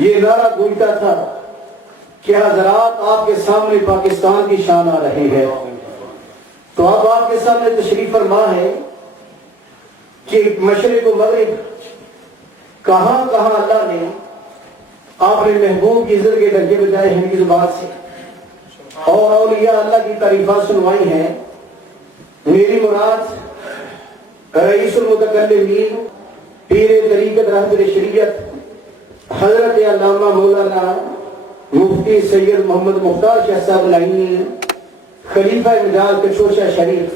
یہ نعرہ گونجتا تھا کہ حضرات آپ کے سامنے پاکستان کی شان آ رہی ہے، تو اب آپ کے سامنے تشریف فرما ہے کہ مشرق و مغرب کہاں کہاں اللہ نے آپ نے محبوب کی عزت کے ڈنکے بجائے ہیں کی زبان سے، اور اولیاء اللہ کی تعریفات سنوائی ہیں۔ میری مراد رئیس المتکلمین پیر طریقت رہبر شریعت حضرت علامہ مولانا مفتی سید محمد مختار شاہ صاحب العین خلیفہ مجاز کچوشہ شریف،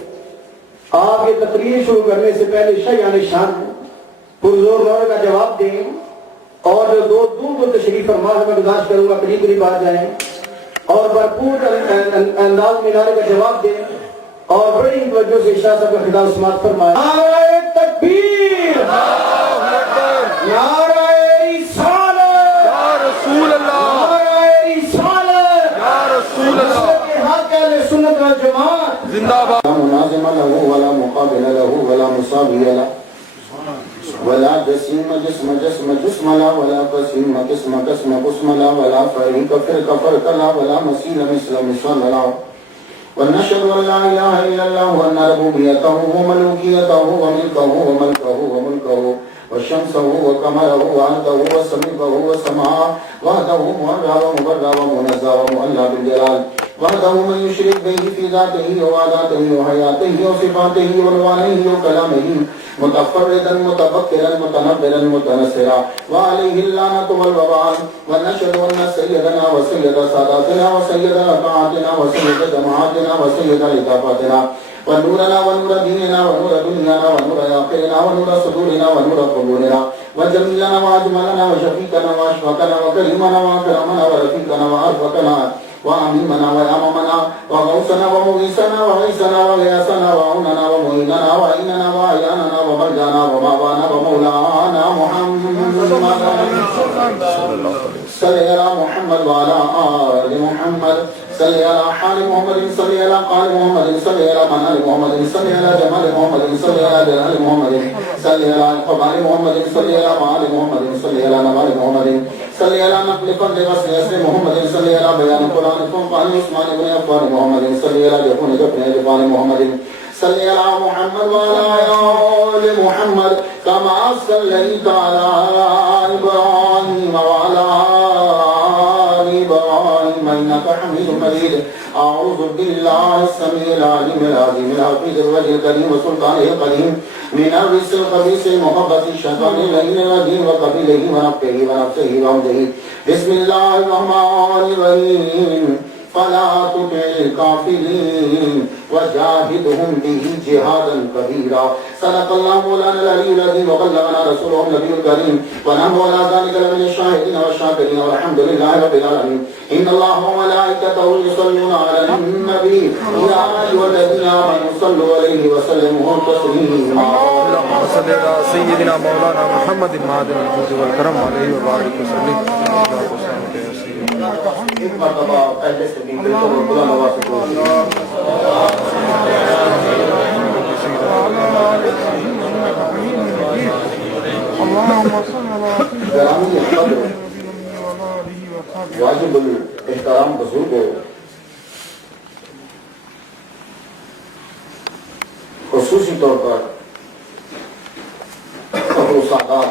آپ یہ تقریر شروع کرنے سے پہلے شاہیان شان پرزور دور کا جواب دیں، اور جو دو دور کو تشریف فرما ہے میں گزارش کروں گا قریب قریب آ جائیں اور بھرپور انداز میں نعرے کا جواب دیں، اور بڑی توجہ سے شاہ صاحب کا خطاب سماعت فرمائیں۔ نعرہ تکبیر، نعرہ رسالت، یا رسول اللہ، نعرہ رسالت، یا رسول اللہ، حق اہل سنت والجماعت زندہ باد۔ لا منازم له ولا مقابل له ولا مساوي له ولا جسم جسم جسم جسم لا ولا قسم قسم قسم قسم لا ولا فريق فرق فرق لا ولا مثيل مثل مثل لا، ونشهد ان لا اله الا الله وان ربوبيته وملوكيته وملكه وملكه وملكه وشمسه وقمره وعرضه وسميعه وسماعه وحده مهرا ومبرا ومنزا ومؤلى بالجلال، وحده من يشرك به في ذاته وعاداته وحياته وصفاته وعنوانه وكلامه متفردا متفكرا متنبرا متنصرا، وعليه اللعنة والوبال، ونشهد ان سيدنا وسيد ساداتنا وسيد ركعاتنا وسيد جماعاتنا وسيد لطافاتنا ونورنا ونور ديننا ونور دنيانا ونور آخرنا ونور صدورنا ونور قبورنا وجميلنا واجملنا وشفيقنا واشفقنا وكريمنا واكرمنا ورفيقنا وارفقنا واميمنا وامامنا وغوثنا ومغيثنا وعيسنا وغياثنا وعوننا ومعيننا وعيننا وعياننا ومرجانا ومعوانا ومولانا محمد صلى على محمد وعلى آل محمد، صلى على حال محمد، صلى على قال محمد، صلى على منال محمد، صلى على جمال محمد، صلى على جلال محمد، صلى على قبال محمد، صلى على معال محمد، صلى على نوال محمد، صلى على نقل فضل وصل اسر محمد، صلى على بيان قرآن فنقان عثمان بن عفان محمد، صلى على جفن جفن جفان محمد، صلى على محمد وعلى آل محمد كما صليت على إبراهيم وعلى آل إبراهيم إنك حميد مجيد۔ أعوذ بالله السميع العليم العظيم الحفيظ الوجه الكريم وسلطانه القديم من الرجس الخبيث محبة الشيطان اللعين الرجيم وقبيله ونفخه ونفسه وهمزه، بسم الله الرحمن الرحيم، فلا تطع الكافرين وجاهدهم به جهادا كبيرا، صدق الله مولانا العلي العظيم وبلغنا رسوله النبي الكريم، ونحن على ذلك لمن الشاهدين والشاكرين والحمد لله رب العالمين۔ ان الله وملائكته يصلون على النبي يا ايها الذين امنوا صلوا عليه وسلموا تسليما، اللهم صل على سيدنا مولانا محمد المعدن الجود والكرم عليه وبارك وسلم۔ ایک مرتبہ پہلے سے بھی بالکل بلند آواز سے بولیں۔ گرامی قدر واجب الاحترام بزرگوں، خصوصی طور پر فخر السادات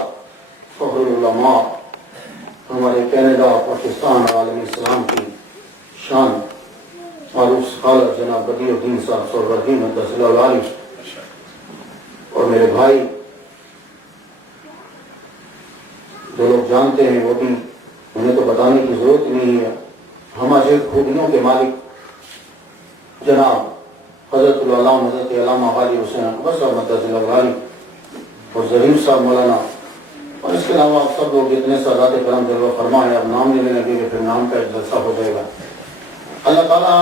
فخر العلماء ہمارے کینیڈا پاکستان عالم اسلام کی شان معروف سکالر جناب بدیع الدین صاحب سہروردین مدثر العالی، اور میرے بھائی جو لوگ جانتے ہیں وہ بھی انہیں تو بتانے کی ضرورت نہیں ہے، ہمارے خوبیوں کے مالک جناب حضرت العلامہ حضرت علامہ حاجی حسین اکبر صاحب مدثر العالی اور ظہیر صاحب مولانا، اور اس کے علاوہ سب لوگ جتنے سادات کرام جلوہ فرما ہے، اب نام نہیں لینے کے پھر نام کا ایک جلسہ ہو جائے گا۔ اللہ تعالیٰ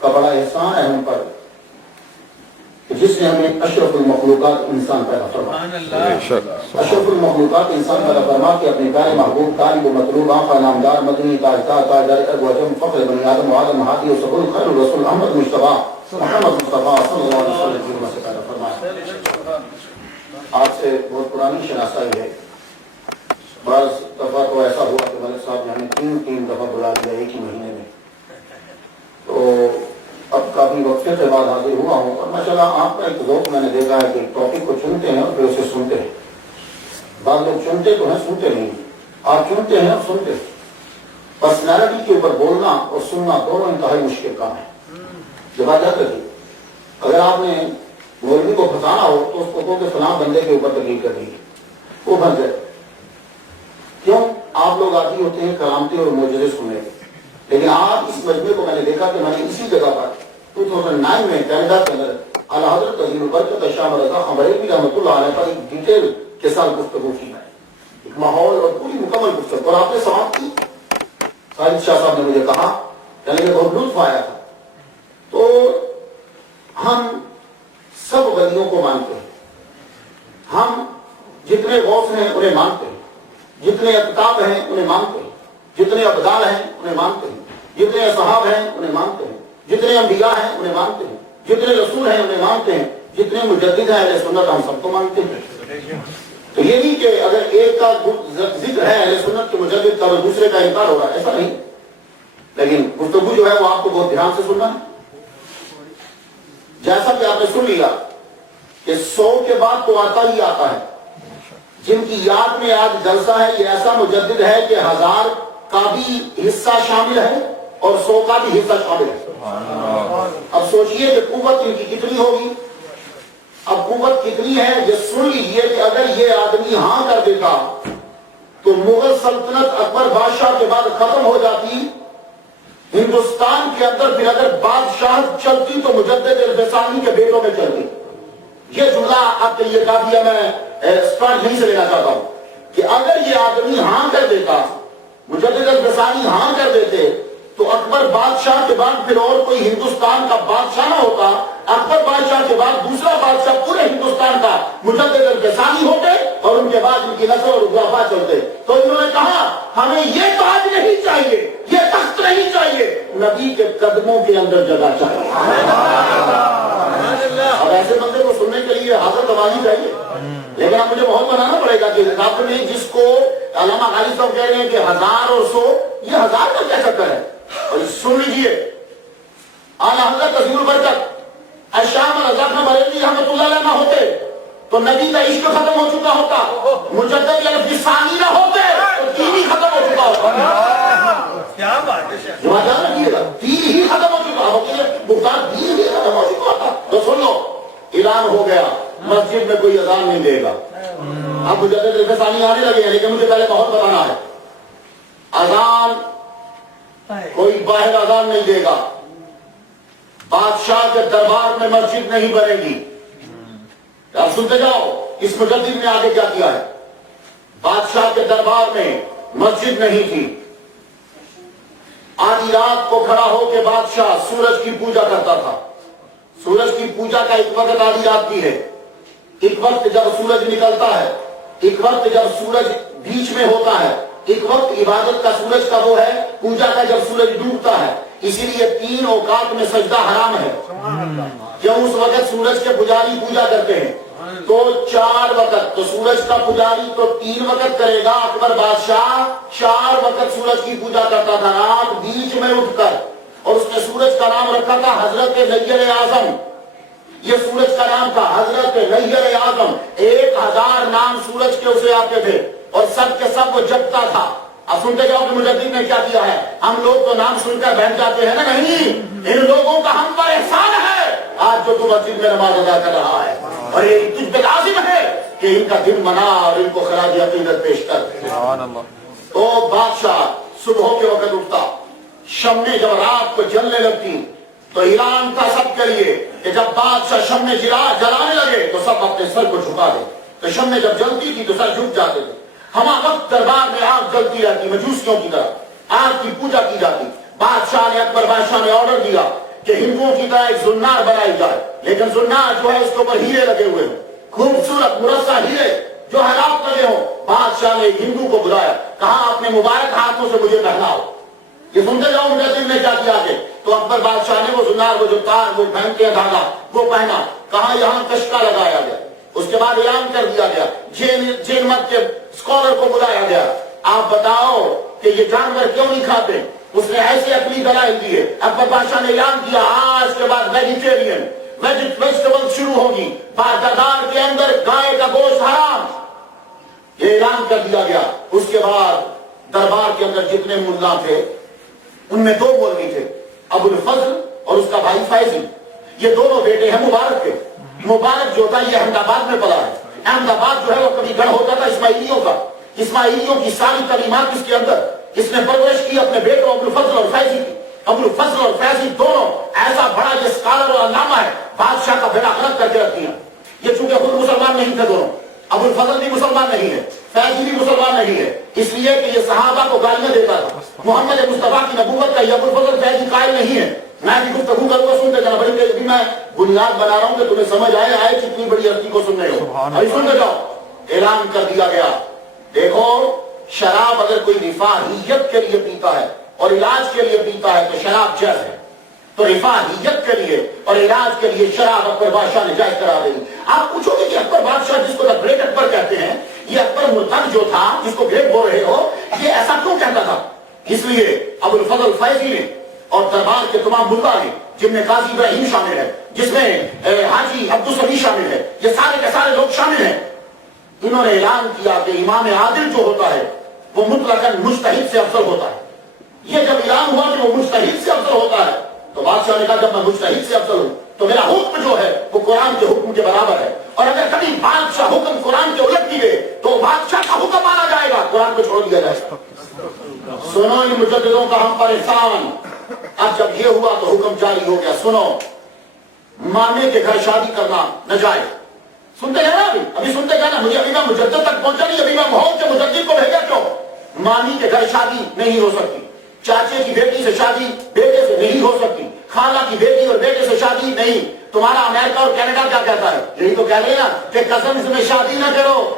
کا بڑا احسان ہے ہم پر کہ جس نے ہمیں اشرف المخلوقات انسان پیدا فرما، اشرف المخلوقات انسان پیدا فرما کے اپنے پیارے محبوب طالب و مطلوب آقا نامدار مدنی تاجدار تاجدار ارب و عجم فخر بنی آدم و آدم ہادی و سبل خیر الرسول احمد مصطفیٰ محمد مصطفیٰ صلی اللہ علیہ وسلم سے پیدا فرمایا۔ آپ سے بہت پرانی شناسائی ہے، بعض دفعہ تو ایسا ہوا کہ ملک صاحب نے ہمیں 3 دفعہ بلا لیا ایک ہی مہینے میں. تو اب کافی وقفے کے بعد حاضر ہوا ہوں اور ماشاءاللہ آپ کا ایک ذوق میں نے دیکھا ہے کہ ٹاپک کو چنتے ہیں اور پھر اسے سنتے ہیں. بعض لوگ چنتے تو ہیں سنتے نہیں. آپ چنتے ہیں اور سنتے ہیں. پرسنالٹی کے اوپر بولنا اور سننا دونوں انتہائی مشکل کام ہے. جب آ جاتا ہے اگر آپ نے مولوی کو پھنسانا ہو تو اس کو کہو کہ فلاں بندے کے اوپر تقریر کر دیجیے وہ بن جائے. کیوں؟ آپ لوگ عادی ہوتے ہیں کرامتے اور معجزے سننے کے. لیکن آج اس مجمع کو میں نے دیکھا کہ میں نے اسی جگہ پر 2009 میں کینیڈا کے اندر اعلیٰ حضرت عظیم البرکت شاہ مرزا خان بریلوی رحمۃ اللہ علیہ پر ایک ڈیٹیل کے ساتھ گفتگو کی ہے. ایک ماحول اور پوری مکمل گفتگو اور آپ نے سماعت کی. خالد شاہ صاحب نے مجھے کہا یعنی کہ بہت لطف آیا تھا. تو ہم سب ولیوں کو مانتے ہیں. ہم جتنے غوث ہیں انہیں مانتے ہیں. جتنے اقطاب ہیں انہیں مانتے ہیں. جتنے ابدال ہیں انہیں مانتے ہیں. جتنے اصحاب ہیں انہیں مانتے ہیں. جتنے انبیاء ہیں انہیں مانتے ہیں. جتنے رسول ہیں انہیں مانتے ہیں. جتنے مجدد ہیں اہل سنت ہم سب کو مانتے ہیں. تو یہ نہیں کہ اگر ایک کا ذکر ہے اہل سنت کے مجدد کا دوسرے کا انکار ہو رہا ہے, ایسا نہیں. لیکن گفتگو جو ہے وہ آپ کو بہت دھیان سے سننا ہے. جیسا کہ آپ نے سن لیا کہ 100 کے بعد تو آتا ہی آتا ہے. جن کی یاد میں آج جلسہ ہے یہ ایسا مجدد ہے کہ 1000 کا بھی حصہ شامل ہے اور 100 کا بھی حصہ شامل ہے. اب سوچئے کہ قوت ان کی کتنی ہوگی. اب قوت کتنی ہے یہ سن لیجئے کہ اگر یہ آدمی ہاں کر دیتا تو مغل سلطنت اکبر بادشاہ کے بعد ختم ہو جاتی. ہندوستان کے اندر پھر اگر بادشاہ چلتی تو مجدد الفسانی کے بیٹوں میں چلتی. یہ جملہ آپ کے لیے کافی ہے, میں اسٹارٹ یہیں سے لینا چاہتا ہوں کہ اگر یہ آدمی ہاں کر دیتا, مجدد الفسانی ہاں کر دیتے تو اکبر بادشاہ کے بعد پھر اور کوئی ہندوستان کا بادشاہ نہ ہوتا. اکبر بادشاہ کے بعد دوسرا بادشاہ پورے ہندوستان کا مجدد الفسانی ہوتے اور ان کے بعد ان کی نسل اور خلافات چلتے. تو انہوں نے کہا ہمیں یہ تاج نہیں چاہیے, یہ تخت نہیں چاہیے, نبی کے قدموں کے اندر جگہ چاہیے. اور ایسے بندے کو سننے کے لیے حاضر توانی چاہیے. لیکن اب مجھے بہت بنانا پڑے گا کہ آپ نے جس کو علامہ غالب صاحب کہہ رہے ہیں کہ 1000 اور 100 یہ 1000 کا کیا چکر ہے. اور سن لیجیے اعلیٰ حضرت عظیم البرکت شاہ مرزا خان بریلوی رحمۃ اللہ علیہ نہ ہوتے تو نبی کا عشق ختم ہو چکا ہوتا. مجدد الفسانی نہ ہوتے تو دین ہی ختم ہو چکا ہوتا. کیا بات ہے, دین ہی ختم ہو چکا ہوتا. بختار دین ہی ختم ہو چکا ہوتا. تو سن لو اعلان ہو گیا مسجد میں کوئی اذان نہیں دے گا. اب مجدد الفسانی آنے لگے ہیں لیکن مجھے پہلے بہت بتانا ہے. اذان کوئی باہر اذان نہیں دے گا. بادشاہ کے دربار میں مسجد نہیں بنے گی. آپ سنتے جاؤ اس مجدد نے آگے کیا کیا ہے. بادشاہ کے دربار میں مسجد نہیں تھی. آدھی رات کو کھڑا ہو کے بادشاہ سورج کی پوجا کرتا تھا. سورج کی پوجا کا ایک وقت آدھی رات کی ہے, ایک وقت جب سورج نکلتا ہے, ایک وقت جب سورج بیچ میں ہوتا ہے, ایک وقت عبادت کا سورج کا وہ ہے پوجا کا جب سورج ڈوبتا ہے. اسی لیے 3 اوقات میں سجدہ حرام ہے. کیوں؟ اس وقت سورج کے پجاری پوجا کرتے ہیں. تو 4 وقت تو سورج کا پجاری تو 3 وقت کرے گا. اکبر بادشاہ 4 وقت سورج کی پوجا کرتا تھا رات بیچ میں اٹھ کر, اور اس نے سورج کا نام رکھا تھا حضرت نیر اعظم. یہ سورج کا نام تھا حضرت نیر اعظم. 1000 نام سورج کے اسے آتے تھے اور سب کے سب وہ جگتا تھا. اب سنتے جاؤ کہ مجدد نے کیا کیا ہے. ہم لوگ تو نام سن کر بیٹھ جاتے ہیں نا, نہیں, ان لوگوں کا ہم پر احسان ہے آج جو تو مسجد میں نماز ادا کر رہا ہے, اور یہ تجھ پہ لازم ہے کہ ان کا دن منا اور ان کو خراج عقیدت پیش کر. تو بادشاہ صبح کے وقت اٹھتا, شمیں جب رات کو جلنے لگتی تو اعلان تھا سب کے لیے کہ جب بادشاہ شمیں جلانے لگے تو سب اپنے سر کو جھکا دے. تو شمیں جب جلتی تھی تو سر جھک جاتے تھے. ہما وقت دربار میں آگ جلتی رہتی, مجوسیوں کی طرح آگ کی پوجا کی جاتی. بادشاہ نے اکبر بادشاہ نے آرڈر دیا کہ ہندوؤں کی طرح ایک زنار بنائی جائے, لیکن زنار جو ہے اس کے اوپر ہیرے لگے ہوئے ہیں, خوبصورت مرصع ہیرے جو حیرات لگے ہوں. بادشاہ نے ایک ہندو کو بلایا, کہا اپنے مبارک ہاتھوں سے مجھے پہناؤ. یہ سنتے جاؤ مجدد نے کیا کیا کہ تو اکبر بادشاہ نے وہ زنار کو جو تار وہ پہنتے ہیں دھاگا وہ پہنا, کہا یہاں کشکا لگایا گیا. اس کے بعد اعلان کر دیا گیا, جین مت کے اسکالر کو بلایا گیا, آپ بتاؤ کہ یہ جانور کیوں نہیں کھاتے؟ اس نے ایسے عقلی دلائل دیے. اکبر بادشاہ نے اعلان کیا آج کے بعد ویجیٹیرین ویجیٹیبل شروع ہوگی، بادار کے اندر گائے کا گوشت حرام. یہ اعلان کر دیا گیا. اس کے بعد دربار کے اندر جتنے ملا تھے ان میں دو مولوی تھے، ابو الفضل اور اس کا بھائی فیضی. یہ دونوں بیٹے ہیں مبارک کے. مبارک جو تھا یہ احمد آباد میں پڑا ہے. احمد آباد جو ہے وہ کبھی گڑھ ہوتا تھا اسماعیلیوں کا. اسماعیلیوں کی ساری تعلیمات اس کے اندر اس نے پرورش کی اپنے بیٹوں ابو الفضل اور فیضی کی. ابو الفضل اور فیضی دونوں ایسا بڑا یہ اسکالر اور علامہ ہے، بادشاہ کا بیڑا غرق کر کے رکھ دیا. یہ چونکہ خود مسلمان نہیں تھے دونوں، ابو الفضل بھی مسلمان نہیں ہے، فیضی بھی مسلمان نہیں ہے، اس لیے کہ یہ صحابہ کو گالیاں دیتا تھا. محمد مصطفیٰ کی نبوت کا یہ ابو الفضل فیضی قائل نہیں ہے. میں بھی گفتگو کروں گا، سنتے جانا. بڑی بھی میں بنیاد بنا رہا ہوں کہ تمہیں سمجھ آئے کتنی بڑی ہستی کو سن رہے ہو. ابھی سنتے جاؤ. اعلان کر دیا گیا دیکھو شراب اگر کوئی رفاہیت کے لیے پیتا ہے اور علاج کے لیے پیتا ہے تو شراب جائز ہے. تو رفاہیت کے لیے اور علاج کے لیے شراب اکبر بادشاہ نے جائز کرا دی. آپ پوچھو گے کہ اکبر بادشاہ جس کو گریٹ اکبر کہتے ہیں، یہ اکبر مرتد جو تھا جس کو گریٹ بول رہے ہو، یہ ایسا کیوں کہتا تھا؟ اس لیے ابو الفضل فیضی نے اور دربار کے تمام ملا نے، جن میں قاضی ابراہیم شامل ہے، جس میں حاجی عبدالسمی شامل ہے، یہ سارے کے سارے لوگ شامل ہیں، انہوں نے اعلان کیا کہ امام عادل جو ہوتا ہے وہ مطلقاً مجتہد سے افضل ہوتا ہے. یہ جب اعلان ہوا کہ وہ مجتہد سے افضل ہوتا ہے تو بادشاہ نے کہا جب میں مجتہد سے افضل ہوں تو میرا حکم جو ہے وہ قرآن کے حکم کے برابر ہے، اور اگر کبھی بادشاہ حکم قرآن کے الٹ دیے تو بادشاہ کا حکم مانا جائے گا، قرآن کو چھوڑ دیا جائے گا. سنو ان مجددوں کا ہم پر احسان. اب جب یہ ہوا تو حکم جاری ہو گیا. سنو، مامے کے گھر شادی کرنا ناجائز. سنتے ہیں نا؟ ابھی سنتے گئے نا. مجھے ابھی میں مجدد تک پہنچا نہیں، ابھی میں ماحول کے مجدد کو بھیجا کیوں؟ مامی کے گھر شادی نہیں ہو سکتی، چاچے کی بیٹی سے شادی بیٹے سے نہیں ہو سکتی، خالہ کی بیٹی اور بیٹے سے شادی نہیں. تمہارا امریکہ اور کینیڈا کیا کہتا ہے؟ یہی تو کہہ رہے ہیں نا کہ کزنز میں شادی نہ کرو.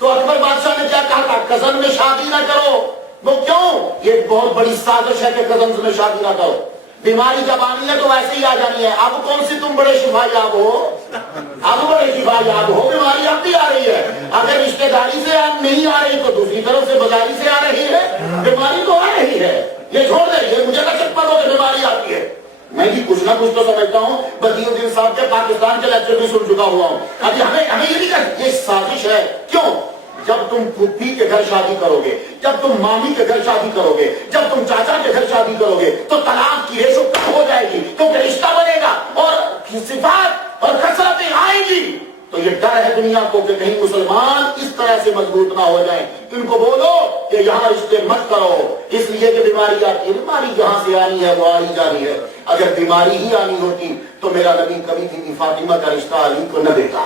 تو اکبر بادشاہ نے کیا کہا تھا؟ کزن میں شادی نہ کرو. وہ کیوں؟ یہ بہت بڑی سازش ہے کہ کزنز میں شادی نہ کرو. بیماری جب آنی ہے تو ویسے ہی آ جانی ہے. اب کون سی تم بڑے شفا یاب ہو؟ اب بڑے شفا یاب ہو. بیماری اب بھی آ رہی ہے. اگر رشتے داری سے نہیں آ رہی تو دوسری طرف سے بازاری سے آ رہی ہے. بیماری تو آ رہی ہے. یہ چھوڑ دیں، یہ مجھے نہ چکپا دو کہ بیماری آتی ہے. میں بھی کچھ نہ کچھ تو سمجھتا ہوں. بدی الدین صاحب کے پاکستان کے لیکچر بھی سن چکا ہوا ہوں. ابھی ہمیں یہ نہیں کہ یہ سازش ہے. کیوں؟ جب تم پھوپھی کے گھر شادی کرو گے، جب تم مامی کے گھر شادی کرو گے، جب تم چاچا کے گھر شادی کرو گے تو طلاق کی ریشو کم ہو جائے گی، کیونکہ رشتہ بنے گا اور صفات اور کثرتیں آئیں گی. تو یہ ڈر ہے دنیا کو کہ کہیں مسلمان اس طرح سے مضبوط نہ ہو جائیں. ان کو بولو کہ یہاں رشتے مت کرو، اس لیے کہ بیماری آتی ہے. بیماری جہاں سے آنی ہے وہ آئی جانی ہے. اگر بیماری ہی آنی ہوتی تو میرا نبی کبھی بھی فاطمہ کا رشتہ علی کو نہ دیتا.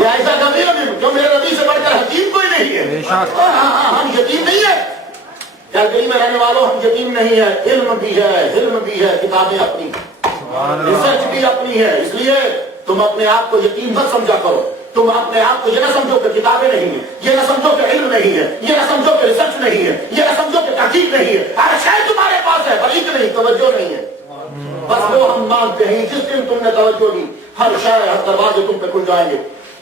یہ ایسا کبھی نبی جو میرے نبی سے بڑھ کر حکیم کوئی نہیں ہے. ہم یتیم نہیں ہے. کیلکری میں رہنے والوں ہم یتیم نہیں ہے. علم بھی ہے، علم بھی ہے، کتابیں اپنی، ریسرچ بھی اپنی ہے. اس لیے تم اپنے آپ کو یتیم مت سمجھا کرو. تم اپنے آپ کو یہ نہ سمجھو کہ کتابیں نہیں ہیں، یہ نہ سمجھو کہ علم نہیں ہے، یہ نہ سمجھو کہ ریسرچ نہیں ہے، یہ نہ سمجھو کہ تحقیق نہیں ہے. ہر شے تمہارے پاس ہے، بلکہ نہیں، توجہ نہیں ہے. بس وہ ہم مانتے ہیں. جس دن تم نے توجہ دی ہر شے، ہر دروازے تم پہ کھل جائیں گے.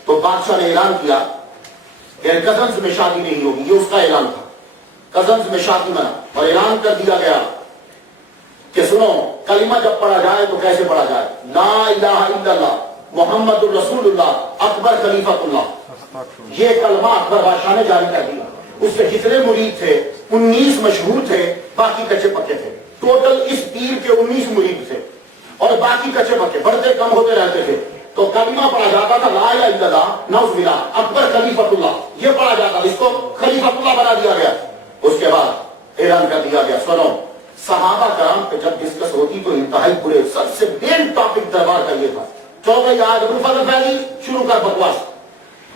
تو بادشاہ نے اعلان کیا کہ کزنز میں شادی نہیں ہوگی. یہ اس کا اعلان تھا. کزنز میں شادی منع. اور اعلان کر دیا گیا کہ سنو، کلمہ جب پڑھا جائے تو کیسے پڑھا جائے؟ لا الہ الا اللہ محمد الرسول اللہ اکبر خلیفۃ اللہ. یہ کلمہ اکبر بادشاہ نے جاری کر دیا. اس سے جتنے مرید تھے 19 مشہور تھے، باقی کچے پکے تھے. ٹوٹل اس پیر کے 19 مرید تھے اور باقی کچے پکے، بڑھتے کم ہوتے رہتے تھے. تو کلمہ پڑھا جاتا تھا لا الہ الا اللہ نعوذ باللہ اکبر خلیفۃ اللہ، یہ پڑھا جاتا. اس کو خلیفۃ اللہ بنا دیا گیا. اس کے بعد اعلان کر دیا گیا سنو، صحابہ کرام پہ جب ڈسکس ہوتی تو انتہائی برے، سب سے مین ٹاپک دربار کا یہ تھا. چلو بھائی آج ابو الفضل فیضی شروع کر بکواس.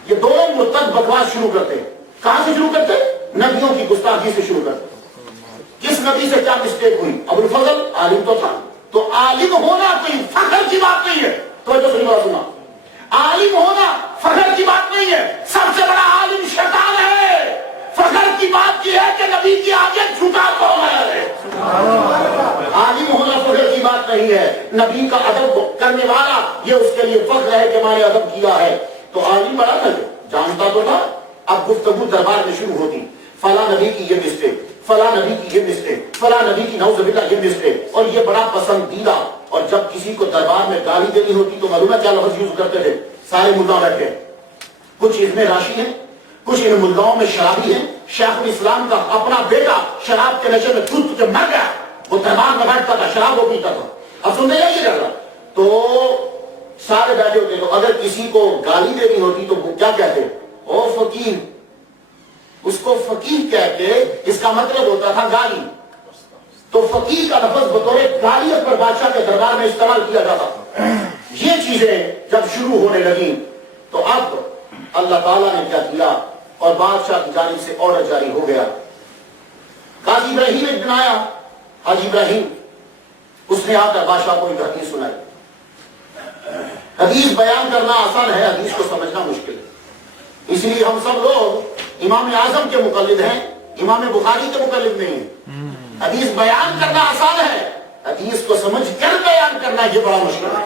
یہ دونوں مرتد بکواس شروع کرتے. کہاں سے شروع کرتے؟ نبیوں کی گستاخی سے شروع کرتے. کس نبی سے کیا مسٹیک ہوئی؟ ابو الفضل عالم تو تھا، تو عالم ہونا کوئی فخر کی بات نہیں ہے. توجہ سے بات سنا، عالم ہونا فخر کی بات نہیں ہے. سب سے بڑا عالم شیطان ہے. فخر کی بات یہ ہے کہ نبی کی آگے جھکا تو ہے. عالم ہونا فخر کی بات نہیں ہے. نبی کا ادب کرنے والا یہ اس کے لیے فخر ہے کہ میں نے ادب کیا ہے. تو عالم بڑا تھا، جانتا تو تھا اب گفتگو دربار میں شروع ہوتی، فلاں نبی کی یہ مسٹیک، فلاں نبی کی یہ مسٹیک، فلاں نبی کی نعوذ باللہ یہ مسٹیک، اور یہ بڑا پسندیدہ. اور جب کسی کو دربار میں گالی دینی ہوتی تو معلوم ہے کیا لفظ یوز کرتے تھے؟ سارے ملا بیٹھے، کچھ اس میں راشی ہیں، کچھ ان ملاؤں میں شرابی ہیں. شیخ الاسلام کا اپنا بیٹا شراب کے نشے میں کود کے مر گیا، وہ دربار میں بیٹھتا تھا، شراب وہ پیتا تھا. اب سنتے یہ کر رہا تو سارے بیٹھے ہوتے. تو اگر کسی کو گالی دینی ہوتی تو وہ کیا کہتے؟ او فقیر. اس کو فقیر کہہ کے اس کا مطلب ہوتا تھا گالی. تو فقیر کا لفظ بطور گالی اکبر بادشاہ کے دربار میں استعمال کیا جاتا تھا. یہ چیزیں جب شروع ہونے لگیں تو اب اللہ تعالیٰ نے کیا کیا اور بادشاہ کی جانب سے آرڈر جاری ہو گیا. قاضی ابراہیم ایک دن آیا، حاجی ابراہیم، اس نے آ کر بادشاہ کو ایک حدیث سنائی. حدیث بیان کرنا آسان ہے، حدیث کو سمجھنا مشکل ہے. اس لیے ہم سب لوگ امام اعظم کے مقلد ہیں، امام بخاری کے مقلد نہیں ہیں. حدیث بیان کرنا آسان ہے، حدیث کو سمجھ کر بیان کرنا یہ بڑا مشکل ہے.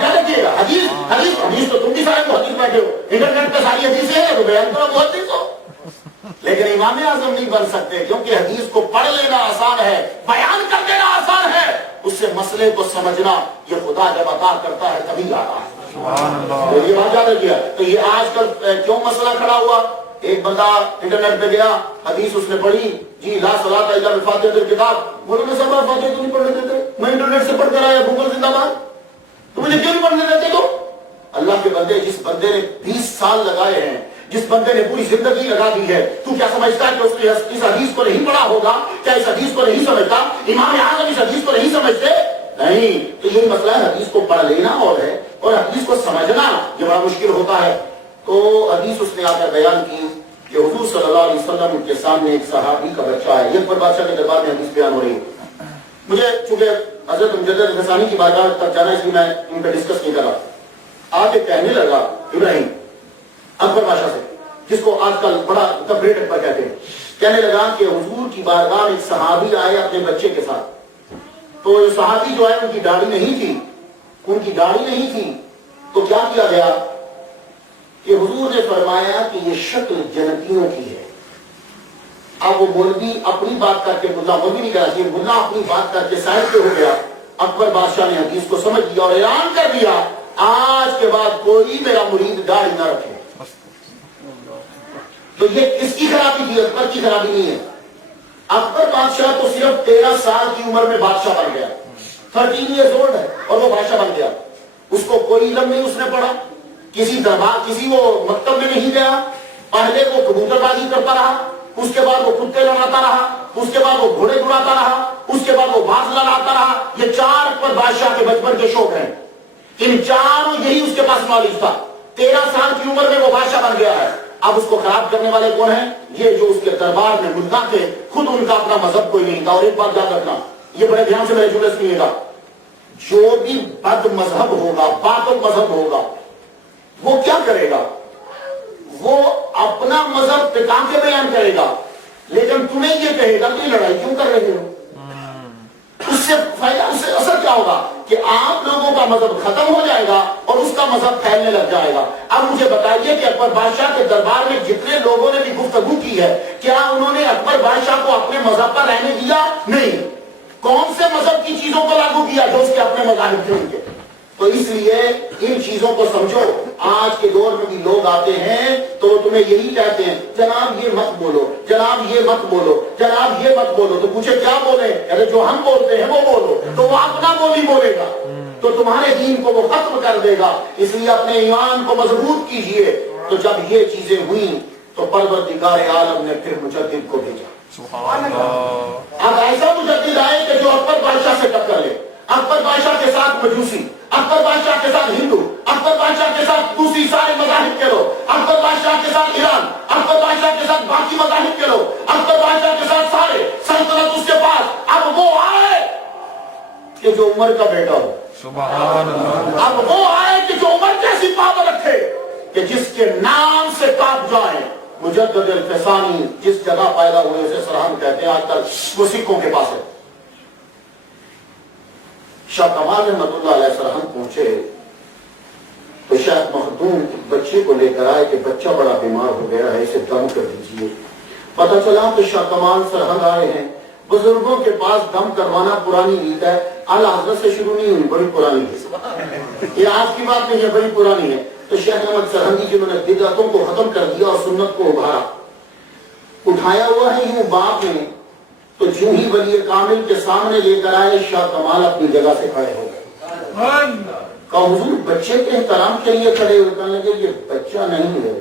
کیا دیکھیے گا حدیث تو تم بھی سارے محدث بیٹھے ہو، انٹرنیٹ پہ ساری حدیثیں ہیں تو بیان کرو محدث ہو. لیکن امام اعظم نہیں بن سکتے، کیونکہ حدیث کو پڑھ لینا آسان ہے، بیان کر دینا آسان ہے. اس سے مسئلے کو سمجھنا یہ خدا جب عطا کرتا ہے تبھی آتا ہے. تو یہ بات یاد رکھیے. تو یہ آج کل کیوں مسئلہ کھڑا ہوا؟ ایک بندہ انٹرنیٹ پہ گیا، حدیث اس نے پڑھی، جی لا صلاۃ الا بفاتحۃ الکتاب. مولانا صاحب آپ فاتحہ کیوں نہیں پڑھنے دیتے؟ میں انٹرنیٹ سے پڑھ کر آیا، گوگل زندہ باد، تو مجھے کیوں نہیں پڑھنے دیتے؟ تو اللہ کے بندے، جس بندے نے 20 سال لگائے ہیں، جس بندے نے پوری زندگی لگا دی ہے، تو کیا سمجھتا ہے کہ اس نے اس حدیث کو نہیں پڑھا ہوگا؟ کیا اس حدیث کو نہیں سمجھتا؟ امام اعظم اس حدیث کو نہیں سمجھتے؟ نہیں. تو یہی مسئلہ ہے، حدیث کو پڑھ لینا اور ہے، اور حدیث کو سمجھنا یہ بڑا مشکل ہوتا ہے. تو حدیث اس نے آ کر بیان کی کہ حضور صلی اللہ علیہ وسلم کے سامنے ایک صحابی کا بچہ ہے. یہ اکبر بادشاہ کے دربار میں حدیث بیان ہو رہی ہے. مجھے چونکہ حضرت مجدد غسانی کی بارگاہ تک جانا، اس لیے میں ان پہ ڈسکس نہیں کر رہا. آگے کہنے لگا ابراہیم اکبر بادشاہ سے، جس کو آج کل بڑا گریٹ اکبر کہتے ہیں، کہنے لگا کہ حضور کی بارگاہ میں ایک صحابی آئے اپنے بچے کے ساتھ. تو صحابی جو ہے ان کی داڑھی نہیں تھی. تو کیا کیا گیا کہ حضور نے فرمایا کہ یہ شکل جنتیوں کی ہے. اب وہ مولوی اپنی بات کر کے، ملا مولوی نہیں کرا چاہیے، ملا اپنی بات کر کے سائڈ پہ ہو گیا. اکبر بادشاہ نے حدیث کو سمجھ لیا اور اعلان کر دیا آج کے بعد کوئی میرا مرید داڑھی نہ رکھے. تو یہ کس کی خرابی تھی؟ اکبر کی خرابی نہیں ہے. اکبر بادشاہ تو صرف 13 سال کی عمر میں بادشاہ بن گیا، 13 ایئرز اولڈ ہے اور وہ بادشاہ بن گیا. اس کو کوئی علم نہیں اس نے پڑھا، کسی وہ مکتب میں نہیں گیا. پہلے وہ کبوتر بازی کرتا رہا، اس کے بعد وہ کتے لڑاتا رہا، اس کے بعد وہ گھوڑے اڑاتا رہا، اس کے بعد وہ باز لڑاتا رہا. یہ 4 اکبر بادشاہ کے بچپن کے شوق ہیں. ان چاروں یہی اس کے پاس نالج تھا. 13 سال کی عمر میں وہ بادشاہ بن گیا ہے. اب اس کو خراب کرنے والے کون ہیں؟ یہ جو اس کے دربار میں ملا تھے، خود ان کا اپنا مذہب کوئی نہیں تھا. اور ایک بات یاد رکھنا، یہ بڑے دھیان سے میرے جملے سنیے گا، جو بھی بد مذہب ہوگا، باطل مذہب ہوگا، وہ کیا کرے گا؟ وہ اپنا مذہب ٹکا کے بیان کرے گا، لیکن تمہیں یہ کہے گا کہ لڑائی کیوں کر رہے ہو؟ اس سے فائدہ، اس سے اثر کیا ہوگا کہ آپ لوگوں کا مذہب ختم ہو جائے گا اور اس کا مذہب پھیلنے لگ جائے گا. اب مجھے بتائیے کہ اکبر بادشاہ کے دربار میں جتنے لوگوں نے بھی گفتگو کی ہے، کیا انہوں نے اکبر بادشاہ کو اپنے مذہب پر رہنے دیا؟ نہیں. کون سے مذہب کی چیزوں کو لاگو کیا جو اس کے اپنے مذاہب تھے ان کے؟ تو اس لیے ان چیزوں کو سمجھو. آج کے دور میں بھی لوگ آتے ہیں تو تمہیں یہی کہتے ہیں جناب یہ مت بولو، جناب یہ مت بولو، جناب یہ مت بولو. تو پوچھے کیا بولے؟ ارے جو ہم بولتے ہیں وہ بولو. تو وہ اپنا بولی بولے گا تو تمہارے دین کو وہ ختم کر دے گا. اس لیے اپنے ایمان کو مضبوط کیجئے. تو جب یہ چیزیں ہوئیں تو پروردگار عالم نے پھر مجدد کو بھیجا. اب ایسا مجدد آئے کہ جو اکبر بادشاہ سے ٹکر لے. اکبر بادشاہ کے ساتھ مجوسی، اکبر بادشاہ کے ساتھ ہندو، اکبر بادشاہ کے ساتھ دوسری سارے مذاہب کے لوگ، اکبر بادشاہ کے ساتھ ایران، اکبر بادشاہ کے ساتھ باقی مذاہب کے لوگ، اکبر بادشاہ کے ساتھ سارے سلطنت اس کے پاس. اب وہ آئے کہ جو عمر کا بیٹا ہو. سبحان اللہ. اب وہ آئے کہ جو عمر جیسی پاور رکھے، کہ جس کے نام سے کاپ جائیں. مجدد الفسانی جس جگہ پیدا ہوئے اسے سرہند کہتے ہیں، آج کل وہ سکھوں کے پاس ہے. شاہ کمال رحمۃ اللہ علیہ سرہند پہنچے تو شیخ مخدوم یوں بچے کو لے کر آئے کہ بچہ بڑا بیمار ہو گیا ہے، اسے دم کر دیجیے۔ پتہ چلا تو شاہ کمال سرہنگ آئے ہیں۔ بزرگوں کے پاس دم کروانا پرانی ریت ہے، اعلی حضرت سے شروع نہیں ہوئی، بڑی پرانی ہے، یہ آج کی بات نہیں ہے، بڑی پرانی ہے۔ تو شیخ احمد سرہنگی جنہوں نے بدعتوں کو ختم کر دیا اور سنت کو ابھارا، اٹھایا ہوا ہے یوں باپ نے، تو جو ہی ولی کامل کے سامنے لے کر آئے، شاہ کمال اپنی جگہ سے کھڑے ہو گئے۔ کہا حضور بچے کے احترام کے لیے کھڑے ہو، کہنے لگے یہ بچہ نہیں ہے،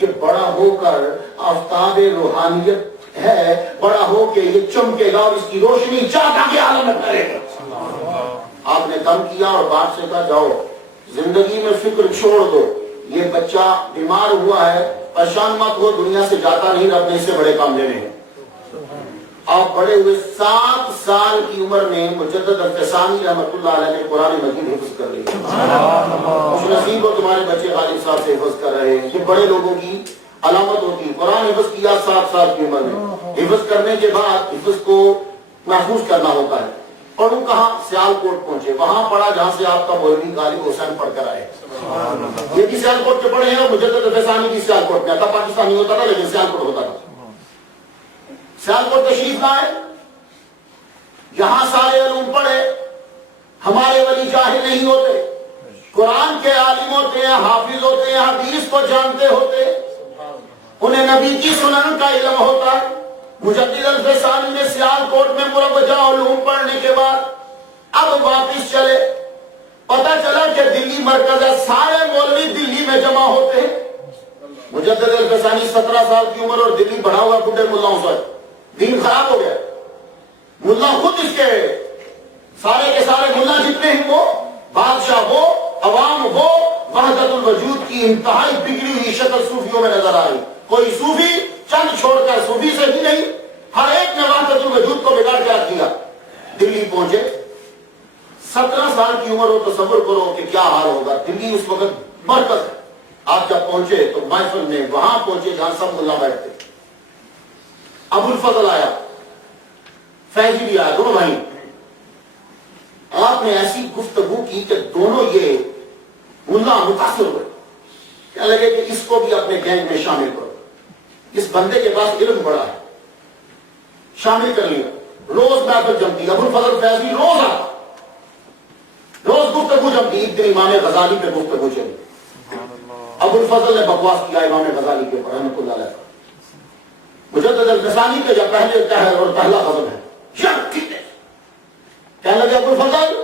یہ بڑا ہو کر آفتاب روحانیت ہے، بڑا ہو کے یہ چمکے گا اور اس کی روشنی چاہتا کے عالم میں کرے گا۔ آپ نے دم کیا اور باپ سے کہا جاؤ زندگی میں فکر چھوڑ دو، یہ بچہ بیمار ہوا ہے، پریشان مت ہو، دنیا سے جاتا نہیں، رب نے اس سے بڑے کام لینے ہیں۔ آپ بڑے ہوئے 7 سال کی عمر میں مجدد الفسانی رحمت اللہ علیہ نے قرآن مجید حفظ کر لی۔ خوش نصیب کو تمہارے بچے غالب صاحب سے حفظ کر رہے ہیں، یہ بڑے لوگوں کی علامت ہوتی ہے۔ قرآن حفظ کیا 7 سال کی عمر میں، حفظ کرنے کے بعد حفظ کو محفوظ کرنا ہوتا ہے۔ پڑھوں کہاں؟ سیالکوٹ پہنچے، وہاں پڑھا جہاں سے آپ کا مولوی غالب حسین پڑھ کر آئے۔ یہ بھی سیالکوٹ کے پڑھے ہیں اور مجدد الفسانی بھی سیالکوٹ میں تھا، پاکستانی ہوتا تھا لیکن سیالکوٹ ہوتا تھا۔ سیالکوٹ تشریف لائے، یہاں سارے علوم پڑھے، ہمارے ولی جاہل نہیں ہوتے، قرآن کے عالم ہوتے ہیں، حافظ ہوتے ہیں، حدیث کو جانتے ہوتے، انہیں نبی کی سنن کا علم ہوتا ہے۔ مجدد الفسانی نے سیالکوٹ میں مروجہ علوم پڑھنے کے بعد اب واپس چلے، پتہ چلا کہ دلی مرکز ہے، سارے مولوی دلی میں جمع ہوتے ہیں۔ مجدد الفسانی 17 سال کی عمر اور دلی بڑھا ہوا بڈھے ملاؤں سے، دین خراب ہو گیا۔ ملا خود اس کے سارے کے سارے ملا جتنے ہیں، وہ بادشاہ ہو، عوام ہو، وحدت الوجود کی انتہائی بگڑی ہوئی شکل صوفیوں میں نظر آئی۔ کوئی صوفی چند چھوڑ کر صوفی سے ہی نہیں، ہر ایک نے وحدت الوجود کو بگاڑ کے رکھ دیا۔ دلی پہنچے، 17 سال کی عمر ہو، تصور کرو کہ کیا حال ہوگا۔ دلی اس وقت مرکز ہے۔ آپ جب پہنچے تو محفل میں وہاں پہنچے جہاں سب ملا بیٹھتے، ابو الفضل آیا، فیضی بھی آیا، دونوں بھائی۔ آپ نے ایسی گفتگو کی کہ دونوں یہ ملا متاثر ہوئے، کہنے لگے کہ اس کو بھی اپنے گینگ میں شامل کرو، اس بندے کے پاس علم بڑا ہے، شامل کر لیا۔ روز محفل جمتی، ابو الفضل فیضی روز آتا، روز گفتگو جمتی۔ ایک دن امام غزالی پہ گفتگو چلی، ابو الفضل نے بکواس کیا امام غزالی کے اوپر رحمۃ اللہ علیہ۔ مجدد الفسانی کے جب پہلے قہر اور پہلا غضب ہے، کہنے لگے ابو الفضل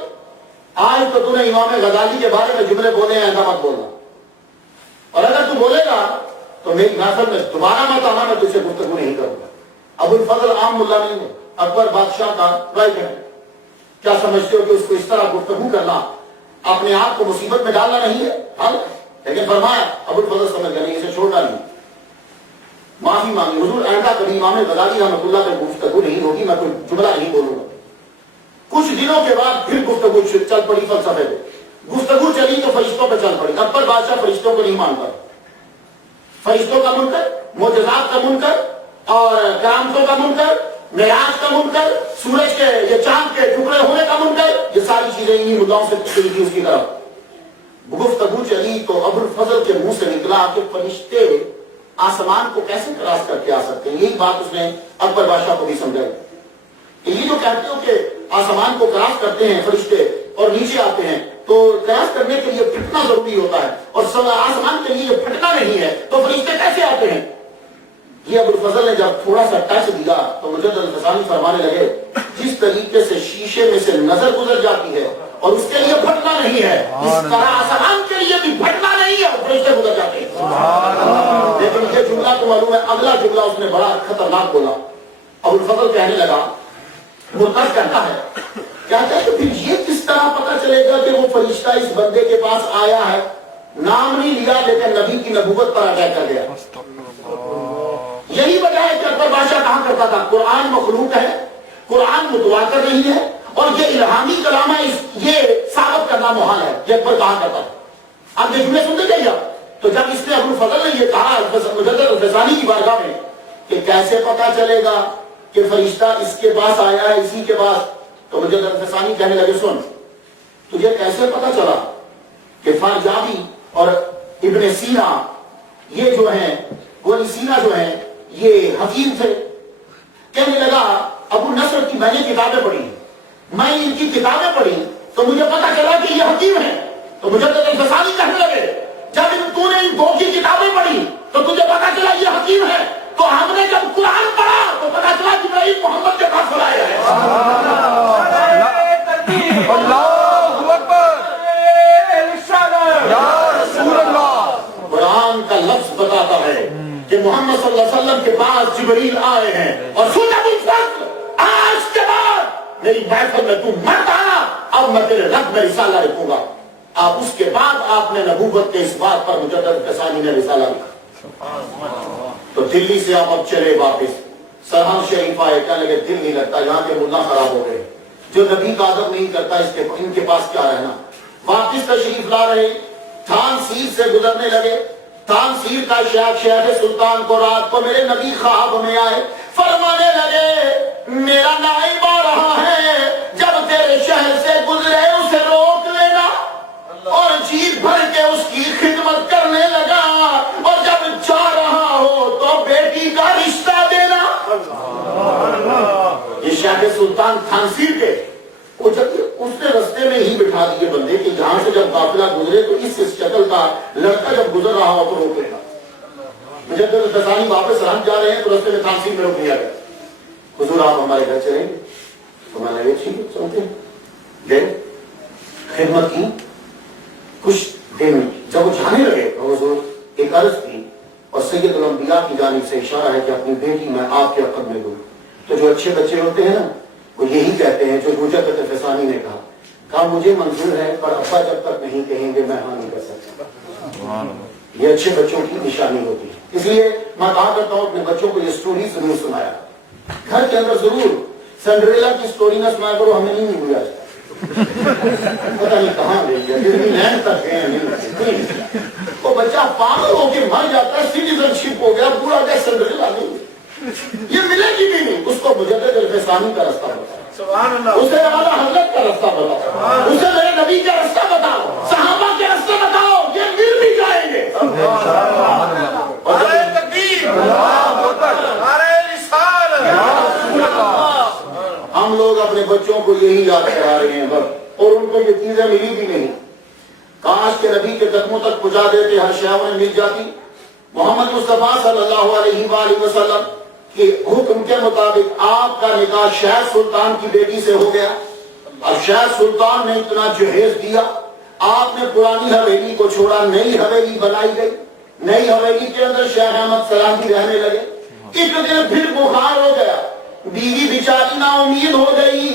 آج تو تو نے امام غزالی کے بارے میں جملے بولے ہیں، ایسا مت بولنا، اور اگر تو بولے گا تو میری محفل میں دوبارہ مت آنا، میں تجھ سے گفتگو نہیں کروں گا۔ ابو الفضل عام ملا نہیں ہے، اکبر بادشاہ کا رائٹ ہے۔ کیا سمجھتے ہو کہ اس کو اس طرح گفتگو کرنا اپنے آپ کو مصیبت میں ڈالنا نہیں ہے؟ ہاں، لیکن فرمایا ابو الفضل سمجھ گئے نہیں، اسے چھوڑنا نہیں، معافی مانگی، حضور آئندہ کبھی امام غزالی رحمۃ اللہ پہ گفتگو نہیں ہوگی، میں کوئی جملہ نہیں بولوں گا۔ کچھ دنوں کے بعد پھر گفتگو چل پڑی فلسفے پہ، گفتگو چلی تو فرشتوں پہ چل پڑی۔ اکبر بادشاہ فرشتوں کو نہیں مانتا، فرشتوں کا منکر، معجزات کا منکر اور کرامتوں کا منکر، معراج کا منکر، سورج کے یہ چاند کے ٹکڑے ہونے کا منکر، یہ ساری چیزیں انہی مدعاؤں سے چلی تھی اس کی طرف۔ گفتگو چلی تو ابو الفضل کے منہ سے نکلا کہ فرشتے آسمان کو کیسے کراس کر کے آ سکتے ہیں؟ یہی بات اس نے اکبر بادشاہ کو بھی سمجھائی کہ یہ جو کہتے ہو کہ آسمان کو کراس کرتے ہیں فرشتے اور نیچے آتے ہیں، تو کراس کرنے کے لیے پھٹنا ضروری ہوتا ہے، اور آسمان کے لیے پھٹنا نہیں ہے، تو فرشتے کیسے آتے ہیں؟ یہ ابو الفضل نے جب تھوڑا سا ٹچ دیا تو مجدد الفسانی فرمانے لگے، جس طریقے سے شیشے میں سے نظر گزر جاتی ہے اور اس کے لیے پھٹنا نہیں ہے، اس طرح آسمان کے لیے بھی پھٹنا نہیں ہے اور فرشتے گزر جاتے ہیں۔ لیکن یہ جملہ تو معلوم ہے، اگلا جملہ اس نے بڑا خطرناک بولا۔ ابو الفضل کہنے لگا، مرتد کرتا ہے، کہتا ہے کہ پھر یہ کس طرح پتہ چلے گا کہ وہ فرشتہ اس بندے کے پاس آیا ہے؟ نام نہیں لیا لیکن نبی کی نبوت پر اٹیک کر گیا۔ یہی وجہ ہے کہ اکبر بادشاہ کہا کرتا تھا قرآن مخلوق ہے، قرآن متواتر نہیں ہے، اور یہ الہامی کلام ہے، یہ ثابت کرنا محال ہے، یہ اکبر کہا کرتا تھا۔ آپ یہ جملے سنتے جائیے۔ تو جب اس نے ابو الفضل نے یہ کہا مجدد الفسانی کی بارگاہ میں کہ کیسے پتہ چلے گا کہ فرشتہ اس کے پاس آیا ہے، اسی کے پاس، تو مجدد الفسانی کہنے لگے، سن تجھے کیسے پتہ چلا کہ فارجابی اور ابن سینا یہ جو ہیں ابن سینا جو ہیں یہ حکیم تھے. کہنے لگا ابو نصر کی میں نے کتابیں پڑھی, میں ان کی کتابیں پڑھی تو مجھے پتا چلا کہ یہ حکیم ہیں. تو مجھے تو الفسانی کہنے لگے جب تو نے ان دو کی کتابیں پڑھی تو تجھے پتا چلا یہ حکیم ہے, تو ہم نے جب قرآن پڑھا تو پتا چلا جبرائیل محمد کے پاس بلایا ہے. اللہ اکبر یا رسول اللہ. قرآن کا لفظ بتاتا ہے کہ محمد صلی اللہ علیہ وسلم کے پاس جبریل آئے ہیں اور سن ابو الفضل آج کے بعد میری محفل میں تو مت آنا, اب میں تیرے رب میں رسالہ لکھوں گا. آپ اس کے بعد آپ نے نبوت کے اس بات پر مجدد کسانی نے رسالہ لکھا. تو دلی سے آپ اب چلے واپس سرحد شریف آئے, کہنے لگے دل نہیں لگتا, یہاں کے ملا خراب ہو گئے, جو نبی کا ادب نہیں کرتا ان کے پاس کیا رہنا. واپس تشریف لا رہے, تھان سیر سے گزرنے لگے. تھان سیر کا شیخ سلطان کو رات کو میرے نبی خواب میں آئے, فرمانے لگے میرا نائب آ رہا ہے, جب تیرے شہر سے گزرے اسے روک لینا اور جیت بھر کے اس کی خدمت کرنے لگا, اور جب جا رہا ہو تو بیٹی کا رشتہ دینا. یہ شیخ سلطان تھانسیر کے وہ جب اس نے رستے میں ہی بٹھا دیے بندے کہ جہاں سے جب قافلہ گزرے تو اس شکل کا لڑکا جب گزر رہا ہو تو روک لینا. جب دسانی واپس رہن جا رہے ہیں تو رستے میں تھانسیر میں روک لیا گیا. حضور آپ ہمارے گھر چلیں گے؟ تو میں نے یہ ٹھیک ہے چلتے گئے, خدمت کی کچھ دن. جب وہ جانے لگے تو حضور ایک عرض کی اور سید الانبیاء کی جانب سے اشارہ ہے کہ اپنی بیٹی میں آپ کے عقد میں دوں. تو جو اچھے بچے ہوتے ہیں نا وہ یہی کہتے ہیں جو مجدد فسانی نے کہا مجھے منظور ہے پر ابا جب تک نہیں کہیں گے میں ہاں نہیں کر سکتا. یہ اچھے بچوں کی نشانی ہوتی ہے. اس لیے میں کہا کرتا ہوں اپنے بچوں کو یہ سٹوری ضرور سنایا, گھر کے اندر ضرور. سنڈریلا کی سٹوری نہ سنایا کرو, ہمیں نہیں ملی آج پتہ نہیں کہاں لے گیا, ڈزنی لینڈ تک گئے نہیں. وہ بچہ پاگل ہو کے مر جاتا ہے, سٹیزن شپ ہو گیا, پورا گیا سنڈریلا نہیں, یہ ملے گی بھی نہیں. اس کو مجدد الفسانی کا رستہ بتاؤ, اسے اعلیٰ حضرت کا رستہ بتاؤ, اسے میرے نبی کا رستہ بتاؤ, صحابہ کے رستہ بتاؤ, یہ مل بھی جائیں گے. ہم لوگ اپنے بچوں کو یہی یاد کرا رہے ہیں بس, اور ان کو یہ چیزیں ملی بھی نہیں. کاش کے نبی کے قدموں تک پہنچا دیتے, ہر شے انہیں مل جاتی. محمد مصطفیٰ صلی اللہ علیہ وآلہ وسلم کے حکم کے مطابق آپ کا نکاح شیخ سلطان کی بیٹی سے ہو گیا. اب شیخ سلطان نے اتنا جہیز دیا, آپ نے پرانی حویلی کو چھوڑا, نئی حویلی بنائی گئی. نئی حویلی کے اندر شیخ احمد سلامتی رہنے لگے. ایک دن پھر بخار ہو گیا, بیوی بیچاری نا امید ہو گئی,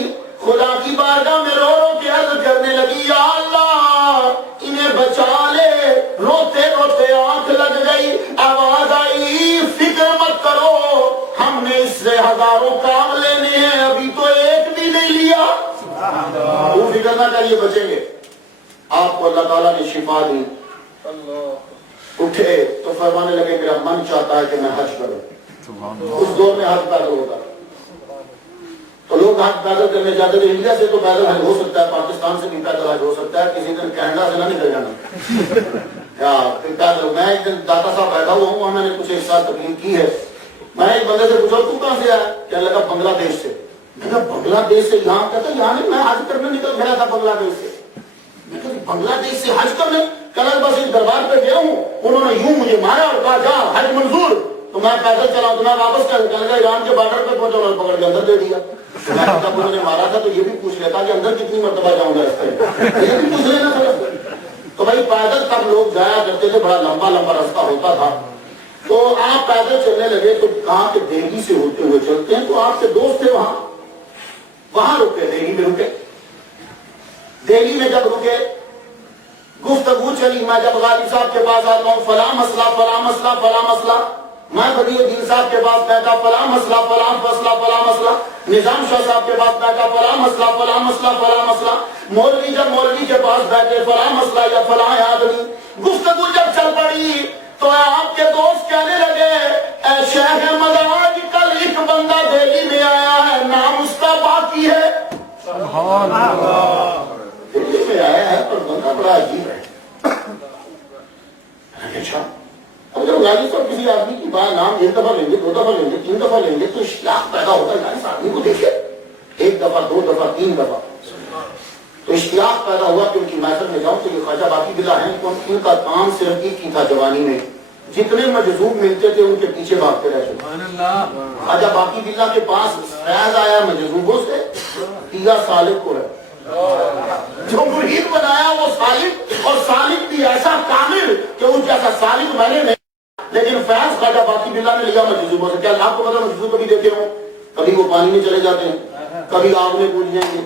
خدا کی بارگاہ میں رو رو کے عرض کرنے لگی یا اللہ انہیں بچا لے. روتے روتے آنکھ لگ گئی, آواز آئی فکر مت کرو, ہم نے اس سے ہزاروں کام لینے ہیں, ابھی تو ایک بھی نہیں لیا. وہ فکر نہ کریے بچیں گے. آپ کو اللہ تعالیٰ نے شفا دی. اٹھے تو فرمانے لگے میرا من چاہتا ہے کہ میں حج کروں. اس دور میں حج پیدل ہوتا تو لوگ حج پیدل کرنے جاتے تھے. انڈیا سے تو پیدل حج ہو سکتا ہے, پاکستان سے بھی پیدل حج ہو سکتا ہے, کسی دن کینیڈا سے نہ نکل جانا. میں ایک دن داتا صاحب بیٹھا ہوا ہوں, میں نے کچھ ایک سال تقریر کی ہے. میں ایک بندے سے پوچھا تو کہاں سے آیا, کہنے لگا بنگلہ دیش سے. میں کہا بنگلہ دیش سے یہاں, کہتا یہاں نہیں, میں حج کرنے نکل گیا تھا بنگلہ دیش سے. میں کہا بنگلہ دیش سے حج کرنے, کہا بس ایک دربار پہ گیا ہوں, انہوں نے یوں مجھے مارا اور کہا جا حج منظور. تو میں پیدل چلا, تو میں واپس کہنے لگا ایران کے بارڈر پہ پہنچا, انہوں نے پکڑ کے اندر دے دیا. میں کہا انہوں نے مارا تھا تو یہ بھی پوچھ لیتا کہ اندر کتنی مرتبہ جاؤں گا اس طرح, یہ بھی پوچھ لینا تھا. تو بھائی پیدل تب لوگ جایا کرتے تھے, بڑا لمبا لمبا راستہ ہوتا تھا. تو آپ پیدل چلنے لگے تو کہاں کہ دہلی سے ہوتے ہوئے چلتے ہیں, تو آپ کے دوست تھے وہاں رکے, دہلی میں رکے. دہلی میں جب رکے گفتگو چلی, میں جب غالب صاحب کے پاس آتا ہوں فلاں مسئلہ فلاں مسئلہ فلاں مسئلہ, میں بدی الدین صاحب کے پاس بیٹھا فلاں مسئلہ فلاں مسئلہ فلاں مسئلہ, نظام شاہ صاحب کے پاس بیٹھا فلاں مسئلہ فلاں مسئلہ فلاں مسئلہ, مولوی جب مولوی کے پاس بیٹھے فلاں مسئلہ یا فلاں آدمی. گفتگو جب چل پڑی تو آپ کے دوست کہنے لگے اے شیخ احمد آج کل ایک بندہ دہلی میں آیا ہے, نام اس کا باقی ہے. سبحان اللہ. دہلی میں آیا ہے پر بندہ بڑا عجیب ہے. اچھا اب جب غازی صاحب کسی آدمی کی بات نام ایک دفعہ لیں گے، 2 دفعہ لیں گے، 3 دفعہ لیں گے تو اشتیاق پیدا ہوتا ہے اس آدمی کو دیکھے 1 دفعہ 2 دفعہ 3 دفعہ، تو اشتیاق پیدا ہوا کہ ان کی محفل میں جاؤں تو یہ خواجہ باقی بلا ہیں، ان کا کام صرف ایک ہی تھا جوانی میں، جتنے مجذوب ملتے تھے ان کے پیچھے بھاگتے رہتے۔ خواجہ باقی بلا کے پاس فیض آیا مجذوبوں سے، دیا سالک کو ہے، جو مرید بنایا وہ سالک، اور سالک بھی ایسا کامل کہ ان جیسا سالک میں نے نہیں، لیکن فیض خواجہ باقی بلا نے لیا مجذوبوں سے۔ کیا آپ کو پتا مجذوب کبھی دیکھے ہوں؟ کبھی وہ پانی میں چلے جاتے ہیں، کبھی آگ میں کود جائیں گے،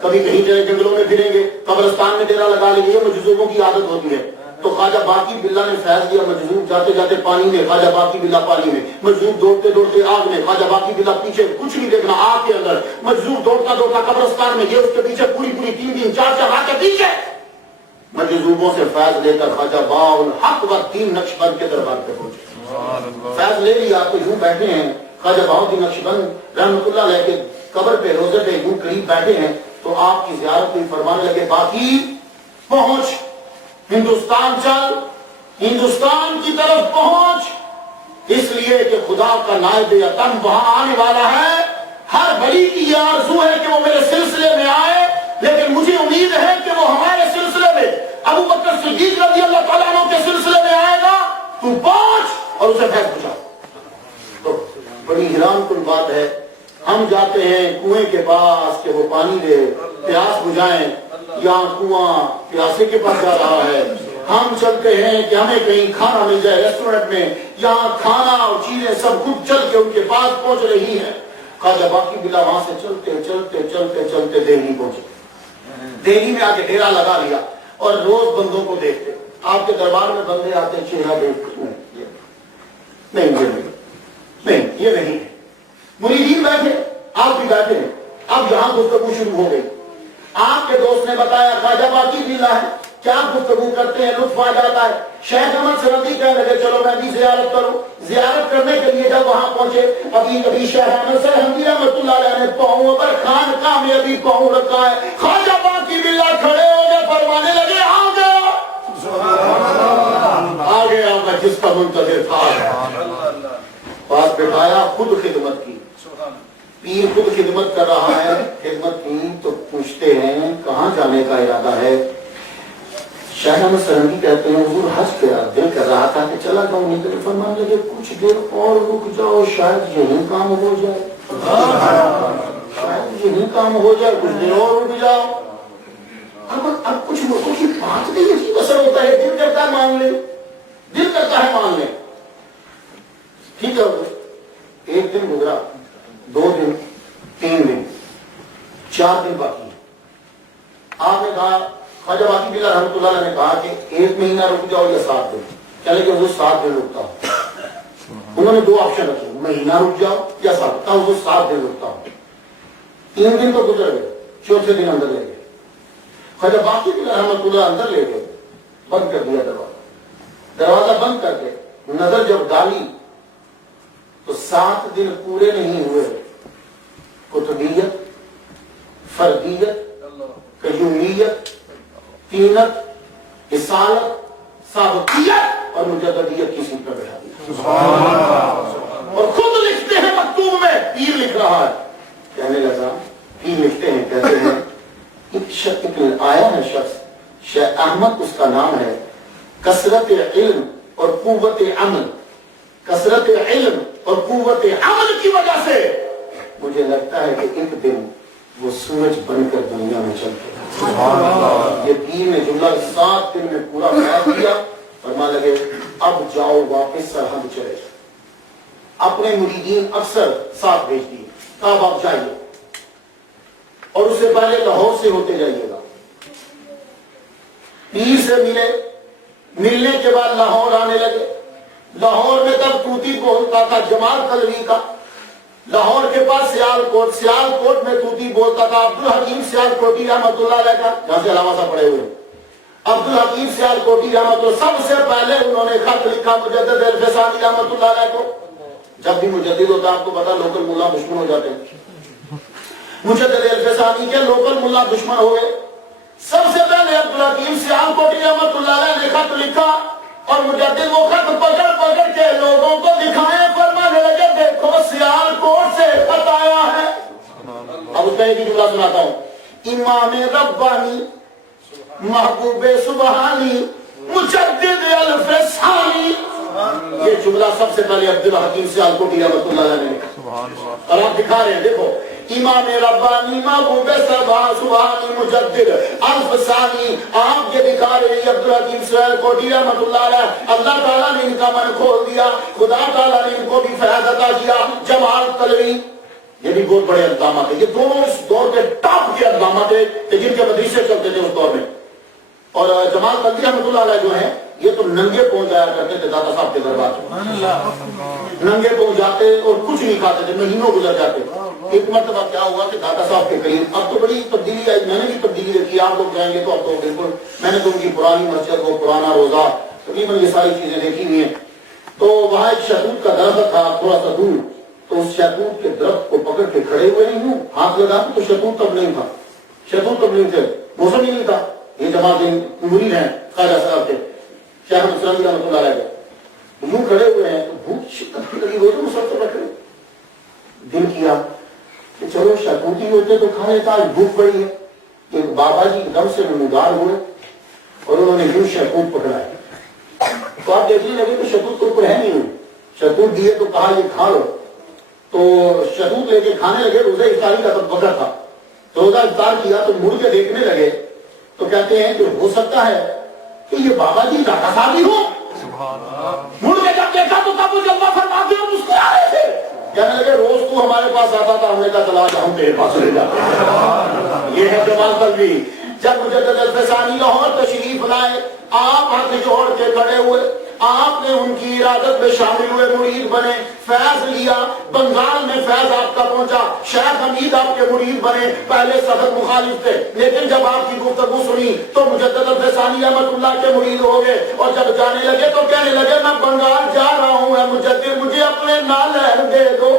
کبھی کہیں جنگلوں میں پھریں گے، قبرستان میں ڈیرا لگا لیں گے، یہ مجذوبوں کی عادت ہوتی ہے۔ تو خواجہ باقی بلا نے فیض دیا، مجذوب جاتے جاتے پانی میں، خواجہ باقی بلا پانی میں، مجذوب دوڑتے دوڑتے آگ میں، خواجہ باقی بلا پیچھے کچھ نہیں دیکھنا، آگ کے اندر، مجذوب دوڑتا دوڑتا قبرستان میں، یہ اس کے پیچھے پوری 3 دن 4 رات کے پیچھے، مجذوبوں سے فیض لے کر خواجہ باالحق والدین نقشبند کے دربار پہ پہنچے۔ فیض لے لیا تو یوں بیٹھے ہیں خواجہ باالحق نقشبند رحمۃ اللہ علیہ کے قبر پہ روزے پہ یوں قریب بیٹھے ہیں، تو آپ کی زیارت ہوئی، فرمانے لگے باقی پہنچ، ہندوستان چل، ہندوستان کی طرف پہنچ، اس لیے کہ خدا کا نائب اتم وہاں آنے والا ہے، ہر بلی کی یہ آرزو ہے کہ وہ میرے سلسلے میں آئے، لیکن مجھے امید ہے کہ وہ ہمارے سلسلے میں ابو بکر صدیق رضی اللہ تعالیٰ عنہ کے سلسلے میں آئے گا، تو پہنچ اور اسے فیض پہنچا۔ تو بڑی حیران کن بات ہے، ہم جاتے ہیں کنویں کے پاس کہ وہ پانی دے، پیاس بجھائیں، یہاں کنواں پیاسے کے پاس جا رہا ہے۔ ہم چلتے ہیں کہ ہمیں کہیں کھانا مل جائے ریسٹورنٹ میں، یہاں کھانا اور چیزیں سب خود چل کے ان کے پاس پہنچ رہی ہیں۔ خواجہ باقی بلا وہاں سے چلتے چلتے چلتے چلتے دہلی پہنچے، دہلی میں آ کے ڈیرا لگا لیا اور روز بندوں کو دیکھتے، آپ کے دربار میں بندے آتے، چہرہ دیکھ نہیں یہ نہیں، مریدین بیٹھے، آپ بھی بیٹھے ہیں، اب یہاں گفتگو شروع ہو گئی۔ آپ کے دوست نے بتایا خواجہ باقی بلا ہے، کیا گفتگو کرتے ہیں، لطف آ جاتا ہے۔ شیخ احمد سرندی کہنے لگے چلو میں بھی زیارت کروں۔ زیارت کرنے کے لیے جب وہاں پہنچے، ابھی شیخ احمد سرندی رحمۃ اللہ علیہ نے پاؤں پر خانقاہ میں ابھی پاؤں رکھا ہے، خواجہ باقی بلا کھڑے ہو گئے، فرمانے لگے آ گیا میں جس کا منتظر تھا۔ پاس بٹھایا، خود خدمت کی، پیر خود خدمت کر رہا ہے، خدمت کی تو پوچھتے ہیں کہاں جانے کا ارادہ ہے؟ شیخ احمد سرندی کہتے ہیں حضور حج پہ دل کر رہا تھا کہ چلا جاؤں، نہیں تو فرمانے لگے کچھ دیر اور رک جاؤ، شاید یہی کام ہو جائے، شاید یہی کام ہو جائے، کچھ دیر اور رک جاؤ۔ اب کچھ لوگوں کی بات نہیں عجیب اثر ہوتا ہے، دل کرتا ہے مان لیں، دل کرتا ہے مان لیں، ٹھیک ہے۔ ایک دن گزرا، 2 دن، 3 دن، 4 دن باقی۔ آپ نے کہا، خواجہ باقی بلا رحمۃ اللہ علیہ نے کہا کہ 1 مہینہ رک جاؤ یا 7 دن، چلے کہ وہ 7 دن رکتا ہوں۔ انہوں نے 2 آپشن رکھے، مہینہ رک جاؤ یا 7 دن، وہ 7 دن رکتا ہوں۔ 3 دن تو گزر گئے، 4تھے دن اندر لے گئے، خواجہ باقی بلا رحمۃ اللہ اندر لے گئے، بند کر دیا دروازہ بند کر کے نظر جب ڈالی تو 7 دن پورے نہیں ہوئے، قطبیت، فردیت، قیومیت، تینت، اصالت، سابقیت اور مجددیت کی سیٹ پر بیٹھا دیا۔ اور خود لکھتے ہیں مکتوب میں، پیر لکھ رہا ہے، کہنے لگا، پیر لکھتے ہیں کہتے ہیں ایک آیا ہے شخص، شیخ احمد اس کا نام ہے، کثرت علم اور قوت عمل، کثرت علم اور قوت عمل کی وجہ سے مجھے لگتا ہے کہ ایک دن وہ سورج بن کر دنیا میں چلتے ہیں۔ یہ پیر نے جملہ 7 دن میں پورا بیان کیا، فرما لگے اب جاؤ واپس سرحد چلے جاؤ۔ اپنے مریدین اکثر ساتھ بھیج دیے، کہا آپ جائیے اور اس سے پہلے لاہور سے ہوتے جائیے گا۔ پیر سے ملے، ملنے کے بعد لاہور آنے لگے۔ لاہور میں تب طوطی بولتا تھا جمال قلوی کا، لاہور کے پاس سیالکوٹ، سیالکوٹ میں طوطی بولتا تھا عبدالحکیم سیالکوٹی رحمۃ اللہ علیہ کا، جہاں سے علامہ صاحب پڑے ہوئے عبدالحکیم سیالکوٹی رحمۃ اللہ، سب سے پہلے انہوں نے خط لکھا مجدد الفسانی رحمۃ اللہ علیہ کو۔ جب بھی مجدد ہوتا آپ کو پتا لوکل ملا دشمن ہو جاتے ہیں، مجدد الفسانی کے لوکل ملا دشمن ہوئے۔ سب سے پہلے عبدالحکیم سیالکوٹی رحمۃ اللہ علیہ نے خط لکھا، اور مجدد وہ خط پکڑ پکڑ کے لوگوں کو دکھائے، فرمانے لگے دیکھو سیال کوٹ سے خط آیا ہے۔ اب اس کا ایک ہی جملہ سناتا ہوں، امام ربانی محبوب سبحانی مجدد الفسانی، یہ جملہ سب سے پہلے عبدالحکیم سیالکوٹی رحمۃ اللہ علیہ نے لکھا، اور آپ دکھا رہے ہیں دیکھو، امام ربانی محبوب سبحانی مجدد الفسانی، آپ یہ دکھا رہے ہیں عبدالحکیم سیالکوٹی رحمۃ اللہ علیہ، اللہ تعالیٰ نے ان کا من کھول دیا، خدا تعالیٰ نے ان کو بھی فیض عطا کیا، جمال طلبی، یہ بھی بہت بڑے علامہ تھے، یہ دونوں اس دور کے ٹاپ کے علامہ تھے جن کے مدرسے چلتے تھے اس دور میں۔ اور جمال قدری رحمۃ اللہ علیہ جو ہیں یہ تو ننگے پہنچ جایا کرتے تھے داتا صاحب کے دربار میں، ننگے پہنچ جاتے اور کچھ نہیں کھاتے تھے، مہینوں گزر جاتے۔ ایک مرتبہ کیا ہوا کہ داتا صاحب کے قریب، اب تو بڑی تبدیلی آئی، میں نے بھی تبدیلی دیکھی، آپ لوگ جائیں گے تو اب تو بالکل، میں نے تو ان کی پرانی مسجد، وہ پرانا روزہ، تقریباً یہ ساری چیزیں دیکھی ہوئی ہیں۔ تو وہاں ایک شہتوت کا درخت تھا تھوڑا سا دور، تو اس شہتوت کے درخت کو پکڑ کے کھڑے ہوئے نہیں ہوں، ہاتھ لگا تو شہتوت تب نہیں تھا، شہتوت تب نہیں تھے، موسم ہی نہیں تھا، یہ جماعت مرید ہیں خواجہ صاحب کے شیخ مسلم رحمۃ اللہ علیہ، یوں کھڑے ہوئے ہیں تو بھوک شدت کی لگی، وہ تو مسلسل رکھ رہے، دل کیا کہ چلو شہتوتی ہوتے تو کھا لیتا، آج بھوک پڑی ہے، کہ بابا جی دم سے نمودار ہوئے اور انہوں نے یوں شہتوت پکڑا ہے، تو آپ دیکھنے لگے تو شہتوت تو اوپر ہے نہیں، شہتوت دیے تو کہا یہ کھا لو، تو شہتوت لے کے کھانے لگے، روزہ افطاری کا تب وقت تھا، تو روزہ افطار کیا تو مڑ کے دیکھنے لگے تو کہتے ہیں کہ ہو سکتا ہے کہ یہ بابا جی داتا صاحب ہی ہو، مڑ کے جب دیکھا تو تب وہ جلوہ فرما کے اور مسکرا رہے تھے، کہنے لگے روز تو ہمارے پاس آتا تھا، ہم نے کہا چلا جا ہم تیرے پاس لے جاتے ہیں۔ یہ ہے جمال طلبی۔ جب مجدد الفسانی لاہور تشریف لائے، آپ ہاتھ جوڑ کے کھڑے ہوئے، آپ نے ان کی ارادت میں شامل ہوئے، مرید بنے، فیض لیا، بنگال میں فیض آپ کا پہنچا، شیخ حمید آپ کے مرید بنے، پہلے سخت مخالف تھے لیکن جب آپ کی گفتگو سنی تو مجدد الفسانی رحمۃ اللہ کے مرید ہو گئے، اور جب جانے لگے تو کہنے لگے میں بنگال جا رہا ہوں، اے مجدد مجھے اپنے نالین دے دو۔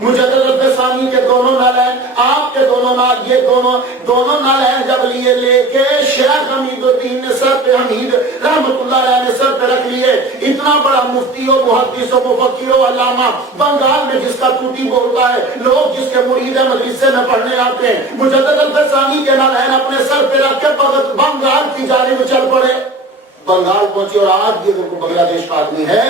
مجدد الفسانی کے دونوں نالین، آپ کے دونوں نال، یہ دونوں نالین جب لیے، لے کے شیخ حمید الدین نے سر پہ، حمید رحمت اللہ علیہ نے سر پہ رکھ لیے، اتنا بڑا مفتی و محدث و مفکر و علامہ، بنگال میں جس کا توتی بولتا ہے، لوگ جس کے مرید مدرسے میں پڑھنے آتے ہیں، مجدد الفسانی کے نالین اپنے سر پہ رکھ کے بنگال کی جانب چل پڑے، بنگال پہنچے، اور آج بھی اگر کوئی بنگلہ دیش کا آدمی ہے،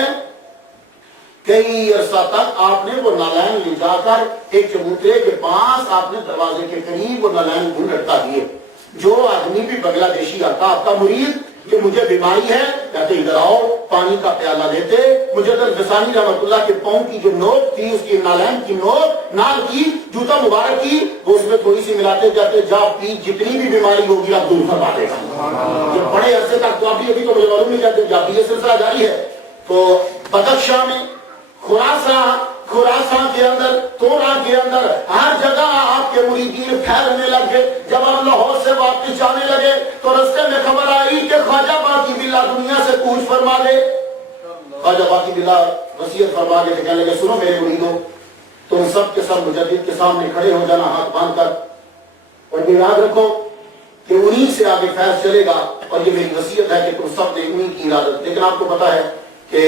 کئی عرصہ تک آپ نے وہ نالین لے جا کر ایک چبوترے کے پاس آپ نے دروازے کے قریب وہ نالین گھن لٹکا دیے، جو آدمی بھی بنگلہ دیشی آتا آپ کا مرید کہ مجھے بیماری ہے، کہتے ادھر آؤ، پانی کا پیالہ دیتے، مجدد الفسانی رحمۃ اللہ کے پاؤں کی جو نوک تھی، اس کی نالین کی نوک، نال کی جوتا مبارک کی، وہ اس میں تھوڑی سی ملاتے جاتے، جا پی جتنی بھی بیماری ہوگی آپ دور فرما دے گا۔ یہ بڑے عرصے تک تو ابھی تو مجھے معلوم نہیں کہتے، جب یہ سلسلہ جاری ہے تو بدخشاں میں، خراسان کے اندر، تورا کے اندر، ہر جگہ آپ کے مریدین پھیلنے لگے۔ جب ہم لاہور سے واپس جانے لگے تو رستے میں خبر آئی کہ خواجہ باقی باللہ دنیا سے کوچ فرما گئے۔ خواجہ باقی باللہ وصیت فرما گئے، کہنے لگے سنو میرے مریدوں، تم سب کے سب مجدد کے سامنے کھڑے ہو جانا ہاتھ باندھ کر، اور یہ یاد رکھو کہ انہی سے آگے فیض چلے گا، اور یہ میری وصیت ہے کہ تم سب نے انہی کی ارادت۔ لیکن آپ کو پتا ہے کہ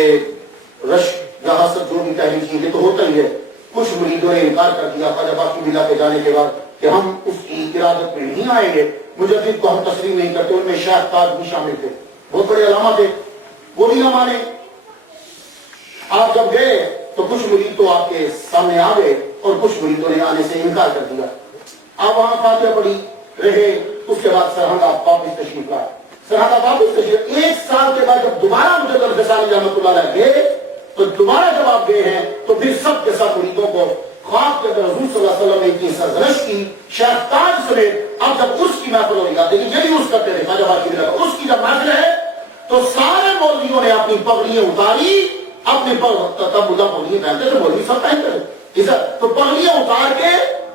رشک یا حسد جو بھی پہلی چیز ہے تو ہوتا ہی ہے، کچھ مریدوں نے انکار کر دیا خواجہ باقی باللہ کے جانے کے بعد کہ ہم اس کی ارادت میں نہیں آئیں گے، مجدد کو ہم تسلیم نہیں کرتے۔ ان میں شیخ تاج بھی شامل تھے، بہت بڑے علامہ تھے، وہ بھی نہ مانے۔ آپ جب گئے تو کچھ مرید تو آپ کے سامنے آ گئے اور کچھ مریدوں نے آنے سے انکار کر دیا۔ آپ وہاں فاتحہ پڑھی رہے، اس کے بعد سرہنگ آپ واپس تشریف لائے، سرہنگ واپس تشریف، ایک سال کے بعد جب دوبارہ مجدد الفسانی رحمۃ اللہ علیہ گئے تو دوبارہ جب آپ گئے ہیں تو پھر سب کے سب مریدوں کو خواب کے اندر حضور صلی اللہ علیہ وسلم نے اتنی سرزنش کی، شیخ تاج سمیت، اب جب اس کی محفل ہو رہی ہے، لیکن یہی اس کرتے تھے خواجہ باقی باللہ کا، اس کی جب محفل ہے تو سارے مولویوں نے اپنی پگڑیاں اتاری، اپنی تب اللہ پگڑیاں پہنتے تھے، مولوی سب پہنتے تھے، تو پگڑیاں اتار کے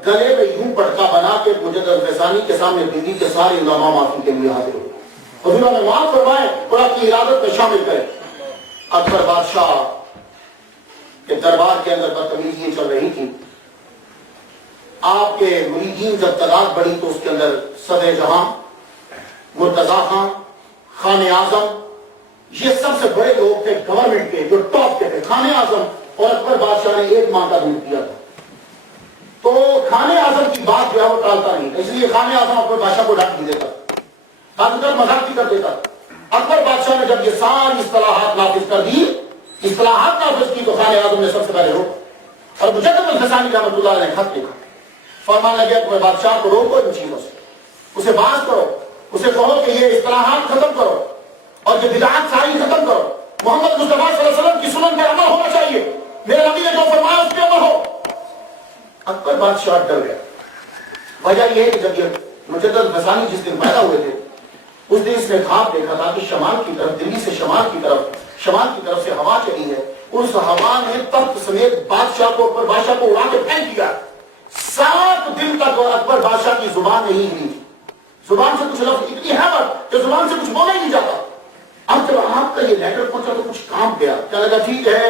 گلے میں یوں پٹکا بنا کے مجدد الفسانی کے سامنے دلی کے سارے علماء معافی کے لیے حاضر ہوئے، حضور نے معاف فرمائے اور اپنی ارادت میں شامل کرے۔ اکبر بادشاہ کہ دربار کے اندر بدتمیزیاں چل رہی تھی، آپ کے مریدین جب تعداد بڑھی تو اس کے اندر صدر جہاں، مرتضیٰ خان، خان اعظم، یہ سب سے بڑے لوگ تھے گورنمنٹ کے، جو ٹاپ کے تھے. خان اعظم اور اکبر بادشاہ نے ایک ماہ کا دودھ کیا تھا. تو خان اعظم کی بات جو ہے وہ ٹالتا نہیں، اس لیے خان اعظم اکبر بادشاہ کو ڈانٹ نہیں دیتا، حقیقت مذاق بھی کر دیتا. اکبر بادشاہ نے جب یہ ساری اصطلاحات نافذ کر دی، اصطلاحات نافذ کی، تو خان اعظم نے سب سے پہلے روکا. اور مجدد الحسانی رحمۃ اللہ علیہ نے خط لکھا، فرمانے لگے اکبر بادشاہ کو روکو ان چیزوں سے، اسے باز کرو، اسے کہو کہ یہ اصطلاحات ختم کرو اور یہ بدعات ساری ختم کرو. محمد مصطفیٰ صلی اللہ علیہ وسلم کی سنن پر عمل ہونا چاہیے، میرے نبی نے جو فرمایا اس پہ عمل ہو. اکبر بادشاہ ڈر گیا. وجہ یہ ہے کہ جب یہ مجدد الحسانی جس دن پیدا ہوئے تھے، اس دن اس نے خواب دیکھا تھا کہ شمال کی طرف، دلی سے شمال کی طرف سے ہوا چلی ہے. اس ہوا نے تخت سمیت بادشاہ کو، اکبر بادشاہ کو اڑا کے پھینک دیا. 7 دن تک اکبر بادشاہ کی زبان نہیں ہلی، زبان سے کچھ لفظ، اتنی حیبت کہ زبان سے کچھ بولا ہی نہیں جاتا. اب جب آپ کا یہ لیٹر پہنچا تو کچھ کام گیا، کیا لگا ٹھیک ہے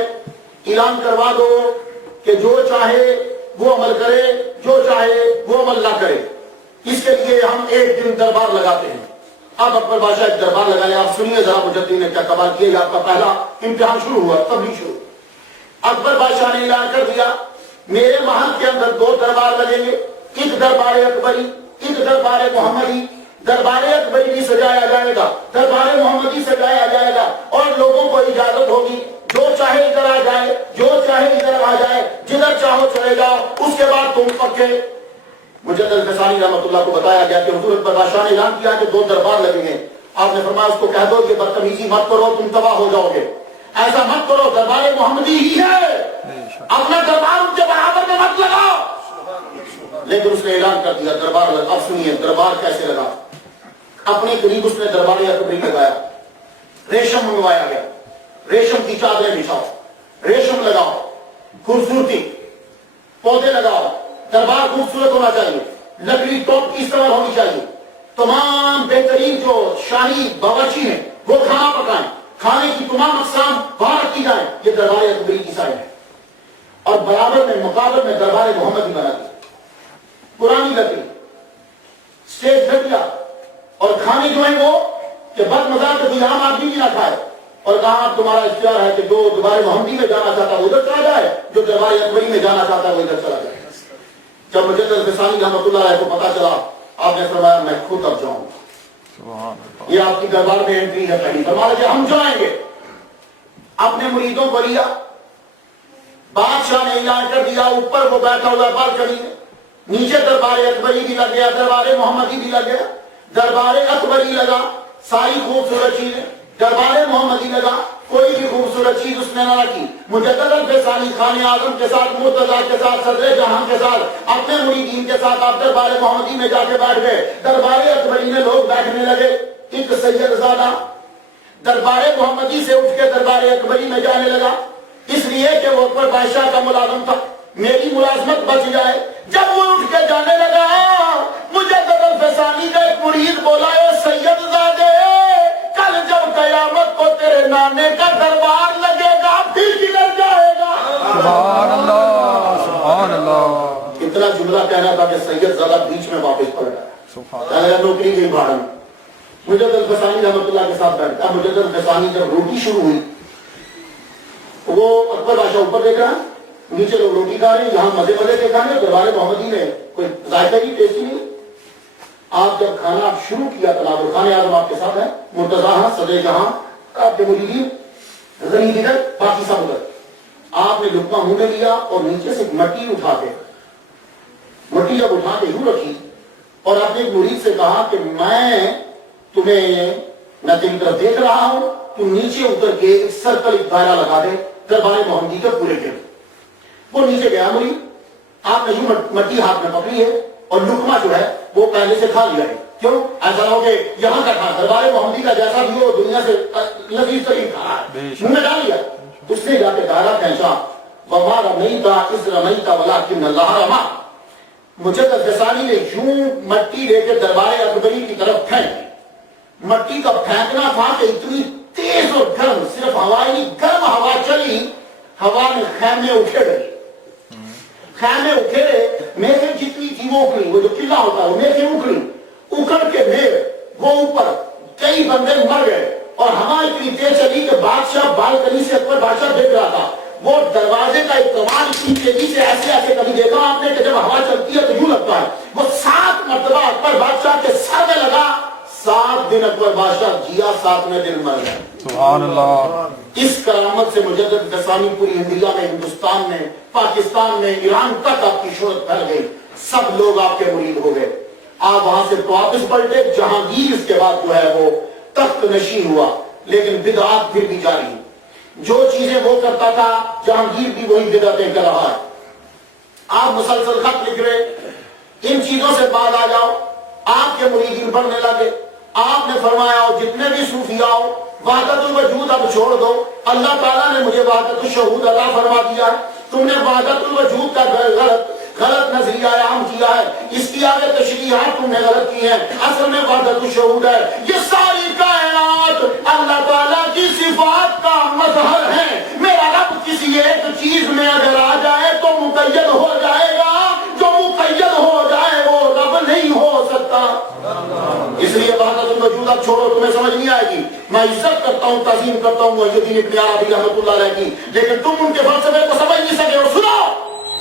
اعلان کروا دو کہ جو چاہے وہ عمل کرے، جو چاہے وہ عمل نہ کرے. اس کے لیے ہم ایک دن دربار لگاتے ہیں. اب اکبر بادشاہ ایک دربار لگا لیا. آپ سنیے ذرا مجدد نے کیا کمال کیا. یہ آپ کا پہلا امتحان شروع ہوا، تبلیغ شروع. اکبر بادشاہ نے اعلان کر دیا میرے محل کے اندر 2 دربار لگیں گے، ایک دربار اکبری، ایک دربار محمدی. دربار اکبری بھی سجایا جائے گا، دربار محمدی سجایا جائے گا، اور لوگوں کو اجازت ہوگی جو چاہے ادھر آ جائے، جو چاہے ادھر آ جائے، جدھر چاہو چلے جاؤ. اس کے بعد تم پکے. مجدد الحسانی رحمۃ اللہ کو بتایا گیا کہ حضور اکبر بادشاہ نے اعلان کیا کہ 2 دربار لگیں گے. آپ نے فرمایا اس کو کہہ دو یہ بدتمیزی مت کرو، تم تباہ ہو جاؤ گے. ایسا مت کرو، دربار محمدی ہی ہے، اپنا دربار ان کے برابر میں مت لگاؤ. لیکن اس نے اعلان کر دیا دربار لگا. اب سنیے دربار کیسے لگا. اپنے قریب اس نے دربار اکبری لگایا، ریشم منگوایا گیا، ریشم کی چادریں بچھاؤ، ریشم لگاؤ، خوبصورتی، پودے لگاؤ. دربار خوبصورت ہونا چاہیے، لکڑی ٹاپ کی اس طرح ہونی چاہیے. تمام بہترین جو شاہی باورچی ہیں وہ کھانا پکائیں، کھانے کی تمام اقسام وہاں رکھی جائیں. یہ دربار اکبری کی سائن ہے. اور برابر میں مقابل میں دربار محمدی بنا دیا. پرانی لکڑی، اسٹیج رکھ دیا، اور کھانے جو ہیں وہ کہ بد مزاج کوئی عام آدمی بھی نہ کھائے. اور کہا تمہارا اختیار ہے کہ جو دربار محمدی میں جانا چاہتا ہے وہ ادھر چلا جائے، جو دربار اکبری میں جانا چاہتا ہے وہ ادھر چلا جائے. جب مجدد الحسانی رحمۃ اللہ علیہ کو پتا چلا، آپ نے فرمایا میں خود اب جاؤں گا. یہ آپ کی دربار میں انٹری ہے پہلی. فرمایا کہ ہم جائیں گے. اپنے مریدوں کو لیا، بادشاہ نے اعلان کر دیا. اوپر وہ بیٹھا ہوا بالکنی میں، نیچے دربار اکبری بھی لگ گیا، دربار محمدی بھی لگ گیا. دربار اکبری لگا ساری خوبصورت چیزیں، دربار محمدی لگا کوئی بھی خوبصورت چیز اس نے نہ رکھی. مجدد الحسانی خان اعظم کے ساتھ، مرتضیٰ کے ساتھ، صدر جہاں کے ساتھ، اپنے مریدین کے ساتھ آپ دربار محمدی میں جا کے بیٹھ گئے. دربار اکبری میں لوگ بیٹھنے لگے. ایک سید زادہ دربار محمدی سے اٹھ کے دربار اکبری میں جانے لگا، اس لیے کہ وہ اکبر بادشاہ کا ملازم تھا، میری ملازمت بچ جائے. جب وہ اٹھ کے جانے لگا، مجدد الحسانی کا ایک مرید بولا اے سید زادے، کل جب قیامت کو تیرے نانے کا دربار لگے گا پھر کدھر جائے گا. سبحان اللہ، سبحان اللہ. اتنا جملہ کہنا تھا کہ سید زادہ بیچ میں واپس پڑ گیا، نوکری گئی بھاڑ میں. مجدد الحسانی رحمۃ اللہ کے ساتھ بیٹھا. مجدد الحسانی جب روٹی شروع ہوئی، وہ اکبر بادشاہ اوپر دیکھ رہا ہے، نیچے لوگ روٹی کھا رہے ہیں، یہاں مزے مزے کے کھانے. دربار محمدی میں کوئی ذائقہ بھی ٹیسٹی نہیں. آپ جب کھانا شروع کیا تناظر، خان اعظم آپ کے ساتھ ہے، مرتضیٰ ہاں، صدر جہاں، آپ کے مریدین، غنی ادھر، باقی سب ادھر. آپ نے لقمہ منہ میں لیا اور نیچے سے مٹی اٹھا کے، مٹی جب اٹھا کے یوں رکھی اور آپ نے ایک مرید سے کہا کہ میں تمہیں میں تیری طرف دیکھ رہا ہوں، تم نیچے اتر کے ایک سرکل، ایک دائرہ لگا دے دربار محمدی کے پورے کے. وہ نیچے گیا مرید. آپ نے یوں مٹی ہاتھ میں پکڑی ہے اور لقمہ جو ہے وہ پہلے سے کھا لیا ہے. کیوں ایسا ہو کہ یہاں کا کھا دربار محمدی کا جیسا بھی ہو دنیا سے لذیذ ترین کھا منہ میں ڈال لیا. اس نے جا کے دائرہ کھینچا، وما رمیت اذ رمیت ولکن اللہ رمی. مجدد الحسانی نے یوں مٹی لے کے دربار اکبری کی طرف پھینکی. مٹی کا پھینکنا تھا کہ اتنی تیز اور گرم، صرف ہوا ہی نہیں، گرم ہوا چلی، ہوا میں خیمے اکھیڑے. خیمے اکھیڑے، میخیں جتنی تھی وہ اکھڑی، وہ جو قلعہ ہوتا ہے وہ میخیں اکھڑی، اکھڑ کے میخ وہ اوپر، کئی بندے مر گئے، اور ہوا اتنی تیز چلی کہ بادشاہ بالکنی سے اکبر بادشاہ دیکھ رہا تھا. وہ دروازے کا استعمال اتنی تیزی سے ایسے ایسے کبھی دیکھا آپ نے کہ جب ہوا چلتی ہے تو یوں لگتا ہے. وہ 7 مرتبہ اکبر بادشاہ کے سر میں لگا. 7 دن اکبر بادشاہ جیا، 7ویں دن مر گیا. سبحان اللہ. اس کرامت سے مجدد غسانی پوری انڈیا میں، ہندوستان میں، پاکستان میں، ایران تک آپ کی شہرت پھیل گئی. سب لوگ آپ کے مرید ہو گئے. آپ وہاں سے واپس پلٹے. جہانگیر اس کے بعد جو ہے وہ تخت نشین ہوا، لیکن بدعات پھر بھی جاری. جو چیزیں وہ کرتا تھا جہانگیر بھی وہی بدعتیں کر رہا ہے. آپ مسلسل خط لکھ رہے، ان چیزوں سے بعد آ جاؤ. آپ کے مریدین بڑھنے لگے. آپ نے فرمایا جتنے بھی صوفیاء ہو وحدت الوجود اب چھوڑ دو. اللہ تعالیٰ نے مجھے وحدت الشہود عطا فرما دیا ہے. تم نے وحدت الوجود کا غلط نظریہ عام کیا ہے. اس کی آگے تشریحات تم نے غلط کی ہیں. اصل میں وحدت الشہود ہے. یہ ساری کائنات اللہ تعالیٰ کی صفات کا مظہر ہے. میرا رب کسی ایک چیز میں اگر آ جائے تو مقید ہو جائے گا. جو مقید ہو جائے وہ رب نہیں ہو سکتا. اس لیے وحدت الوجود اب چھوڑو. تمہیں سمجھ نہیں آئے گی. میں عزت کرتا ہوں، تعظیم کرتا ہوں محی الدین ابن عربی رحمۃ اللہ علیہ کی، لیکن تم ان کے فلسفے کو سمجھ نہیں سکے. اور سنو،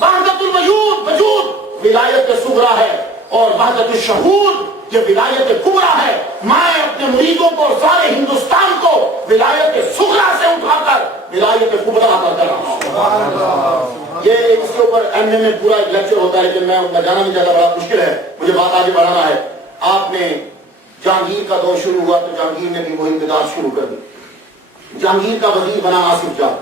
وحدت الوجود وجود ولایت صغرا ہے، اور وحدت الشہود یہ ولایت کبریٰ ہے. میں اپنے مریدوں کو، سارے ہندوستان کو ولایت صغرا سے اٹھا کر ولایت کبریٰ پر کر رہا ہوں. یہ اس کے اوپر ایم اے میں پورا ایک لیکچر ہوتا ہے، لیکن میں جانا نہیں چاہتا، بڑا مشکل ہے، مجھے بات آگے بڑھانا ہے. آپ نے جہانگیر کا دور شروع ہوا تو جہانگیر نے بھی وہی بدعت شروع کر دی. جہانگیر کا وزیر بنا آصف جاہ.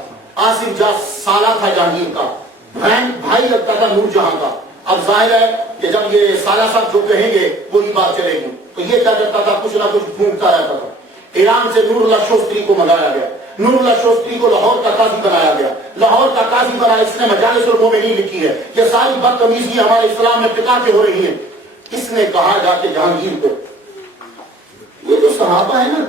آصف جاہ سالہ تھا جہانگیر کا، بھائی لگتا تھا نور جہاں کا. اب ظاہر ہے کہ جب یہ سالہ صاحب جو کہیں گے وہی بات چلے گی. تو یہ کیا کرتا تھا، کچھ نہ کچھ ڈھونڈتا رہتا تھا. ایران سے نور اللہ شوستری کو منگایا گیا. نور اللہ شوستری کو لاہور کا قاضی بنایا گیا. لاہور کا قاضی بنا، اس نے مجالس المومنین لکھی ہے. یہ ساری بدتمیزی ہمارے اسلام میں ارتکاب کے ہو رہی ہیں. اس نے کہا جا کے جہانگیر کو، یہ جو صحابہ ہیں نا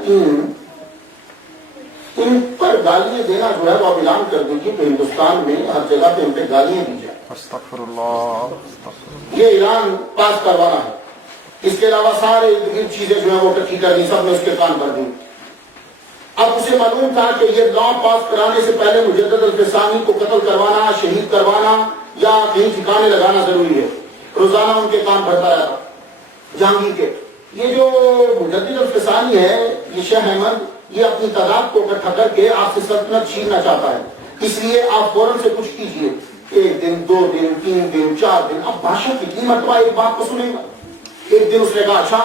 ان پر گالیاں دینا جو ہے وہ اعلان کر دیجیے کہ ہندوستان میں ہر جگہ پہ ان پہ گالیاں دی جائیں. استغفر اللہ. یہ اعلان پاس کروانا ہے. اس کے علاوہ سارے چیزیں جو ہیں وہ اکٹھی کرنی، سب نے اس کے کان پر دی. اب اسے معلوم تھا کہ یہ لا پاس کرانے سے پہلے مجدد الفسانی کو قتل کروانا، شہید کروانا یا کہیں ٹھکانے لگانا ضروری ہے. روزانہ ان کے کام بھرتا رہتا جہانگیر کے. یہ جو مجدد الفسانی ہے، یہ شاہ احمد، یہ اپنی تعداد کو اکٹھا کر کے آپ سے سلطنت چھیننا چاہتا ہے. اس لیے آپ فوراً سے کچھ کیجئے. 1 دن 2 دن 3 دن 4 دن. اب بادشاہ کتنی مرتبہ ایک بات کو سنے گا. ایک دن اس نے کہا اچھا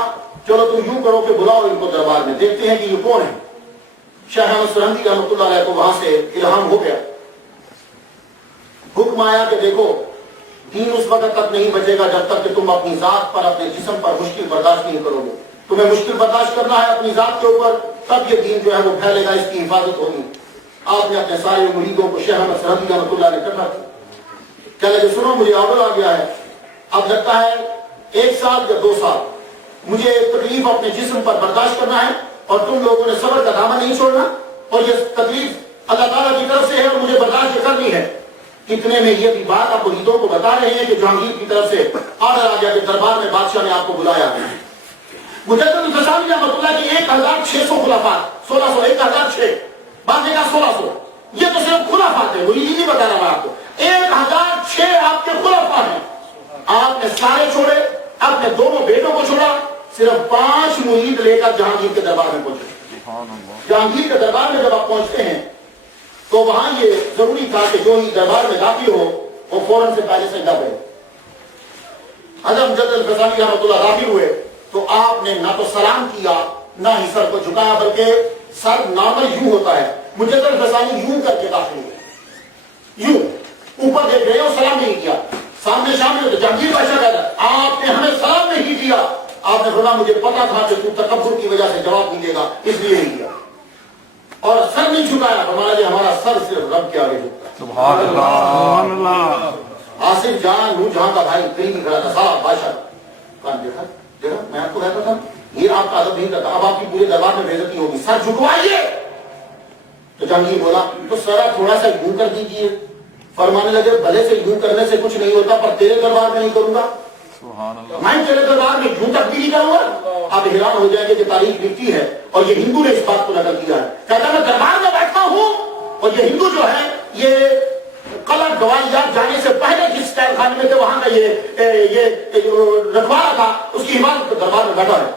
چلو تم یوں کرو کہ بلاؤ ان کو دربار میں، دیکھتے ہیں کہ یہ کون ہے. شاہ احمد سرہندی رحمۃ اللہ علیہ کو وہاں سے الہام ہو گیا. حکم آیا کہ دیکھو دین اس وقت تک نہیں بچے گا جب تک کہ تم اپنی ذات پر، اپنے جسم پر مشکل برداشت نہیں کرو گے. تمہیں مشکل برداشت کرنا ہے اپنی ذات کے اوپر، تب یہ دین جو ہے وہ پھیلے گا، اس کی حفاظت ہوگی. آپ نے اپنے سارے مریدوں کو شاہ احمد سرہندی رحمۃ اللہ علیہ اکٹھا کیا. کہنے لگے سنو مجھے آرڈر آ گیا ہے، اب لگتا ہے 1 سال یا 2 سال مجھے تکلیف اپنے جسم پر برداشت کرنا ہے، اور تم لوگوں نے صبر کا دامن نہیں چھوڑنا، اور یہ تکلیف اللہ تعالیٰ کی طرف سے ہے اور مجھے برداشت کرنی ہے. اتنے میں یہ بھی بات آپ مریدوں کو بتا رہے ہیں کہ جہانگیر کی طرف سے آرڈر آ گیا کہ دربار میں بادشاہ نے آپ کو بلایا. مجدد الفسانی رحمۃ اللہ کی 1600 خلافات، 1600 1006 بعد میں کہا 1600. یہ تو صرف خلافات ہے، وہی نہیں بتا رہا میں آپ کو. 1006 آپ کے خلافات ہیں. آپ نے سارے چھوڑے، اپنے دونوں بیٹوں کو چھوڑا، صرف 5 مرید لے کر جہانگیر کے دربار میں پہنچے. جہانگیر کے دربار میں جب آپ پہنچتے ہیں تو وہاں یہ ضروری تھا کہ جو ہی دربار میں داخل ہو وہ فوراً سے پہلے سجدہ کرے. حضرت مجدد الفسانی رحمۃ اللہ داخل ہوئے تو آپ نے نہ تو سلام کیا نہ ہی سر کو جھکایا، بلکہ سر نارمل یوں ہوتا ہے. مجدد الفسانی یوں کر کے داخل ہوئے، یوں اوپر دیکھ رہے اور سلام نہیں کیا. سامنے شامل ہوتے جہانگیر بادشاہ کہتا ہے آپ نے ہمیں سلام نہیں کیا. آپ نے فرمایا مجھے پتا تھا کہ تم تکبر کی وجہ سے جواب نہیں دے گا، اس لیے نہیں کیا. اور سر نہیں جھکایا، فرمایا کہ ہمارا سر صرف رب کے آگے جھکتا ہے. سبحان اللہ. آصف جہاں نور جہاں کا بھائی قریب کھڑا تھا، صاحب بادشاہ کہا دیکھا میں آپ کو کہتا تھا یہ آپ کا ادب نہیں کرتا، اب آپ کی پورے دربار میں بے عزتی ہوگی، سر جھکوائیے. تو جہانگیر بولا تو سر تھوڑا سا یوں کر دیجیے. فرمانے لگے بھلے سے یوں کرنے سے کچھ نہیں ہوتا، پر تیرے دربار میں نہیں کروں گا. میں تیرے دربار میں کیوں تبدیلی کروں گا؟ آپ حیران ہو جائیں گے کہ تاریخ لکھتی ہے اور یہ ہندو نے اس بات کو نقل کیا ہے. کہتا میں دربار میں بیٹھتا ہوں اور یہ ہندو جو ہے یہ قلعہ گوالیار جانے سے پہلے جس خانے میں تھے وہاں کا یہ رکھوالا تھا اس کی حفاظت دربار میں بیٹھا ہے.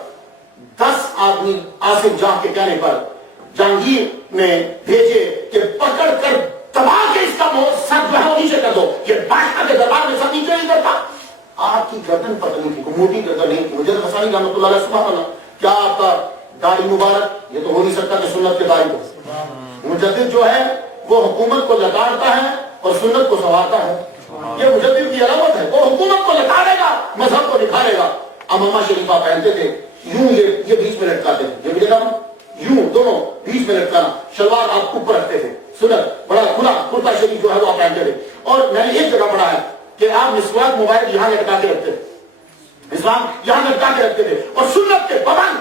10 آدمی آصف جاں کے کہنے پر جہانگیر نے بھیجے کہ پکڑ کر دبا کے اس کا سر جو ہے وہ نیچے کر دو. یہ بادشاہ کے دربار میں سر نیچے نہیں کرتا. آپ کی گردن پتلی تھی, موٹی گردن نہیں تھی. مجھے حسانی رحمۃ اللہ علیہ سبحان اللہ, کیا آپ کا داڑھی مبارک, یہ تو ہو نہیں سکتا کہ سنت کے داڑھی کو. مجدد جو ہے وہ حکومت کو لتاڑتا ہے اور سنت کو سنوارتا ہے. یہ مجدد کی علامت ہے, وہ حکومت کو لتاڑے گا, مذہب کو نکھارے گا. امامہ شریفہ پہنتے تھے یوں, یہ بیچ میں لٹکاتے تھے, یہ بھی دیکھا نا, یوں دونوں بیچ میں لٹکانا. شلوار آپ اوپر رکھتے تھے, سنت بڑا کھلا کرتا شریف جو ہے وہ آپ پہنتے تھے. اور میں نے ایک جگہ پڑھا ہے کہ آپ مسواک موبائل یہاں لٹکا کے رکھتے تھے, مسواک یہاں لٹکا کے رکھتے تھے, اور سنت کے پابند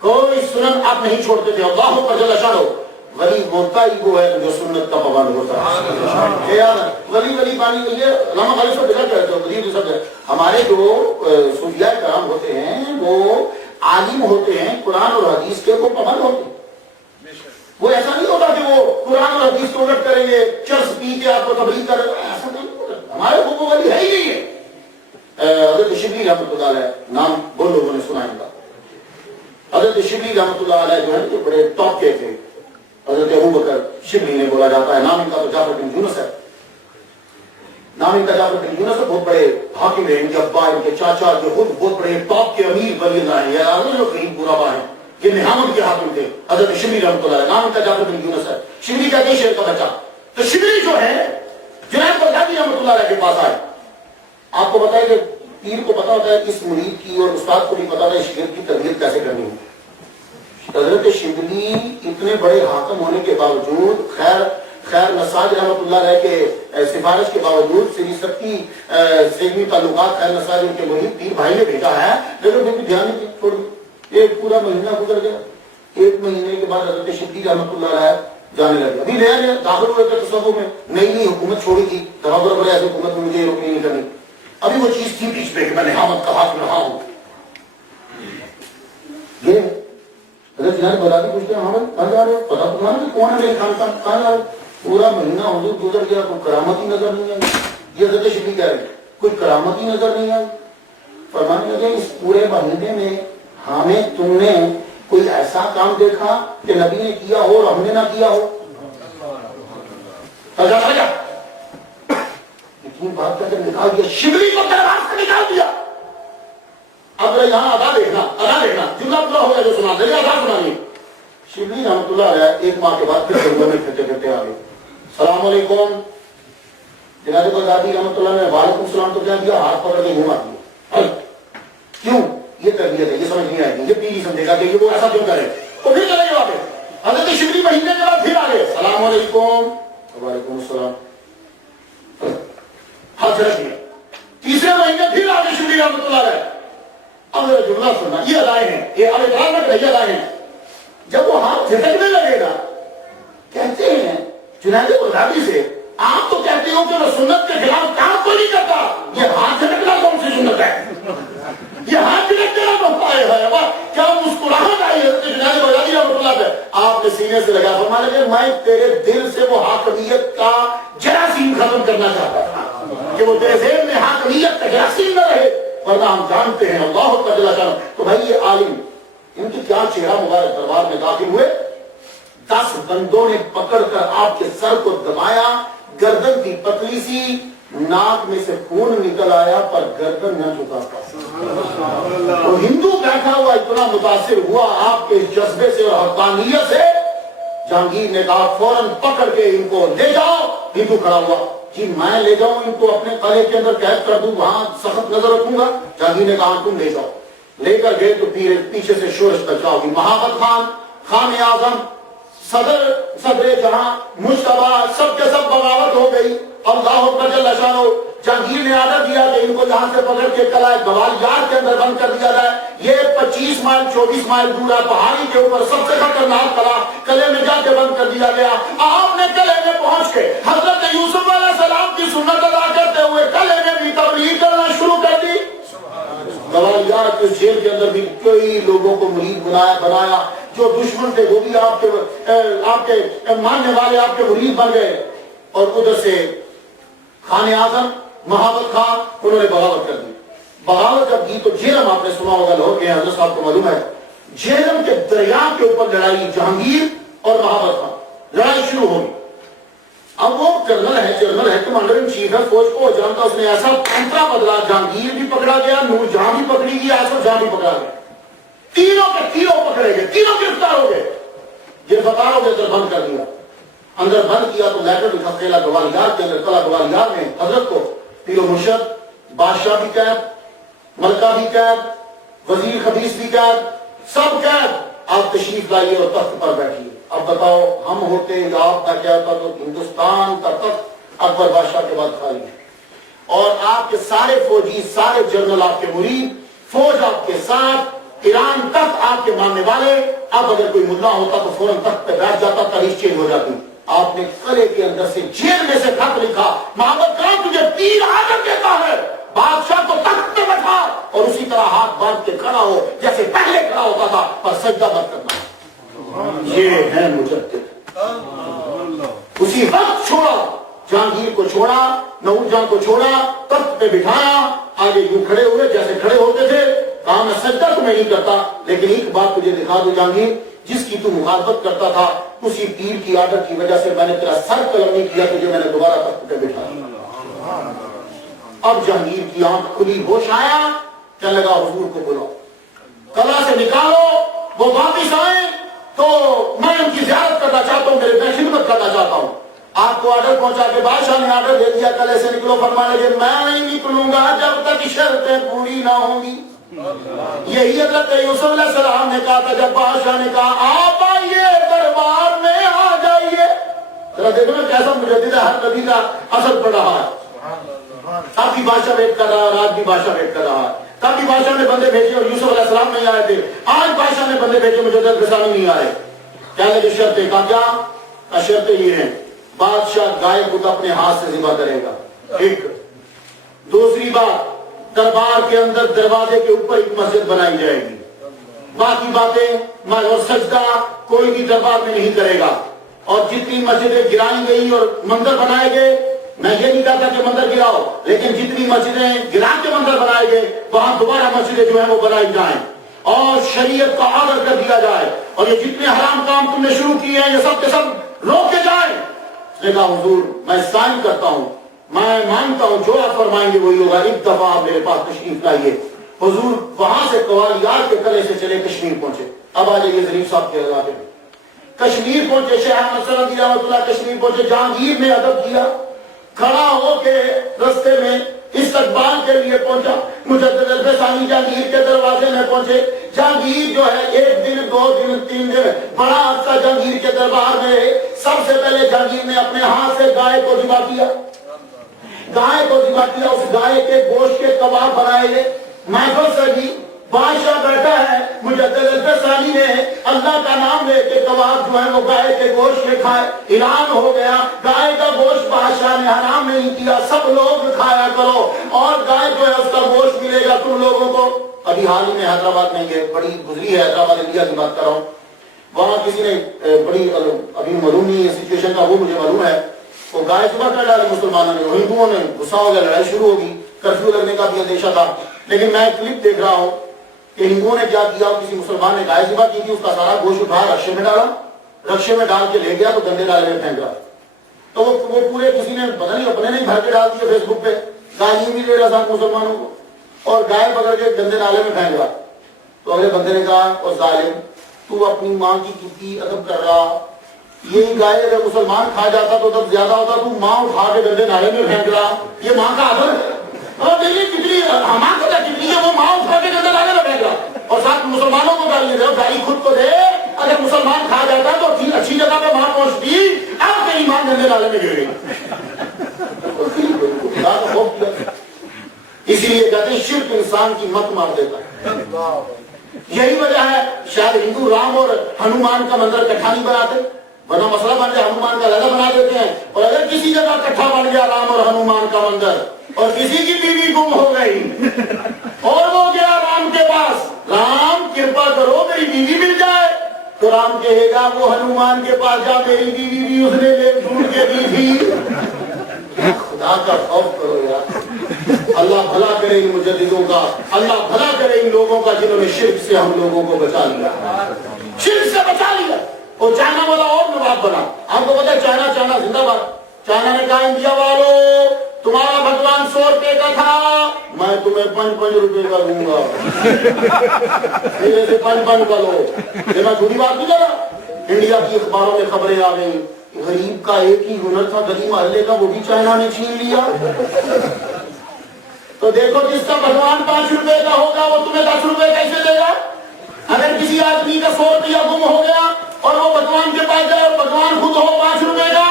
کوئی سنت آپ نہیں چھوڑتے تھے. اللہ اکبر جل شانہ. ولی ہوتا ہی وہ ہے جو سنت کا پابند ہوتا ہے. ولی پانی یہ علامہ غالب صاحب بلا کہتے ہیں, ولی صاحب ہمارے جو صوفیاء کرام ہوتے ہیں وہ عالم ہوتے ہیں, قرآن اور حدیث کے وہ پابند ہوتے ہیں. وہ ایسا نہیں ہوتا کہ وہ قرآن اور حدیث کو الٹ کریں گے, چرس پی کے آپ کو تبلیغ کر رہے ہیں, ایسا نہیں ہوتا. ہمارے وہ ولی ہے ہی نہیں ہے. حضرت شبلی رحمۃ اللہ علیہ, نام بہت لوگوں نے سنا ہے. حضرت شبلی رحمۃ اللہ علیہ جو ہے جو بڑے ٹاپ کے تھے, حضرت ابو بکر شبلی نے بولا جاتا ہے. نام ان کا تو جعفر بن یونس ہے, نام ان کا جعفر بن یونس ہے. بہت بڑے حاکم رہے, ان کے ابا ان کے چاچا جو خود بہت بڑے ٹاپ کے امیر ولی اللہ ہیں, یا جو قریب برابا ہیں, یہ نہامت کے حاکم تھے. حضرت شبلی رحمۃ اللہ علیہ, نام ان کا جعفر بن یونس ہے. شبلی کہتے ہیں شیر کا بچہ. تو شبلی جو ہے جنید بغدادی رحمۃ اللہ علیہ کے پاس آئے. آپ کو بتائیں کہ پیر کو پتا ہوتا ہے اس مرید کی, اور استاد کو نہیں پتا ہوتا ہے شیر کی تربیت کیسے کرنی ہے. حضرت شبلی اتنے بڑے حاکم ہونے کے باوجود, خیر نساج رحمۃ اللہ علیہ کے سفارش کے باوجود, سری سکی سیگمی تعلقات خیر نساج ان کے مرید پیر بھائی نے بھیجا ہے, لیکن پھر بھی دھیان نہیں چھوڑ دی. ایک پورا مہینہ گزر گیا. 1 مہینے کے بعد حضرت شبلی رحمۃ اللہ علیہ جانے لگے. ابھی نیا نیا داخل ہوئے تھے تصوف میں, نئی حکومت چھوڑی تھی, برابر ایسے حکومت میں مجھے روکنی نہیں کرنی. ابھی وہ چیز تھی بیچ میں کہ میں نہامت کا حاکم رہا ہوں. یہ حضرت جنید بغدادی پوچھتے ہیں, ہاں کہاں جا رہے ہو, پتا تو کہ کون ہے میرے خاندان, کہاں جا رہے ہو. پورا مہینہ حضور گزر گیا, کوئی کرامت ہی نظر نہیں آئی. یہ حضرت شبلی کہہ رہے ہیں کوئی کرامت ہی نظر نہیں آئی. فرمانے لگے اس پورے مہینے میں ہمیں تم نے کوئی ایسا کام دیکھا کہ نبی نے کیا ہو اور ہم نے نہ کیا ہو. اتنی بات کر کے نکال دیا, شبلی کو دربار سے نکال دیا. اب یہاں ادا دیکھنا, جملہ پورا ہو گیا جو سنا دے, ادا سنانی. شبلی رحمۃ اللہ علیہ 1 ماہ کے بعد پھر جنگل میں پھرتے پھرتے آ گئے. السلام علیکم. جنید بغدادی رحمۃ اللہ نے وعلیکم السلام تو کیا دیا, ہاتھ پکڑ کے منہ مار دیا. کیوں؟ یہ تربیت ہے, یہ سمجھ نہیں آئے گی, یہ پیری سمجھے گا کہ یہ وہ ایسا کیوں کرے. وہ پھر چلے گئے واپس. حضرت شبلی مہینے کے بعد پھر آ گئے, السلام علیکم. وعلیکم السلام. ہاتھ رکھ دیا. 3رے مہینے پھر آ گئے شبلی رحمۃ اللہ علیہ. اب جملہ سننا, یہ ادائیں ہیں, یہ اب اقرار نہ کرے, یہ ادائیں ہیں. جب وہ ہاتھ جھٹکنے لگے گا, کہتے ہیں جنید بغدادی سے, آپ تو کہتے ہو کہ میں سنت کے خلاف کام کو نہیں کرتا, یہ ہاتھ جھٹکنا کون سی سنت ہے؟ یہ ہاتھ جھٹکنا بہت آئے ہے. کیا مسکراہٹ آئی ہے جنید بغدادی رحمۃ اللہ پہ. آپ نے سینے سے لگا, فرمانے لگے میں تیرے دل سے وہ حاکمیت کا جراثیم ختم کرنا چاہتا تھا کہ وہ تیرے ذہن میں حاکمیت کا جراثیم نہ رہے, ورنہ ہم جانتے ہیں اللہ اکبر جل شانہ. تو بھائی یہ عالم, ان کی کیا چہرہ مبارک دربار میں داخل ہوئے. 10 بندوں نے پکڑ کر آپ کے سر کو دبایا, گردن کی پتلی سی, ناک میں سے خون نکل آیا پر گردن نہ جھکا پایا. وہ ہندو بیٹھا ہوا اتنا متاثر ہوا آپ کے جذبے سے اور حقانیت سے, جہانگیر نے کہا فوراً پکڑ کے ان کو لے جاؤ. ہندو کھڑا ہوا, جی میں لے جاؤں ان کو اپنے قلعے کے اندر قید کر دوں, وہاں سخت نظر رکھوں گا. جہانگیر نے کہا تم لے جاؤ. لے کر گئے تو پیچھے سے شورش بچا ہوگی. محمد خان, خان اعظم, صدر جہاں, مشتبہ, سب کے سب بغاوت ہو گئی. اللہ اکبر جل شانہ. جہانگیر نے آرڈر دیا کہ ان کو یہاں سے پکڑ کے قلعہ گوالیار کے اندر بند کر دیا جائے. یہ 25 مائل 24 مائل دور ہے, پہاڑی کے اوپر سب سے خطرناک قلعے میں جا کے بند کر دیا گیا. آپ نے قلعے میں پہنچ کے حضرت یوسف علیہ السلام کی سنت ادا کرتے ہوئے قلعے میں بھی تبلیغ کرنا شروع کر دی. کہ اس جیل کے اندر بھی کئی لوگوں کو مرید بنایا، جو دشمن تھے وہ بھی آپ کے ماننے والے آپ کے مرید بن گئے، اور ادھر سے خان اعظم محمد خان انہوں نے بغاوت کر دی۔ بغاوت جب کی تو جہلم آپ نے سنا ہوگا، لاہور کے حضرت صاحب کو معلوم ہے، جہلم کے دریا کے اوپر لڑائی جہانگیر اور محمد خان، لڑائی شروع ہوگی۔ اب وہ جنرل ہے کمانڈر ان چیف ہے فوج کو جانتا، اس نے ایسا پینترا بدلا، جہانگیر بھی پکڑا گیا، نور جہاں بھی پکڑی گئی، آصف جہاں بھی پکڑا گیا، تینوں کے تینوں پکڑے گئے، تینوں گرفتار ہو گئے، گرفتار ہو گئے تو بند کر دیا، اندر بند کیا تو لیٹر لکھا قلعہ گوالیار کے اندر، قلعہ گوالیار میں حضرت کو پیر و مرشد، بادشاہ بھی قید، ملکہ بھی قید، وزیر خبیث بھی قید، سب قید، آپ تشریف لائیے اور تخت پر بیٹھیے۔ اب بتاؤ ہم ہوتے یا آپ کا کیا ہوتا؟ تو ہندوستان کا تخت اکبر بادشاہ کے بعد خالی ہے، اور آپ کے سارے فوجی، سارے جنرل آپ کے مرید، فوج آپ کے ساتھ، ایران تک آپ کے ماننے والے۔ اب اگر کوئی مدعا ہوتا تو فوراً تخت پہ بیٹھ جاتا، تاریخ چینج ہو جاتی۔ آپ نے قلعے کے اندر سے، جیل میں سے خط لکھا، محمد خان تجھے تیر آدم دیتا ہے، بادشاہ کو تخت پہ بیٹھا اور اسی طرح ہاتھ باندھ کے کھڑا ہو جیسے پہلے کھڑا ہوتا تھا، پر سجدہ مت کرنا۔ یہ ہے مجدد۔ اسی وقت چھوڑا، جہانگیر کو چھوڑا، نور جہاں کو چھوڑا، تخت پہ بٹھایا، آگے یوں کھڑے ہوئے جیسے کھڑے ہوتے تھے، کہا میں سجدہ تمہیں نہیں کرتا، لیکن ایک بات تجھے دکھا دوں جہانگیر، جس کی تو مخالفت کرتا تھا اسی پیر کی عادت کی وجہ سے میں نے تیرا سر قلم نہیں کیا، تجھے میں نے دوبارہ تخت پہ بٹھایا۔ اب جہانگیر کی آنکھ کھلی، ہوش آیا، کہنے لگا حضور کو بلاؤ، قلعہ سے نکالو، وہ واپس آئے تو میں ان کی زیارت کرنا چاہتا ہوں، میرے میں خدمت کرنا چاہتا ہوں۔ آپ کو آرڈر پہنچا کے بادشاہ نے آرڈر دے دیا، قلعے سے نکلو، فرمانے لگے میں نہیں نکلوں گا جب تک شرطیں پوری نہ ہوں گی۔ یہی حضرت یوسف علیہ السلام نے کہا تھا جب بادشاہ نے کہا آپ آئیے دربار میں آ جائیے۔ ذرا دیکھو نا کیسا مجدد ہے، ہر نبی کا اثر پڑ رہا ہے۔ تب بھی بادشاہ ویٹ کر رہا ہے، آج بھی بادشاہ ویٹ کر رہا ہے۔ تب بھی بادشاہ نے بندے بھیجے اور یوسف علیہ السلام نہیں آئے تھے، آج بادشاہ نے بندے بھیجے، مجدد غزالی نہیں آئے۔ کہنے کی شرطیں، کہا کیا؟ شرطیں یہ ہیں، بادشاہ گائے کو اپنے ہاتھ سے ذبح کرے گا، ایک۔ دوسری بات، دربار کے اندر دروازے کے اوپر ایک مسجد بنائی جائے گی، باقی باتیں اور سجدہ کوئی بھی دربار میں نہیں کرے گا، اور جتنی مسجدیں گرائی گئی اور مندر بنائے گئے، میں یہ نہیں کہتا کہ مندر گراؤ، لیکن جتنی مسجدیں گرا کے مندر بنائے گئے وہاں دوبارہ مسجدیں جو ہیں وہ بنائی جائیں، اور شریعت کا آدر کر دیا جائے، اور یہ جتنے حرام کام تم نے شروع کیے ہیں یہ سب کے سب روکے جائیں۔ اس نے کہا حضور میں سائن کرتا ہوں، میں مانتا ہوں جو آپ فرمائیں گے وہی ہوگا، ایک دفعہ آپ میرے پاس تشریف لائیے۔ حضور وہاں سے قوالیار کے قلعے سے چلے کشمیر پہنچے۔ اب آ جائیے ظریف صاحب کے علاقے میں، کشمیر پہنچے، شیخ احمد سندھی رحمۃ اللہ کشمیر پہنچے، جہانگیر نے ادب کیا، کھڑا ہو کے رستے میں استقبال کے لیے پہنچا، مجدد الفسانی جہانگیر کے دروازے میں پہنچے۔ جہانگیر جو ہے ایک دن، دو دن، تین دن، بڑا عرصہ جہانگیر کے دربار میں رہے۔ سب سے پہلے جہانگیر نے اپنے ہاتھ سے گائے کو ذبح کیا، گائے کو ذبح کیا، اس گائے کے گوشت کے کباب بنائے گئے، محفل سجی، بادشاہ بیٹھا ہے، مجدد الفسانی نے اللہ کا نام لے کے کباب جو ہے وہ گائے کے گوشت میں کھائے۔ اعلان ہو گیا گائے کا گوشت بادشاہ نے حرام نہیں کیا، سب لوگ کھایا کرو، اور گائے جو ہے اس کا گوشت ملے گا تم لوگوں کو۔ ابھی حال ہی میں حیدرآباد میں یہ بڑی گزری ہے، حیدرآباد انڈیا کی بات کر رہا ہوں، وہاں کسی نے بڑی، ابھی معلوم نہیں ہے سچویشن کا، وہ مجھے معلوم ہے، وہ گائے ذبح کر ڈالی مسلمانوں نے، ہندوؤں نے غصہ ہو گیا، لڑائی شروع ہوگی، کرفیو لگنے کا بھی اندیشہ تھا۔ لیکن میں کلپ دیکھ رہا ہوں کہ ہندوؤں نے کیا کیا، کسی مسلمان نے گائے ذبح کی تھی، اس کا سارا گوشت اٹھایا رکشے میں ڈالا، رکشے میں ڈال کے لے گیا تو گندے نالے میں پھینک رہا، تو وہ پورے کسی نے پتہ نہیں اپنے نہیں بھر کے ڈال دیے فیس بک پہ، گالی بھی دے رہا تھا مسلمانوں کو، اور گائے پکڑ کے گندے نالے میں پھینک رہا۔ تو اگلے بندے نے کہا اور ظالم تو اپنی ماں کی کتنی ادب کر رہا، یہ گائے اگر مسلمان کھا جاتا تو تب زیادہ ہوتا، تو ماں اٹھا کے گندے نالے میں پھینک رہا، یہ ماں کا ادب ہے؟ اور دیکھیے کتنی ماں کو کتنی ہے، وہ ماں اٹھا کے گندے نالے میں پھینک رہا، اور ساتھ مسلمانوں کو گالی دے رہا، گالی خود کو دے، اگر مسلمان کھا جاتا تو اچھی جگہ پہ ماں پہنچتی، اب تیری ماں گندے نالے میں گر گئی۔ اسی لیے کہتے ہیں شرک انسان کی مت مار دیتا ہے۔ یہی وجہ ہے شاید ہندو رام اور ہنومان کا منظر کٹھا نہیں بناتے، ورنہ مسئلہ بن جائے ہنومان کا لگا بنا دیتے ہیں، اور اگر کسی جگہ کٹھا بن گیا رام اور ہنومان کا منظر، اور کسی کی بیوی گم ہو گئی اور وہ گیا رام کے پاس بڑی بیوی مل جائے تو رام کہے گا وہ ہنومان کے پاس جا میری بیوی بھی اس نے لے ڈھونڈ کے دی تھی. خدا کا خوف کرو یار. اللہ بھلا کرے ان مجددوں کا, اللہ بھلا کرے ان لوگوں کا جنہوں نے شرک سے ہم لوگوں کو بچا لیا, شرک سے بچا لیا. اور چائنا والا اور نواب بنا. آپ کو پتا ہے چائنا زندہ باد. چائنا نے کہا انڈیا والوں تمہارا بھگوان 100 روپے کا تھا, میں تمہیں 5 روپے کا دوں گا. میرے سے 5 کا لو. لینا چھوٹی بات نہیں کرا. انڈیا کی اخباروں میں خبریں آ گئی, غریب کا ایک ہی ہنر تھا گلی محلے کا, وہ بھی چائنا نے چھین لیا. تو دیکھو جس کا بھگوان 5 روپے کا ہوگا وہ تمہیں 10 روپے کیسے دے گا. اگر کسی آدمی کا 100 روپیہ گم ہو گیا اور وہ بھگوان کے پاس جائے اور بھگوان خود ہو 5 روپے کا,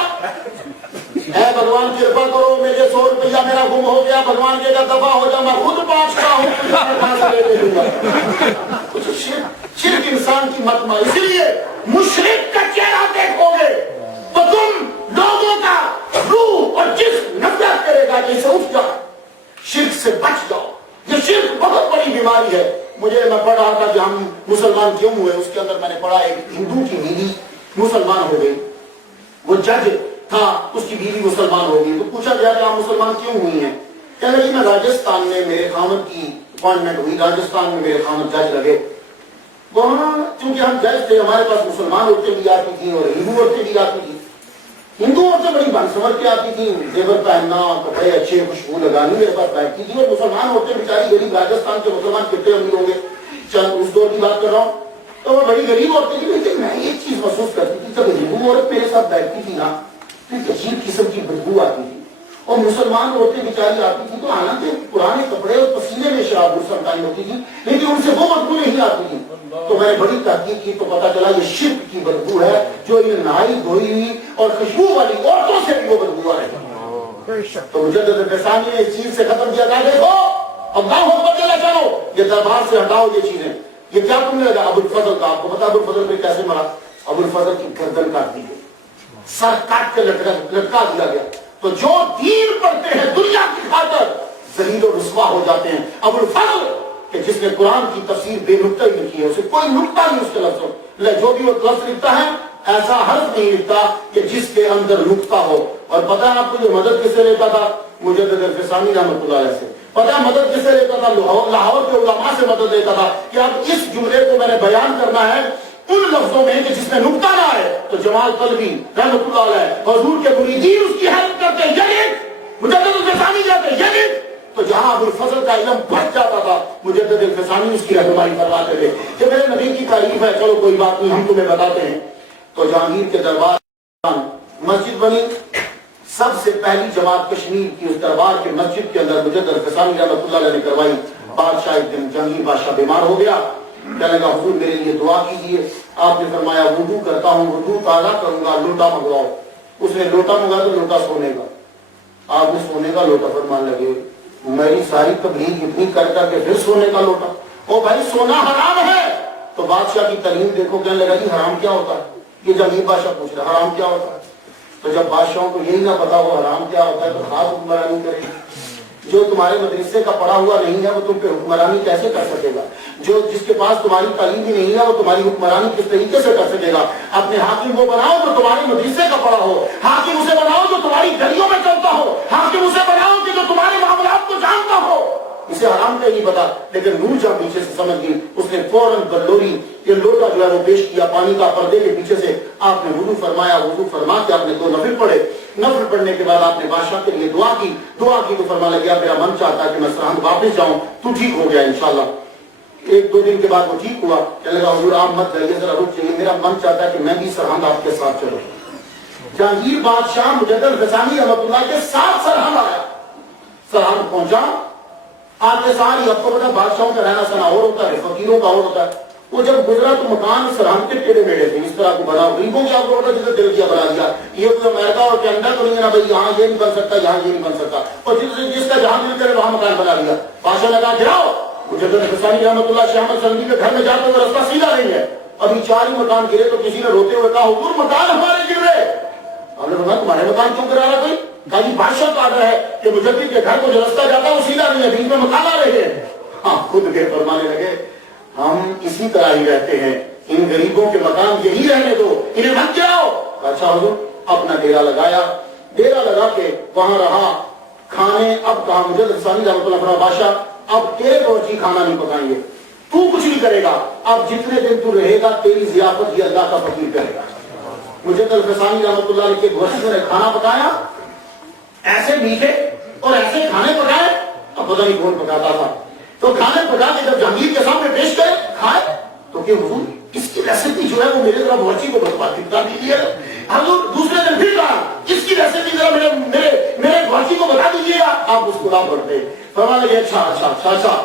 اے بھگوان کرپا کرو میرے 100 روپیہ میرا گم ہو گیا, بھگوان کے دفعہ ہو جا, میں خود 5 کا ہوں, لے لوں گا. شرک انسان کی مت مار. اس لیے مشرک کا چہرہ دیکھو گے تو تم لوگوں کا روح اور جسم نفرت کرے گا کہ اسے اٹھ جاؤ, شرک سے بچ جاؤ. یہ شرک بہت بڑی بیماری ہے. میں پڑھ رہا تھا کہ ہم مسلمان کیوں ہوئے, اس کے اندر میں نے پڑھا ایک ہندو کی بیوی مسلمان ہو گئی. وہ جج تھا, اس کی بیوی مسلمان ہو گئی. تو پوچھا گیا کہ آپ مسلمان کیوں ہوئی ہیں. کہنے لگی میں راجستھان میں میرے خامد کی اپوائنٹمنٹ ہوئی, راجستھان میں میرے خامد جج لگے. وہاں چونکہ ہم جج تھے ہمارے پاس مسلمان عورتیں بھی آتی تھیں اور ہندو عورتیں بھی آتی تھیں. ہندو عورتیں بڑی بن سمجھ کے آتی تھیں, زیور پہننا, کپڑے اچھے, خوشبو لگانی میرے پاس بیٹھتی تھی. اور مسلمان عورتیں بیچاری غریب, راجستھان کے مسلمان کتنے امیر ہوں گے, چند اس دور کی بات کر رہا ہوں, تو وہ بڑی غریب عورتیں تھی. لیکن میں ایک چیز محسوس کرتی تھی, جب ہندو عورت میرے ساتھ بیٹھتی تھی نا تو ایک عجیب قسم کی بدبو آتی تھی. اور مسلمان عورتیں بیچاری آتی تھی تو حالانکہ پرانے کپڑے اور پسینے میں شراب سمٹائی ہوتی تھی, لیکن ان سے وہ بدبو نہیں آتی تھی. تو میں نے بڑی تحقیق کی تو پتا چلا یہ شرک کی بدبو ہے, جو یہ نہائی دھوئی ہوئی اور خوشبو والی عورتوں سے بھی وہ بدبو آ رہی ہے. تو مجدد فسانی نے اس چیز سے ختم کیا تھا. دیکھو اب نہ ہو بدلنا چاہو, یہ دربار سے ہٹاؤ یہ چیزیں. یہ کیا تم نے لگا ابو الفضل کا, آپ کو پتا ابو الفضل پہ کیسے مرا. ابو الفضل کی گردن کاٹ دی گئی, سر کاٹ کے لٹکا دیا گیا. تو جو دین پڑھتے ہیں دنیا کی خاطر ذلیل و رسوا ہو جاتے ہیں. ابو الفضل کہ جس نے قرآن کی تفسیر بے نقطہ ہی لکھی ہے, اسے کوئی نقطہ نہیں اس کے لفظوں, جو بھی وہ لفظ لکھتا ہے ایسا حرف نہیں لکھتا کہ جس کے اندر نقطہ ہو. اور پتہ ہے آپ کو یہ مدد کس سے لیتا تھا, مجدد فسانی رحمۃ اللہ علیہ سے. پتہ ہے مدد کس سے لیتا تھا, لاہور کے علماء سے مدد لیتا تھا کہ اب اس جملے کو میں نے بیان کرنا ہے ان لفظوں میں کہ جس میں نقطہ نہ آئے. تو جمال طلبی رحمۃ اللہ علیہ حضور کے مریدین اس کی ہیلپ کرتے, یہ مجدد الفسانی جاتے یہ. تو جہاں ابو الفضل کا علم بڑھ جاتا تھا مجدد الفسانی اس کی رہنمائی فرماتے تھے کہ میرے نبی کی تعریف ہے, چلو کوئی بات نہیں ہم تمہیں بتاتے ہیں. تو جہانگیر کے دربار مسجد بنی, سب سے پہلی جماعت کشمیر کی اس دربار کے مسجد کے اندر مجدد الفسانی رحمۃ اللہ علیہ نے کروائی. بادشاہ ایک دن جہانگیر بادشاہ بیمار ہو گیا, کہنے لگا حضور میرے لیے دعا کیجیے. آپ نے فرمایا وضو کرتا ہوں, وضو تازہ کروں گا, لوٹا منگواؤ. اس نے لوٹا منگایا تو لوٹا سونے کا. آپ نے سونے کا لوٹا فرمان لگے, میری ساری تبلیغ اتنی کر کے پھر سونے کا لوٹا. او بھائی سونا حرام ہے. تو بادشاہ کی تعلیم دیکھو, کہنے لگا جی حرام کیا ہوتا ہے. یہ جہانگیر بادشاہ پوچھ رہا حرام کیا ہوتا ہے. تو جب بادشاہوں کو یہی نہ پتا ہو حرام کیا ہوتا ہے تو خاص حکمرانی کرے. جو تمہارے مدرسے کا پڑھا ہوا نہیں ہے وہ تم پہ حکمرانی کیسے کر سکے گا. جو جس کے پاس تمہاری تعلیم بھی نہیں ہے وہ تمہاری حکمرانی کس طریقے سے کر سکے گا. اپنے حاکم وہ بناؤ جو تمہارے مدرسے کا پڑھا ہو, حاکم اسے بناؤ جو تمہاری گلیوں میں چلتا ہو, حاکم اسے بناؤ کہ جو تمہارے معاملات کو جانتا ہو. اسے حرام کا نہیں پتا, لیکن نور جہاں پیچھے سے سمجھ گئی, اس نے فوراً بلوری یہ لوٹا جو ہے وہ پیش کیا پانی کا پردے کے پیچھے سے. آپ نے وضو فرمایا, وضو فرما کے آپ نے 2 نفل پڑھے. نفل پڑھنے کے بعد آپ نے بادشاہ کے لیے دعا کی تو فرمانے لگا میرا من چاہتا ہے کہ میں سرہند واپس جاؤں, تو ٹھیک ہو گیا انشاءاللہ. 1-2 دن کے بعد وہ ٹھیک ہوا. کہنے لگا حضور آپ مت جائیے, ذرا رک جائیے, میرا من چاہتا ہے کہ میں بھی سرہند آپ کے ساتھ چلوں. جہانگیر بادشاہ مجدد فسانی رحمۃ اللہ کے ساتھ سرہند آیا. سرہند پہنچا, آگے ساری آپ کو پتا بادشاہوں کا رہنا سہنا اور ہوتا ہے, فقیروں کا اور ہوتا ہے. وہ جب گزرا تو مکان سرہند کے ٹیڑے میڑے تھے, اس طرح کو بنا غریبوں کی آپ کو پتا جسے دل کیا بنا دیا. یہ کوئی امریکہ اور کے اندر تو نہیں ہے نا بھائی, یہاں یہ نہیں بن سکتا, یہاں یہ نہیں بن سکتا, اور جس کا جہاں دل کرے وہاں مکان بنا دیا. بادشاہ نے کہا گراؤ. مجدد فسانی رحمۃ اللہ شیخ احمد سندھی کے گھر میں جاتے ہوئے راستہ سیدھا نہیں ہے. ابھی 4 ہی مکان گرے تو کسی نے روتے ہوئے کہا حضور مکان ہمارے گر رہے. ہم نے کہا تمہارے مکان کیوں گرا رہا کوئی. کہا جی بادشاہ کا آرڈر ہے کہ مجدد کے گھر کو جو راستہ جاتا ہے وہ سیدھا نہیں ہے, بیچ میں مکان آ رہے ہیں. ہاں خود کے فرمانے لگے ہم اسی طرح ہی رہتے ہیں، ان غریبوں کے مکان یہی رہنے دو، انہیں مت جاؤ۔ اچھا حضور، اپنا ڈیرا لگایا، ڈیرا لگا کے وہاں رہا، کھانے اب کہا مجدد ثانی رحمۃ اللہ فرمایا بادشاہ اب تیرے باورچی کھانا نہیں پکائیں گے، تو کچھ نہیں کرے گا، اب جتنے دن تو رہے گا تیری ضیافت یہ اللہ کا فقیر کرے گا۔ مجدد ثانی رحمۃ اللہ علیہ کے باورچی نے کھانا پکایا، ایسے میٹھے اور ایسے کھانے پکائے، اب پتہ نہیں کون پکاتا تھا، تو کھانے پکا کے جب جہانگیر کے سامنے پیش کرے کھائے تو کہ حضور اس کی ریسیپی جو ہے وہ میرے ذرا باورچی کو بتا دیجیے۔ حضور دوسرے دن پھر کہا اس کی ریسیپی ذرا میرے باورچی کو بتا دیجیے گا، آپ اس کو نہ پڑھتے، فرمانے لگے اچھا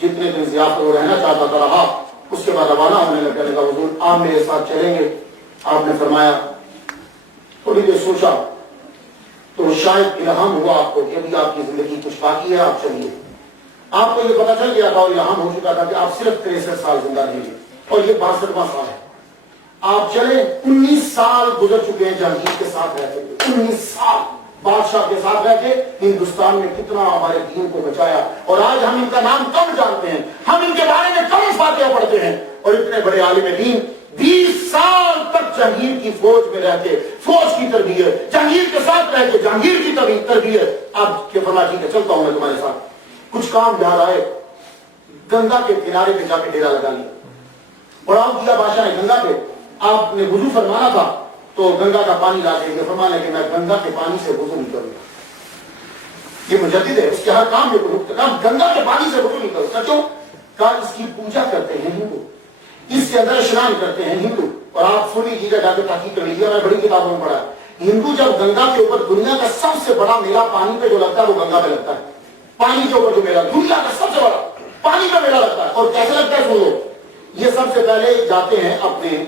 جتنے دن ضیافت وہ رہنا چاہتا تھا رہا، اس کے بعد روانہ ہونے لگا، حضور آپ میرے ساتھ چلیں گے؟ آپ نے فرمایا تھوڑی دیر سوچا تو شاید الہام ہوا آپ کو کہ ابھی آپ کی زندگی کچھ باقی ہے، آپ چلیے۔ آپ کو یہ پتا چل گیا تھا اور الہام ہو چکا تھا کہ آپ صرف 63 سال زندہ رہیں گے اور یہ 62واں سال ہے، آپ چلے۔ 19 سال گزر چکے ہیں جہانگیر کے ساتھ رہتے ہوئے، 19 سال بادشاہ کے ساتھ رہ کے ہندوستان میں کتنا ہمارے دین کو بچایا، اور آج ہم ان کا نام کم جانتے ہیں، ہم ان کے بارے میں کم فاتحہ پڑھتے ہیں، اور اتنے بڑے عالم دین 20 سال تک جہانگیر کی فوج میں رہ کے فوج کی تربیت، جہانگیر کے ساتھ رہ کے جہانگیر کی تربیت۔ آپ کے فرمایا ٹھیک ہے چلتا ہوں میں تمہارے ساتھ، کچھ کام یاد آئے، گنگا کے کنارے پہ جا کے ڈیرا لگا لیا، پڑاؤ کیا بادشاہ نے گنگا پہ، آپ نے وضو فرمانا تھا تو گنگا کا پانی لا دیں گے، فرمانا کہ میں گنگا کے پانی سے وضو نہیں کروں گا، یہ مجدد ہے، اس کے ہر کام میں گنگا کے پانی سے وضو نہیں کروں گا، کیوں؟ کہا اس کی پوجا کرتے ہیں ہندو، اس کے اندر اسنان کرتے ہیں ہندو، اور آپ سن لیجیے جا کے تحقیق کر لیجیے، میں بڑی کتابوں میں پڑھا ہے، ہندو جب گنگا کے اوپر دنیا کا سب سے بڑا میلہ پانی پہ جو لگتا ہے وہ گنگا پہ لگتا ہے، پانی کے اوپر جو میلہ دنیا کا سب سے بڑا پانی کا میلہ لگتا ہے، اور کیسے لگتا ہے سنو، یہ سب سے پہلے جاتے ہیں اپنے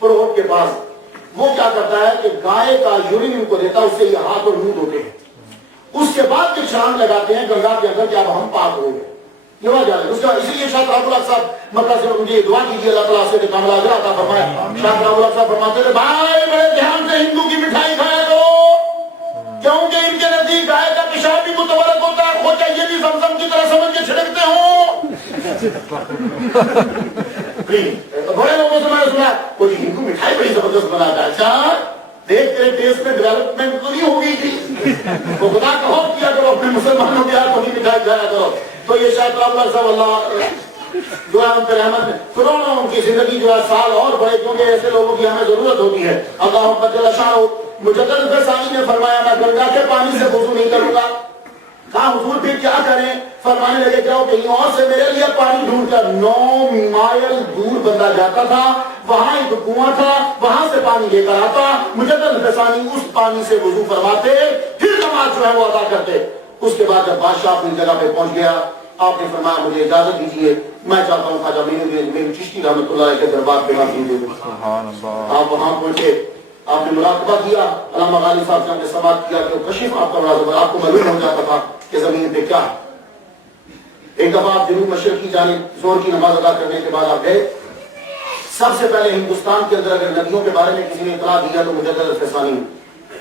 پروہت کے پاس، وہ کیا کرتا ہے کہ گائے کا یورین ان کو دیتا ہے، اس سے یہ ہاتھ اور منہ دھوتے ہیں، اس کے بعد پھر چھلانگ لگاتے ہیں گنگا کے اندر کہ اب ہم پاک ہو گئے، یہ وجہ ہے اس کا۔ اسی لیے شاہ رب اللہ صاحب مطلب سے مجھے دعا کیجیے اللہ تعالیٰ سے کاملہ اجر عطا فرمائے۔ شاہ رب اللہ صاحب فرماتے تھے بھائی بڑے دھیان سے ہندو کی مٹھائی کھایا کرو، کیونکہ ان کے نزدیک گائے کا پیشاب بھی متبرک ہوتا ہے، کھوچا یہ بھی زمزم کی طرح سمجھ کے چھڑکتے ہو۔ بڑے لوگوں سے میں نے سنا کوئی ہندو مٹھائی بڑی زبردست بناتا ہے، اچھا دیکھ تیرے ٹیسٹ میں ڈیولپمنٹ تو نہیں ہو گئی تھی، تو خدا کا خوف کیا کرو اپنے مسلمانوں کے ہاتھ کی مٹھائی کھایا کرو۔ تو یہ شاید اللہ صاحب اللہ جو ہے ان پر رحمت میں کروڑوں ان کی زندگی جو ہے سال اور بڑے، کیونکہ ایسے لوگوں کی ہمیں ضرورت ہوتی ہے۔ اللہ جل شانہ مجدد ثانی نے فرمایا میں گنگا کے پانی سے وضو نہیں کروں گا، کہا حضور پھر کیا کریں؟ فرمانے لگے جاؤ کہیں اور سے میرے لیے پانی ڈھونڈ کر، 9 مائل دور بندہ جاتا تھا، وہاں ایک کنواں تھا، وہاں سے پانی لے کر آتا، مجدد ثانی اس پانی سے وضو فرماتے، پھر نماز جو ہے وہ ادا کرتے۔ اس کے بعد جب بادشاہ اپنی جگہ پہ پہنچ گیا، آپ نے فرمایا مجھے اجازت دیجیے، میں چاہتا ہوں خواجہ میری چشتی رحمۃ اللہ علیہ کے دربار پہ حاضری دے دوں۔ آپ وہاں پہنچے، آپ نے مراقبہ کیا، علامہ غالب صاحب سے ہم نے سماعت کیا کہ وہ کشف آپ کا بڑا آپ کو معلوم ہو جاتا تھا کہ زمین پہ کیا ہے۔ ایک دفعہ آپ جنوب مشرق کی جانب زور کی نماز ادا کرنے کے بعد آپ گئے، سب سے پہلے ہندوستان کے اندر اگر ندیوں کے بارے میں کسی نے اطلاع دیا تو مجدد ثانی،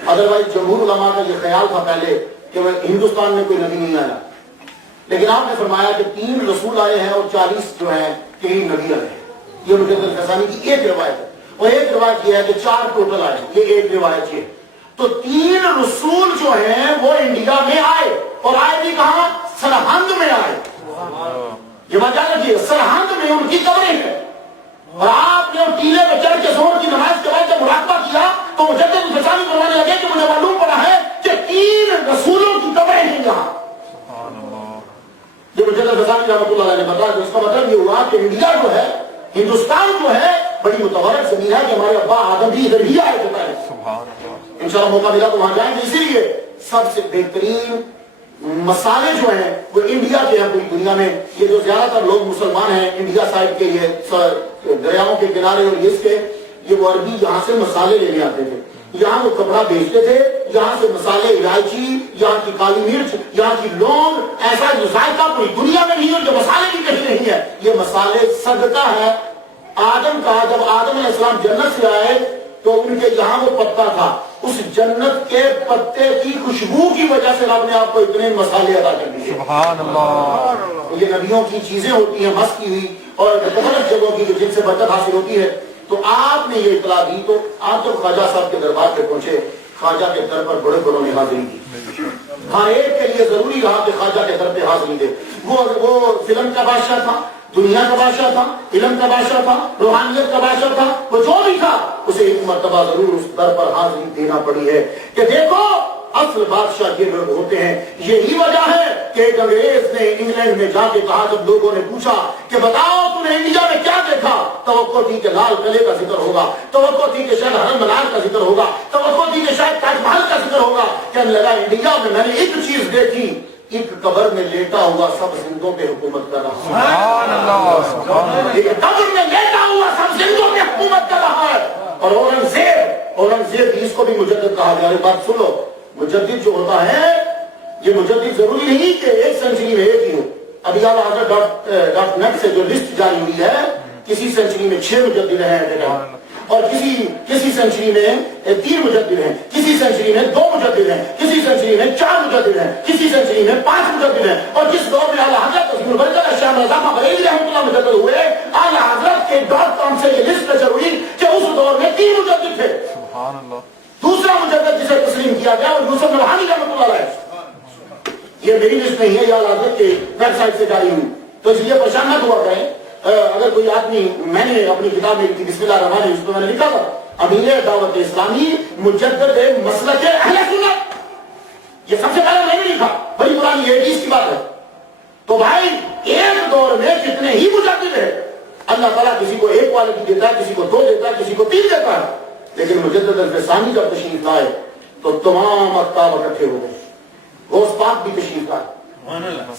ادروائز جمہور علماء کا یہ خیال تھا پہلے کہ ہندوستان میں کوئی ندی نہیں آیا، لیکن آپ نے فرمایا کہ 3 رسول آئے ہیں اور 40 جو ہیں 3 نبی آئے ہیں، یہ مجدد ثانی کی ایک روایت ہے، اور ایک روایت یہ ہے کہ 4 ٹوٹل آئے، یہ ایک روایت یہ۔ تو 3 رسول جو ہیں وہ انڈیا میں آئے، اور آئے بھی کہاں؟ سرہند میں آئے، یہ وجہ رکھیے سرہند میں ان کی قبریں ہیں، اور آپ نے ٹیلے پہ چڑھ کے زور کی نماز کے بعد جب مراقبہ کیا تو مجدد ثانی فرمانے لگے کہ مجھے معلوم پڑا ہے کہ 3 رسولوں کی قبریں ہیں یہاں۔ یہ مجدد ثانی رحمۃ اللہ علیہ نے بتایا، تو اس کا مطلب یہ ہوا کہ انڈیا جو ہے، ہندوستان جو ہے بڑی متبرک زمین ہے کہ ہمارے ابا آدم بھی ادھر ہی آئے ہوتا ہے، انشاءاللہ موقع ملا تو وہاں جائیں گے۔ اسی لیے سب سے بہترین مسالے جو ہیں وہ انڈیا کے ہیں پوری دنیا میں، یہ جو زیادہ تر لوگ مسلمان ہیں انڈیا سائڈ کے، یہ دریاؤں کے کنارے اور اس کے، یہ وہ عربی یہاں سے مسالے لینے آتے تھے، یہاں وہ کپڑا بیچتے تھے، یہاں سے مسالے، الائچی، یہاں کی کالی مرچ، یہاں کی لونگ، ایسا جو ذائقہ پوری دنیا میں نہیں ہے، جو مسالے بھی کہیں نہیں ہے، یہ مسالے صدقہ ہے آدم کا۔ جب آدم علیہ السلام جنت سے آئے تو ان کے یہاں وہ پتا تھا، اس جنت کے پتے کی خوشبو کی وجہ سے رب نے آپ کو اتنے مسالے ادا کر دیے۔ سبحان اللہ۔ یہ نبیوں کی چیزیں ہوتی ہیں مس کی ہوئی، اور مختلف جگہوں کی جن سے برکت حاصل ہوتی ہے. تو آپ نے یہ اطلاع دی تو آپ جب خواجہ صاحب کے دربار پہ پہنچے, خواجہ کے در پر بڑے بڑوں نے حاضری کی. ہر ایک کے لیے ضروری رہا کہ خواجہ کے در پہ حاضری دے. وہ فلم کا بادشاہ تھا, دنیا کا بادشاہ تھا, علم کا بادشاہ تھا, روحانیت کا بادشاہ تھا, وہ جو بھی تھا اسے ایک مرتبہ ضرور اس در پر حاضری دینا پڑی ہے کہ دیکھو اصل بادشاہ یہ لوگ ہوتے ہیں. یہی وجہ ہے کہ ایک انگریز نے انگلینڈ میں جا کے کہا, جب لوگوں نے پوچھا کہ بتاؤ تم نے انڈیا میں کیا دیکھا, توقع تھی کہ لال قلعے کا ذکر ہوگا, توقع تھی کہ شاید حرم منار کا ذکر ہوگا, توقع تھی کہ شاید تاج محل کا ذکر ہوگا. کہنے لگا انڈیا میں نے ایک چیز دیکھی, ایک قبر میں لیٹا ہوا سب زندوں پہ حکومت کر رہا ہے. ایک قبر میں لیٹا ہوا سب زندوں پہ حکومت کر رہا ہے. اور اورنگزیب اس کو بھی مجدد کہا گیا. بات سنو, مجدد جو ہوتا ہے یہ مجدد ضروری نہیں کہ ایک سینچری میں ایک ہی ہو. ابھی .net سے جو لسٹ جاری ہوئی ہے, کسی سینچری میں 6 مجدد ہیں اور کسی سینچری میں 3 مجدد ہیں, کسی سینچری میں 2 مجدد ہیں, کسی سینچری میں 4 مجدد ہیں, کسی سینچری میں 5 مجدد ہیں. اور جس دور میں اعلیٰ حضرت عظیم البرکت شاہ رضا بریلوی رحمۃ اللہ مجدد ہوئے, اعلیٰ حضرت کے .com سے یہ لسٹ نشر ہوئی کہ اس دور میں 3 مجدد تھے. دوسرا مجدد جسے تسلیم کیا گیا وہ یوسف نبہانی رحمۃ اللہ علیہ. یہ میری لسٹ نہیں ہے, یہ اعلیٰ حضرت کے ویب سائٹ سے جاری ہوئی. تو اس لیے پریشان نہ ہوا کریں. اگر کوئی آدمی, میں نے اپنی کتاب میں بسم اللہ الرحمن الرحیم, اس میں نے لکھا تھا امیر دعوت اسلامی مجدد مسلک اہل سنت. یہ سب سے پہلے میں نے لکھا, بڑی پرانی 80s کی بات ہے. تو بھائی ایک دور میں کتنے ہی مجدد ہیں. اللہ تعالیٰ کسی کو 1 کوالٹی دیتا ہے, کسی کو 2 دیتا ہے, کسی کو 3 دیتا ہے. لیکن مجدد الفسانی جب تشریف لائے تو تمام اقطاب اکٹھے ہو گئے. غوث پاک بھی تشریف لائے,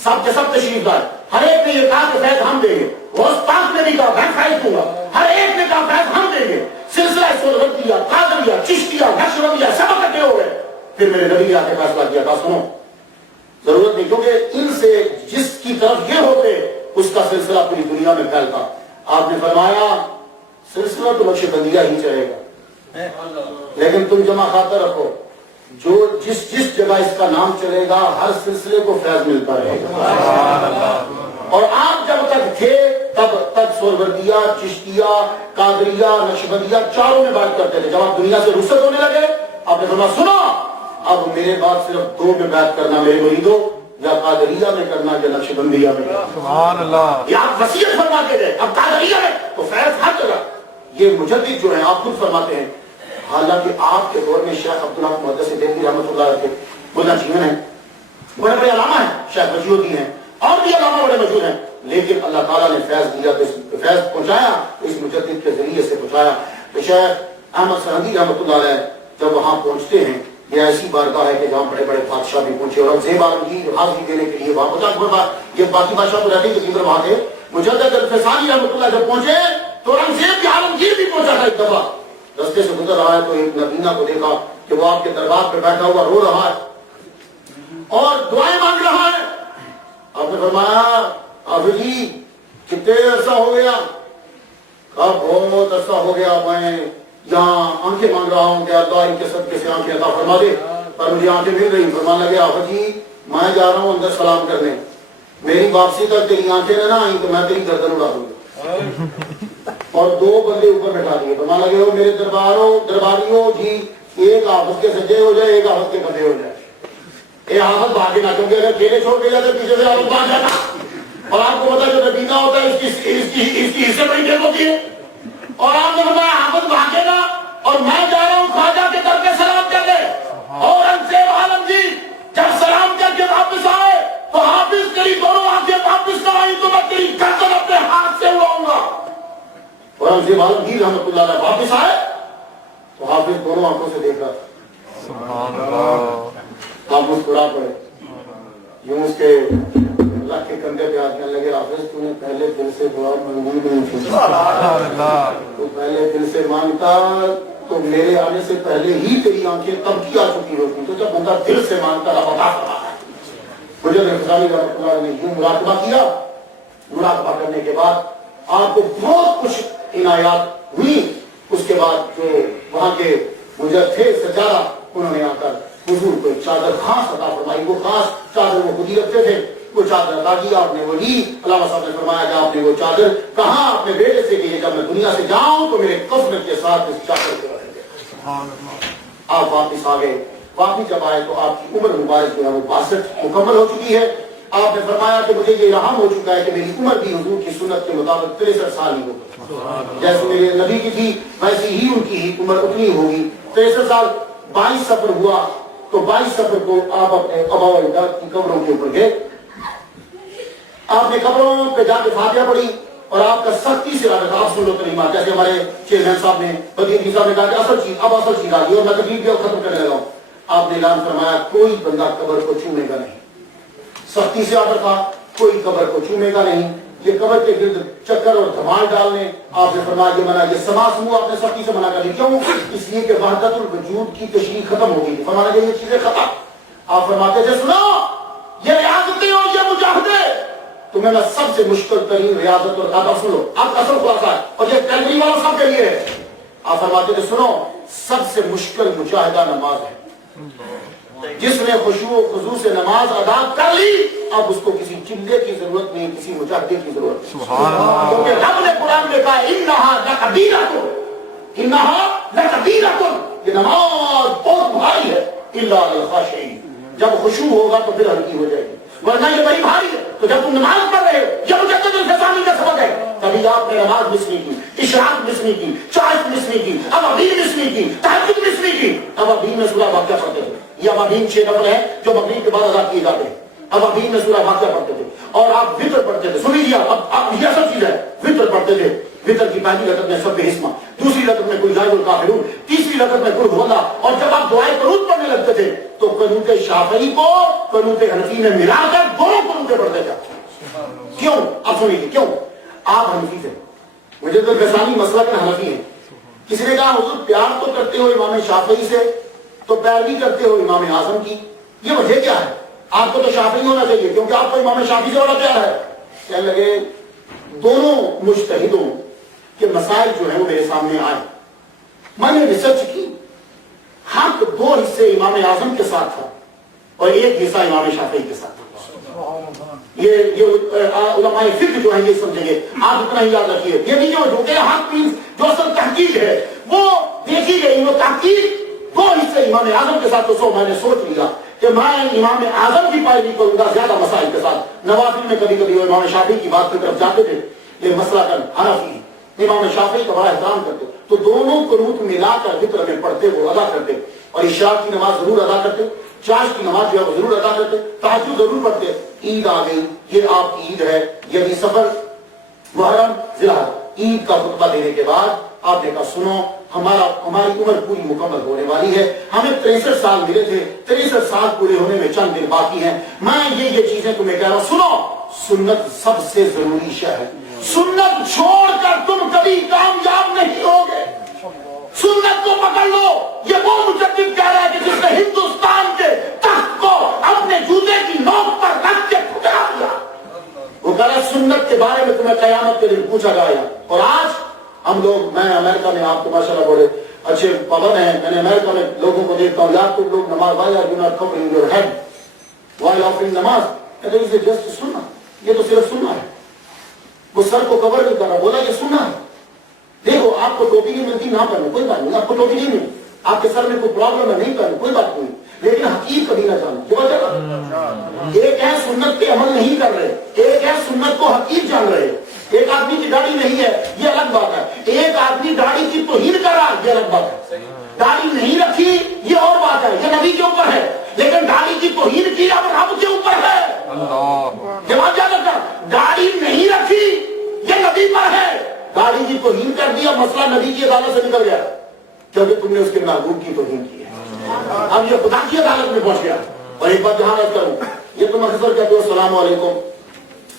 سب کے سب تشریف لائے. ہر ایک نے یہ کہا کہ فیض ہم دیں گے. غوث پاک نے بھی کہا میں فیض دوں گا. ہر ایک نے کہا فیض ہم دیں گے. سلسلہ سہروردیہ, قادریہ, چشتیہ, نقشبندیہ سب اکٹھے ہو گئے. پھر میرے نبی نے آ کے فیصلہ کیا, کہا سنو ضرورت نہیں, کیونکہ ان سے جس کی طرف یہ ہوتے اس کا سلسلہ پوری دنیا میں پھیلتا. آپ نے فرمایا سلسلہ تو نقشبندیہ ہی چلے گا, لیکن تم جمع خاطر رکھو, جو جس جگہ اس کا نام چلے گا ہر سلسلے کو فیض ملتا رہے گا. اور آپ جب تک تھے تب تک سہروردیہ, چشتیہ, قادریہ, نقشبندیہ چاروں میں بات کرتے تھے. جب آپ دنیا سے رخصت ہونے لگے آپ نے فرمایا سنو اب میرے بعد صرف 2 میں بات کرنا میرے مریدوں, یا قادریہ میں کرنا یا نقشبندیہ میں کرنا. سبحان اللہ. یہ آپ وصیت فرما کے گئے, اب قادریہ میں تو فیض ہر جگہ. یہ مجدد جو ہیں آپ خود فرماتے ہیں, حالانکہ آپ کے دور میں شیخ عبداللہ محدث دہلوی رحمۃ اللہ علیہ ملا جیون ہیں, بڑے بڑے علامہ ہیں, شیخ وجیہ الدین ہیں, اور بھی علامہ بڑے مشہور ہیں. لیکن اللہ تعالیٰ نے فیض دیا تو فیض پہنچایا, اس مجدد کے ذریعے سے پہنچایا. تو شیخ احمد سرحدی رحمۃ اللہ علیہ جب وہاں پہنچتے ہیں, یہ ایسی بارگاہ ہے کہ جہاں بڑے بڑے بادشاہ بھی پہنچے, اور اورنگزیب عالمگیر حاضری دینے کے لیے وہاں پہنچا. یہ باقی بادشاہ تو رہتے تقریباً وہاں تھے. مجدد الفسانی رحمۃ اللہ جب پہنچے تو اورنگزیب بھی عالمگیر بھی پہنچا تھا. ایک دفعہ رستے سے گزر رہا ہے تو ایک نبینا کو دیکھا کہ وہ آپ کے دربار پہ بیٹھا ہوا رو رہا ہے اور دعائیں مانگ رہا ہے. آپ نے فرمایا حافظ جی کتنے عرصہ ہو گیا؟ کہا بہت عرصہ ہو گیا, میں یہاں آنکھیں مانگ رہا ہوں کہ اللہ ان کے صدقے سے آنکھیں عطا فرما دے, پر مجھے آنکھیں مل رہی. فرمانے لگے حافظ جی میں جا رہا ہوں اندر سلام کرنے, میری واپسی تک تیری آنکھیں نہ آئیں تو میں تیری گردن اڑا دوں گا. اور 2 بندے اوپر بٹھا دیے. فرمانے لگے ہو میرے درباریوں جی, ایک حافظ کے سجدے ہو جائے, ایک حافظ کے کندھے ہو جائے. یہ حافظ بھاگے نہ, کیونکہ اگر کھیلے چھوڑ کے جاتے پیچھے سے حافظ بھاگ جاتا. اور آپ کو پتا جو نبینا ہوتا ہے اس کی حصے بڑی دیر ہوتی ہے. اور آپ نے فرمایا حافظ بھاگے گا اور میں جا رہا ہوں خواجہ کے در پہ سلام کرنے. اورنگزیب عالمگیر جب سلام کر کے واپس آئے تو حافظ تیری دونوں آنکھیں واپس نہ آئی تو میں تیری گردن اپنے ہاتھ سے اڑاؤں گا. اورنگزیب عالمگیر رحمۃ اللہ علیہ واپس آئے تو حافظ دونوں آنکھوں سے دیکھ رہا تھا. سبحان اللہ. آپ مسکرا پڑے, یوں اس کے اللہ کے کندھے پہ ہاتھ کرنے لگے. حافظ تو نے پہلے دل سے دعا منظور نہیں کی, تو پہلے دل سے مانگتا تو میرے آنے سے پہلے ہی تیری آنکھیں کب کی آ چکی ہوتی. تو جب بندہ دل سے مانگتا رہا مجھے رحمۃ اللہ نے یوں مراقبہ کیا. مراقبہ کرنے کے بعد آپ کو بہت کچھ عنایات ہوئی. اس کے بعد جو وہاں کے مجھے تھے سجادہ, انہوں نے آ کر حضور کو ایک چادر خاص عطا فرمائی. وہ خاص چادر وہ خود ہی رکھتے تھے. وہ چادر عطا کی، آپ نے وہ لی۔ علامہ صاحب نے فرمایا کہ آپ نے وہ چادر کہا اپنے بیٹے سے کہ جب میں دنیا سے جاؤں تو میرے کفن کے ساتھ اس چادر کو رکھ دے۔ آپ واپس آ گئے، واپس جب آئے تو آپ کی عمر مبارک جو ہے وہ 62 مکمل ہو چکی ہے۔ آپ نے فرمایا کہ مجھے یہ الہام ہو چکا ہے کہ میری عمر بھی حضور کی سنت کے مطابق 63 سال ہی ہوگی، جیسے میرے نبی کی تھی ویسی ہی ان کی عمر اتنی ہوگی، 63 سال۔ 22 سفر ہوا تو 22 سفر کو آپ اپنے آبا و اجداد کی قبروں کے اوپر گئے، آپ نے قبروں پہ جا کے فاتحہ پڑھی اور آپ کا سختی سے رابطہ، آپ سن لو ترجمہ، جیسے ہمارے چیئرمین صاحب نے بدین صاحب نے کہا کہ اصل چیز آ گئی اور میں تقریر بھی ختم کرنے لگا ہوں۔ آپ نے اعلان فرمایا کوئی بندہ قبر کو چھونے گا نہیں، سختی سے آرڈر تھا، کوئی قبر کو چھونے گا نہیں، یہ قبر کے گرد چکر اور دھمال ڈالنے آپ نے فرمایا یہ منع، یہ سما سموع آپ نے سختی سے منع کر دی۔ کیوں؟ اس لیے کہ وحدت الوجود کی تشریح ختم ہو گئی تھی، فرمانا کہ یہ چیزیں ختم۔ آپ فرماتے تھے سنو یہ ریاضتیں اور یہ مجاہدے تمہیں میں سب سے مشکل ترین ریاضت اور قاعدہ سنو، آپ کا اصل خلاصہ ہے اور یہ کیلری والا سب کے لیے ہے۔ آپ فرماتے تھے سنو سب سے مشکل مجاہدہ نماز ہے، جس نے خشوع و خضوع سے نماز ادا کر لی اب اس کو کسی چلے کی ضرورت نہیں، کسی مجاہدے کی ضرورت نہیں، کیونکہ رب نے قرآن میں کہا انہا لکبیرۃ، انہا لکبیرۃ، یہ نماز بہت بھاری ہے، الا علی الخاشعین، جب خشوع ہوگا تو پھر ہلکی ہو جائے گی، ورنہ یہ بڑی بھاری ہے۔ تو جب تم نماز پڑھ رہے ہو یہ مجدد الفسانی کا سبق ہے، کبھی آپ نے نماز مس نہیں کی، اشراق مس نہیں کی، چاشت مس نہیں کی، ابابین مس نہیں کی، تہجد مس نہیں کی۔ ابابین میں سورہ واقعہ پڑھتے تھے، یہ ابابین 6 نفل ہیں جو مغرب کے بعد ادا کیے جاتے ہیں، ابابین میں سورہ واقعہ پڑھتے تھے اور آپ وتر پڑھتے تھے۔ سنیے اب یہ اصل چیز ہے، وتر پڑھتے تھے، وتر کی پہلی رکعت میں سبح اسمہ، دوسری رکعت میں قل جاء الکافرون، تیسری رکعت میں قل هو اللہ، اور جب آپ دعائے قنوت پڑھنے لگتے تھے تو قنوت شافعی کو قنوت حنفی میں ملا کر دونوں قنوتیں پڑھتے تھے۔ کیوں؟ اب سنیے کیوں؟ آپ حنفی تھے، مجدد الفسانی مسلک میں حنفی ہیں، کسی نے کہا حضور پیار تو کرتے ہو امام شافعی سے تو پیروی کرتے ہو امام اعظم کی، یہ وجہ کیا ہے؟ آپ کو تو شافعی ہونا چاہیے کیونکہ آپ کو امام شافعی سے بڑا پیار ہے۔ کہنے لگے دونوں مجتہدوں کے مسائل جو ہیں وہ میرے سامنے آئے، میں نے ریسرچ کی، حق 2 حصے امام اعظم کے ساتھ تھا اور 1 حصہ امام شافعی کے ساتھ تھا۔ یہ علماء فقہ جو ہیں یہ سمجھیں گے، آپ اتنا ہی یاد رکھیے، یہ نہیں جو کہ حق مینس جو اصل تحقیق ہے وہ دیکھی گئی، وہ تحقیق 2 حصے امام اعظم کے ساتھ، تو سو میں نے سوچ لیا کہ میں امام اعظم کی پیروی کروں گا زیادہ مسائل کے ساتھ۔ نوافل میں کبھی کبھی وہ امام شافعی کی بات کی طرف جاتے تھے، یہ مسئلہ کر حنفی امام شافعی کا بڑا احترام کرتے، تو دونوں قنوت ملا کر وتر میں پڑھتے وہ ادا کرتے، اور عشاء کی نماز ضرور ادا کرتے، چاش کی نماز جو ہے وہ ضرور ادا کرتے، تہجد ضرور پڑھتے۔ عید آ گئی، یہ آپ کی عید ہے، یعنی سفر محرم ذی الحجہ، عید کا خطبہ دینے کے بعد آپ نے کہا سنو ہماری عمر پوری مکمل ہونے والی ہے، ہمیں 63 سال ملے تھے، 63 سال پورے ہونے میں چند دن باقی ہیں، میں یہ چیزیں تمہیں کہہ رہا ہوں، سنو سنت سب سے ضروری شے ہے، سنت چھوڑ کر تم کبھی کامیاب نہیں ہوگے، سنت کو پکڑ لو۔ یہ وہ مجدد کہہ رہا ہے کہ جس نے ہندوستان کے تخت کو اپنے جوتے کی نوک پر رکھ کے ٹھکرا دیا، وہ کہہ رہا ہے سنت کے بارے میں تمہیں قیامت کے دن پوچھا جائے گا۔ اور آج ہم لوگ، میں امریکہ میں، آپ تو ماشاءاللہ بڑے اچھے پابند ہیں، میں نے امریکہ میں لوگوں کو دیکھتا ہوں، یار تم لوگ نماز why are you not covering your head while offering نماز، کہتے ہیں اسے جسٹ سننا، یہ تو صرف سننا ہے، وہ سر کو کور نہیں کر رہا، بولا یہ سننا ہے۔ دیکھو آپ کو ٹوپی نہیں ملتی نہ پہنو، کوئی بات نہیں، آپ کو ٹوپی نہیں ملی، آپ کے سر میں کوئی پرابلم ہے نہیں پہنو، کوئی بات نہیں، لیکن حقیق کبھی نہ جانو۔ جو وجہ ایک ہے سنت پہ عمل نہیں کر رہے، ایک ہے سنت کو حقیق جان رہے۔ ایک آدمی کی داڑھی نہیں ہے یہ الگ بات ہے، ایک آدمی داڑھی کی توہین کر رہا ہے یہ الگ بات ہے، داڑھی نہیں رکھی یہ اور بات ہے، یہ نبی کے اوپر ہے، لیکن داڑھی کی توہین کی اب رب کے اوپر ہے۔ جواب یاد رکھنا، داڑھی نہیں رکھی یہ نبی پر ہے، داڑھی کی توہین کر دیا، مسئلہ نبی کی عدالت سے نکل گیا کیونکہ تم نے اس کے محبوب کی توہین کی ہے، اب یہ خدا کی عدالت میں پہنچ گیا۔ اور ایک بات دھیان کروں، یہ تم اکثر کہتے ہو السلام علیکم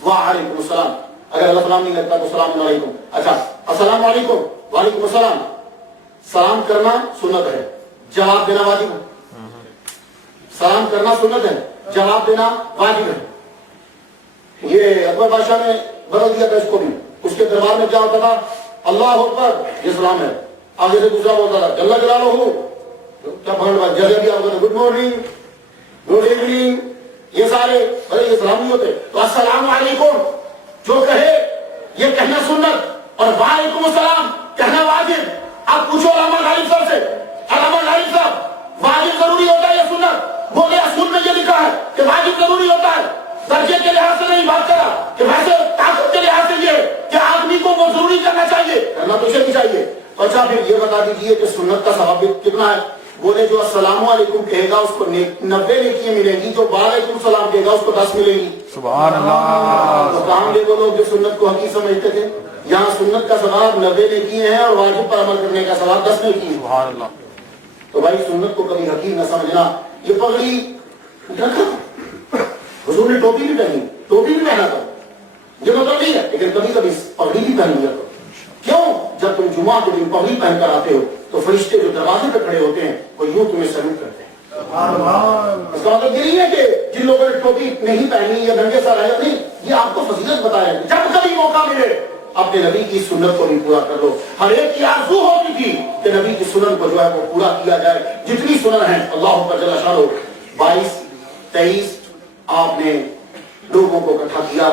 وعلیکم السلام، اگر اللہ سلام نہیں لگتا تو السلام علیکم، اچھا السلام علیکم وعلیکم السلام، سلام کرنا سنت ہے، جواب دینا واجب ہے، سلام کرنا سنت ہے، جواب دینا واجب ہے۔ یہ اکبر بادشاہ نے بدل دیا تھا اس کو بھی، اس کے دربار میں کیا ہوتا تھا، اللہ اکبر یہ سلام ہے، آگے سے دوسرا بولتا تھا جل جلالہ، کیا پکڑ بات جلدی آتا تھا، گڈ مارننگ گڈ ایوننگ یہ سارے بڑے اسلامی ہوتے تو السلام علیکم جو کہے یہ کہنا سنت اور وعلیکم السلام کہنا واجب. آپ پوچھو علامہ غالب صاحب سے, علامہ غالب صاحب واجب ضروری ہوتا ہے یا سنت؟ بولے اصول میں یہ لکھا ہے کہ واجب ضروری ہوتا ہے. درجے کے لحاظ سے نہیں بات کرا کہ ویسے طاقت کے لحاظ سے یہ کہ آدمی کو وہ ضروری کرنا چاہیے, کرنا تو اسے بھی چاہیے. اچھا پھر یہ بتا دیجیے کہ سنت کا ثواب کتنا ہے؟ بولے جو السلام علیکم کہے گا اس کو 90 نیکیاں ملیں گی, جو وعلیکم السلام کہے گا اس کو 10 ملیں گی. سبحان اللہ. تو کام لے وہ لوگ جو سنت کو حقیقت سمجھتے تھے, یہاں سنت کا ثواب 90 نیکیاں ہیں اور واجب پر عمل کرنے کا ثواب 10 نیکیاں. سبحان اللہ. تو بھائی سنت کو کبھی حقیقت نہ سمجھنا. یہ پگڑی رکھا, حضور نے ٹوپی بھی پہنی, ٹوپی بھی پہنا تھا, یہ مطلب نہیں ہے, لیکن کبھی کبھی پگڑی بھی پہنی ہے. کیوں؟ جب تم جمعہ کے دن پگڑی پہن کر آتے ہو تو فرشتے جو دروازے پہ کھڑے ہوتے ہیں وہ یوں تمہیں سلوٹ کرتے ہیں. اس کا مطلب یہ نہیں ہے کہ جن لوگوں نے ٹوپی نہیں پہنی یا ننگے سر آئے, نہیں, یہ آپ کو فضیلت بتایا. جب کبھی موقع ملے اپنے نبی کی سنت کو بھی پورا کر لو. ہر ایک کی آرزو ہوتی تھی کہ نبی کی سنت کو جو ہے وہ پورا کیا جائے. جتنی سنن ہیں اللہ پر جل شانہ 22 23 آپ نے لوگوں کو اکٹھا کیا,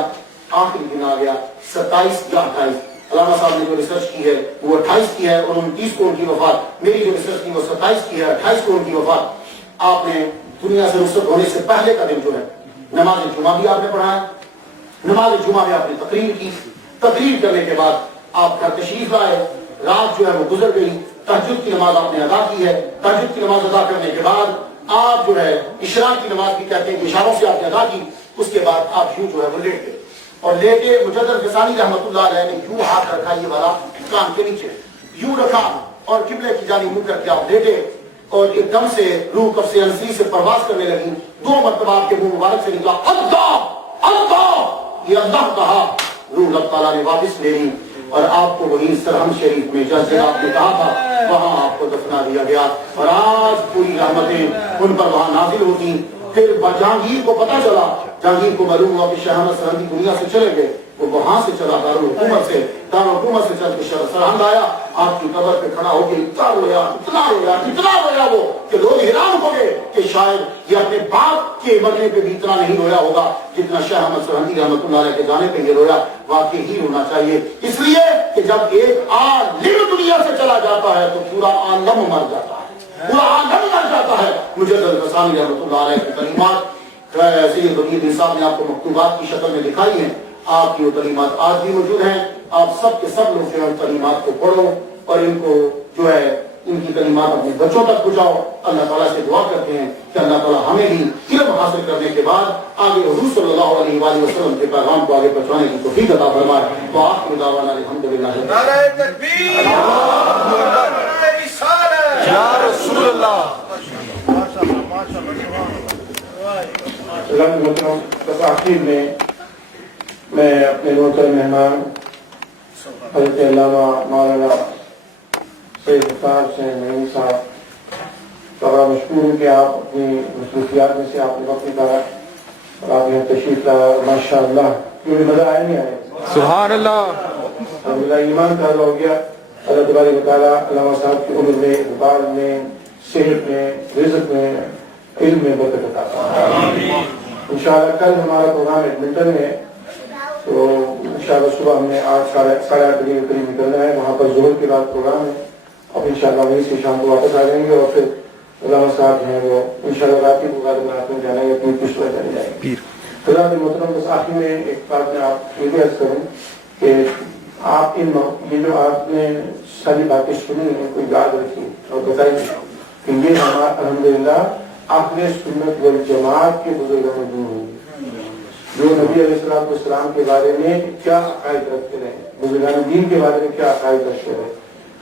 آخری دن آ گیا 27 یا 28. علامہ صاحب نے جو ریسرچ کی ہے وہ 28 کی ہے اور 29 کو ان کی وفات. میری جو ریسرچ کی وہ 27 کی ہے, 28 کو ان کی وفات. آپ نے دنیا سے رخصت ہونے سے پہلے کا دن جو ہے نماز جمعہ بھی آپ نے پڑھایا. نماز جمعہ میں آپ نے تقریر کی, تقریر کرنے کے بعد آپ کا تشریف لائے. رات جو ہے وہ گزر گئی, تہجد کی نماز آپ نے ادا کی ہے. تہجد کی نماز ادا کرنے کے بعد آپ جو ہے اشراق کی نماز بھی کہتے ہیں کہ اشاروں سے آپ نے ادا کی. اس کے بعد آپ یوں جو ہے وہ لیٹ گئے اور لیٹے مجدد غزالی رحمۃ اللہ علیہ نے یوں ہاتھ رکھا, یہ والا کان کے نیچے یوں رکھا اور قبلے کی جانب منہ کر کے آپ لیٹے اور ایک دم سے روح کف سے انسری سے پرواز کرنے لگی. 2 مرتبہ آپ کے منہ مبارک سے نکلا اللہ اللہ, یہ اللہ کہا. روح اللہ تعالیٰ نے واپس لے لی اور آپ کو وہی سرہم شریف میں جیسے آپ نے کہا تھا وہاں آپ کو دفنا دیا گیا. اور آج پوری رحمتیں ان پر وہاں نازل ہوتی. پھر جہانگیر کو پتا چلا, جہانگیر کو معلوم ہوا کہ شاہ احمد سرہندی دنیا سے چلے گئے. وہ وہاں سے چلا دارالحکومت سے چل کے سرہند آیا. آپ کی قبر پہ کھڑا ہو کے اتنا رویا وہ کہ لوگ حیران ہو گئے کہ شاید یہ اپنے باپ کے مرنے پہ بھی اتنا نہیں رویا ہوگا جتنا شاہ احمد سرہندی رحمۃ اللہ علیہ کے جانے پہ یہ رویا. واقعی ہی رونا چاہیے, اس لیے کہ جب ایک عالم دنیا سے چلا جاتا ہے تو پورا عالم مر جاتا ہے, پورا عالم مر جاتا ہے. مجدد غزالی رحمۃ اللہ علیہ کی کلمات سید ولی الدین صاحب نے آپ کو مکتوبات کی شکل میں دکھائی ہیں. آپ کی وہ کلمات آج بھی موجود ہیں. آپ سب کے سب لوگ جو ہے کلمات کو پڑھو اور ان کو جو ہے ان کی کلمات اپنے بچوں تک پہنچاؤ. اللہ تعالیٰ سے دعا کرتے ہیں کہ اللہ تعالیٰ ہمیں بھی علم حاصل کرنے کے بعد آگے حضور صلی اللہ علیہ وآلہ وسلم کے پیغام کو آگے پہنچانے کی توفیق عطا فرمائے. تو آپ کی دعوانا الحمدللہ. نعرہ تکبیر, نعرہ رسالت, یا رسول اللہ. بس آخر میں اپنے محترم مہمان حضرت علامہ مولانا سید مختار حسین نعیمی صاحب کا بڑا مشکور ہوں کہ آپ اپنی مصروفیات میں سے آپ نے وقت نکالا اور آپ یہاں تشریف لایا. ماشاء اللہ کیونکہ مزہ آیا نہیں آیا. سبحان اللہ. الحمدللہ ایمان تازہ ہو گیا. اللہ تبارک و تعالیٰ علامہ صاحب کی عمر میں, وقار میں, صحت میں, رزق میں, علم میں برکت عطا فرمائے. انشاءاللہ کل ہمارا پروگرام ایڈمنٹن میں ہے تو انشاءاللہ صبح ہم نے 8:30 بجے کے قریب نکلنا ہے. وہاں پر ظہر کے بعد پروگرام ہے اور انشاءاللہ وہیں سے شام کو واپس آ جائیں گے اور پھر علامہ صاحب ہیں وہ انشاءاللہ رات کی پروگرام میں جانے گے, اپنی قسط میں جانے جائیں گے. حضرات محترم, بس آخر میں ایک بات میں آپ یہ بھی عرض کروں کہ آپ یہ جو آپ نے ساری باتیں سنی ہیں کو یاد رکھیں اور بتائیے کہ یہ ہمارا الحمدللہ اہل سنت والجماعت کے بزرگوں میں دور ہوئی جو نبی علیہ السلام کے بارے میں کیا عقائد رکھتے رہے, بزرگان دین کے بارے میں کیا عقائد رکھتے رہے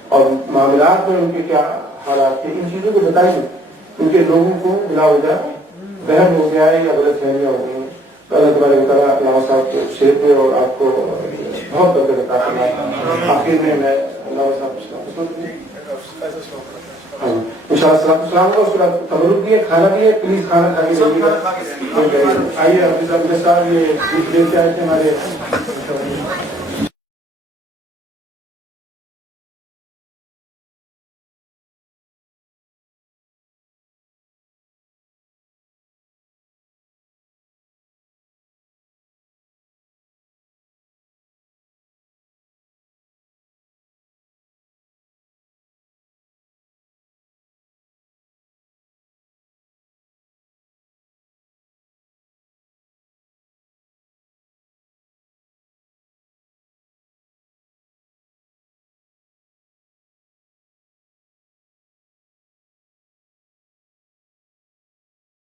اور معاملات میں ان کے کیا حالات تھے. ان چیزوں کو بتائیے کیونکہ لوگوں کو بلا وجہ بہم ہو گیا ہے یا غلط فہمیاں ہو گئی ہیں. تو اللہ تبارک و تعالیٰ علامہ صاحب کے صحت میں اور آپ کو بہت برکت عطا فرمائے. آخر میں علامہ صاحب انشاءاللہ السلام کو اس کے بعد تبرک دیے, کھانا دیے, پلیز کھانا کھا کے آئیے. حافظ صاحب یہ دیکھ کے آئے تھے ہمارے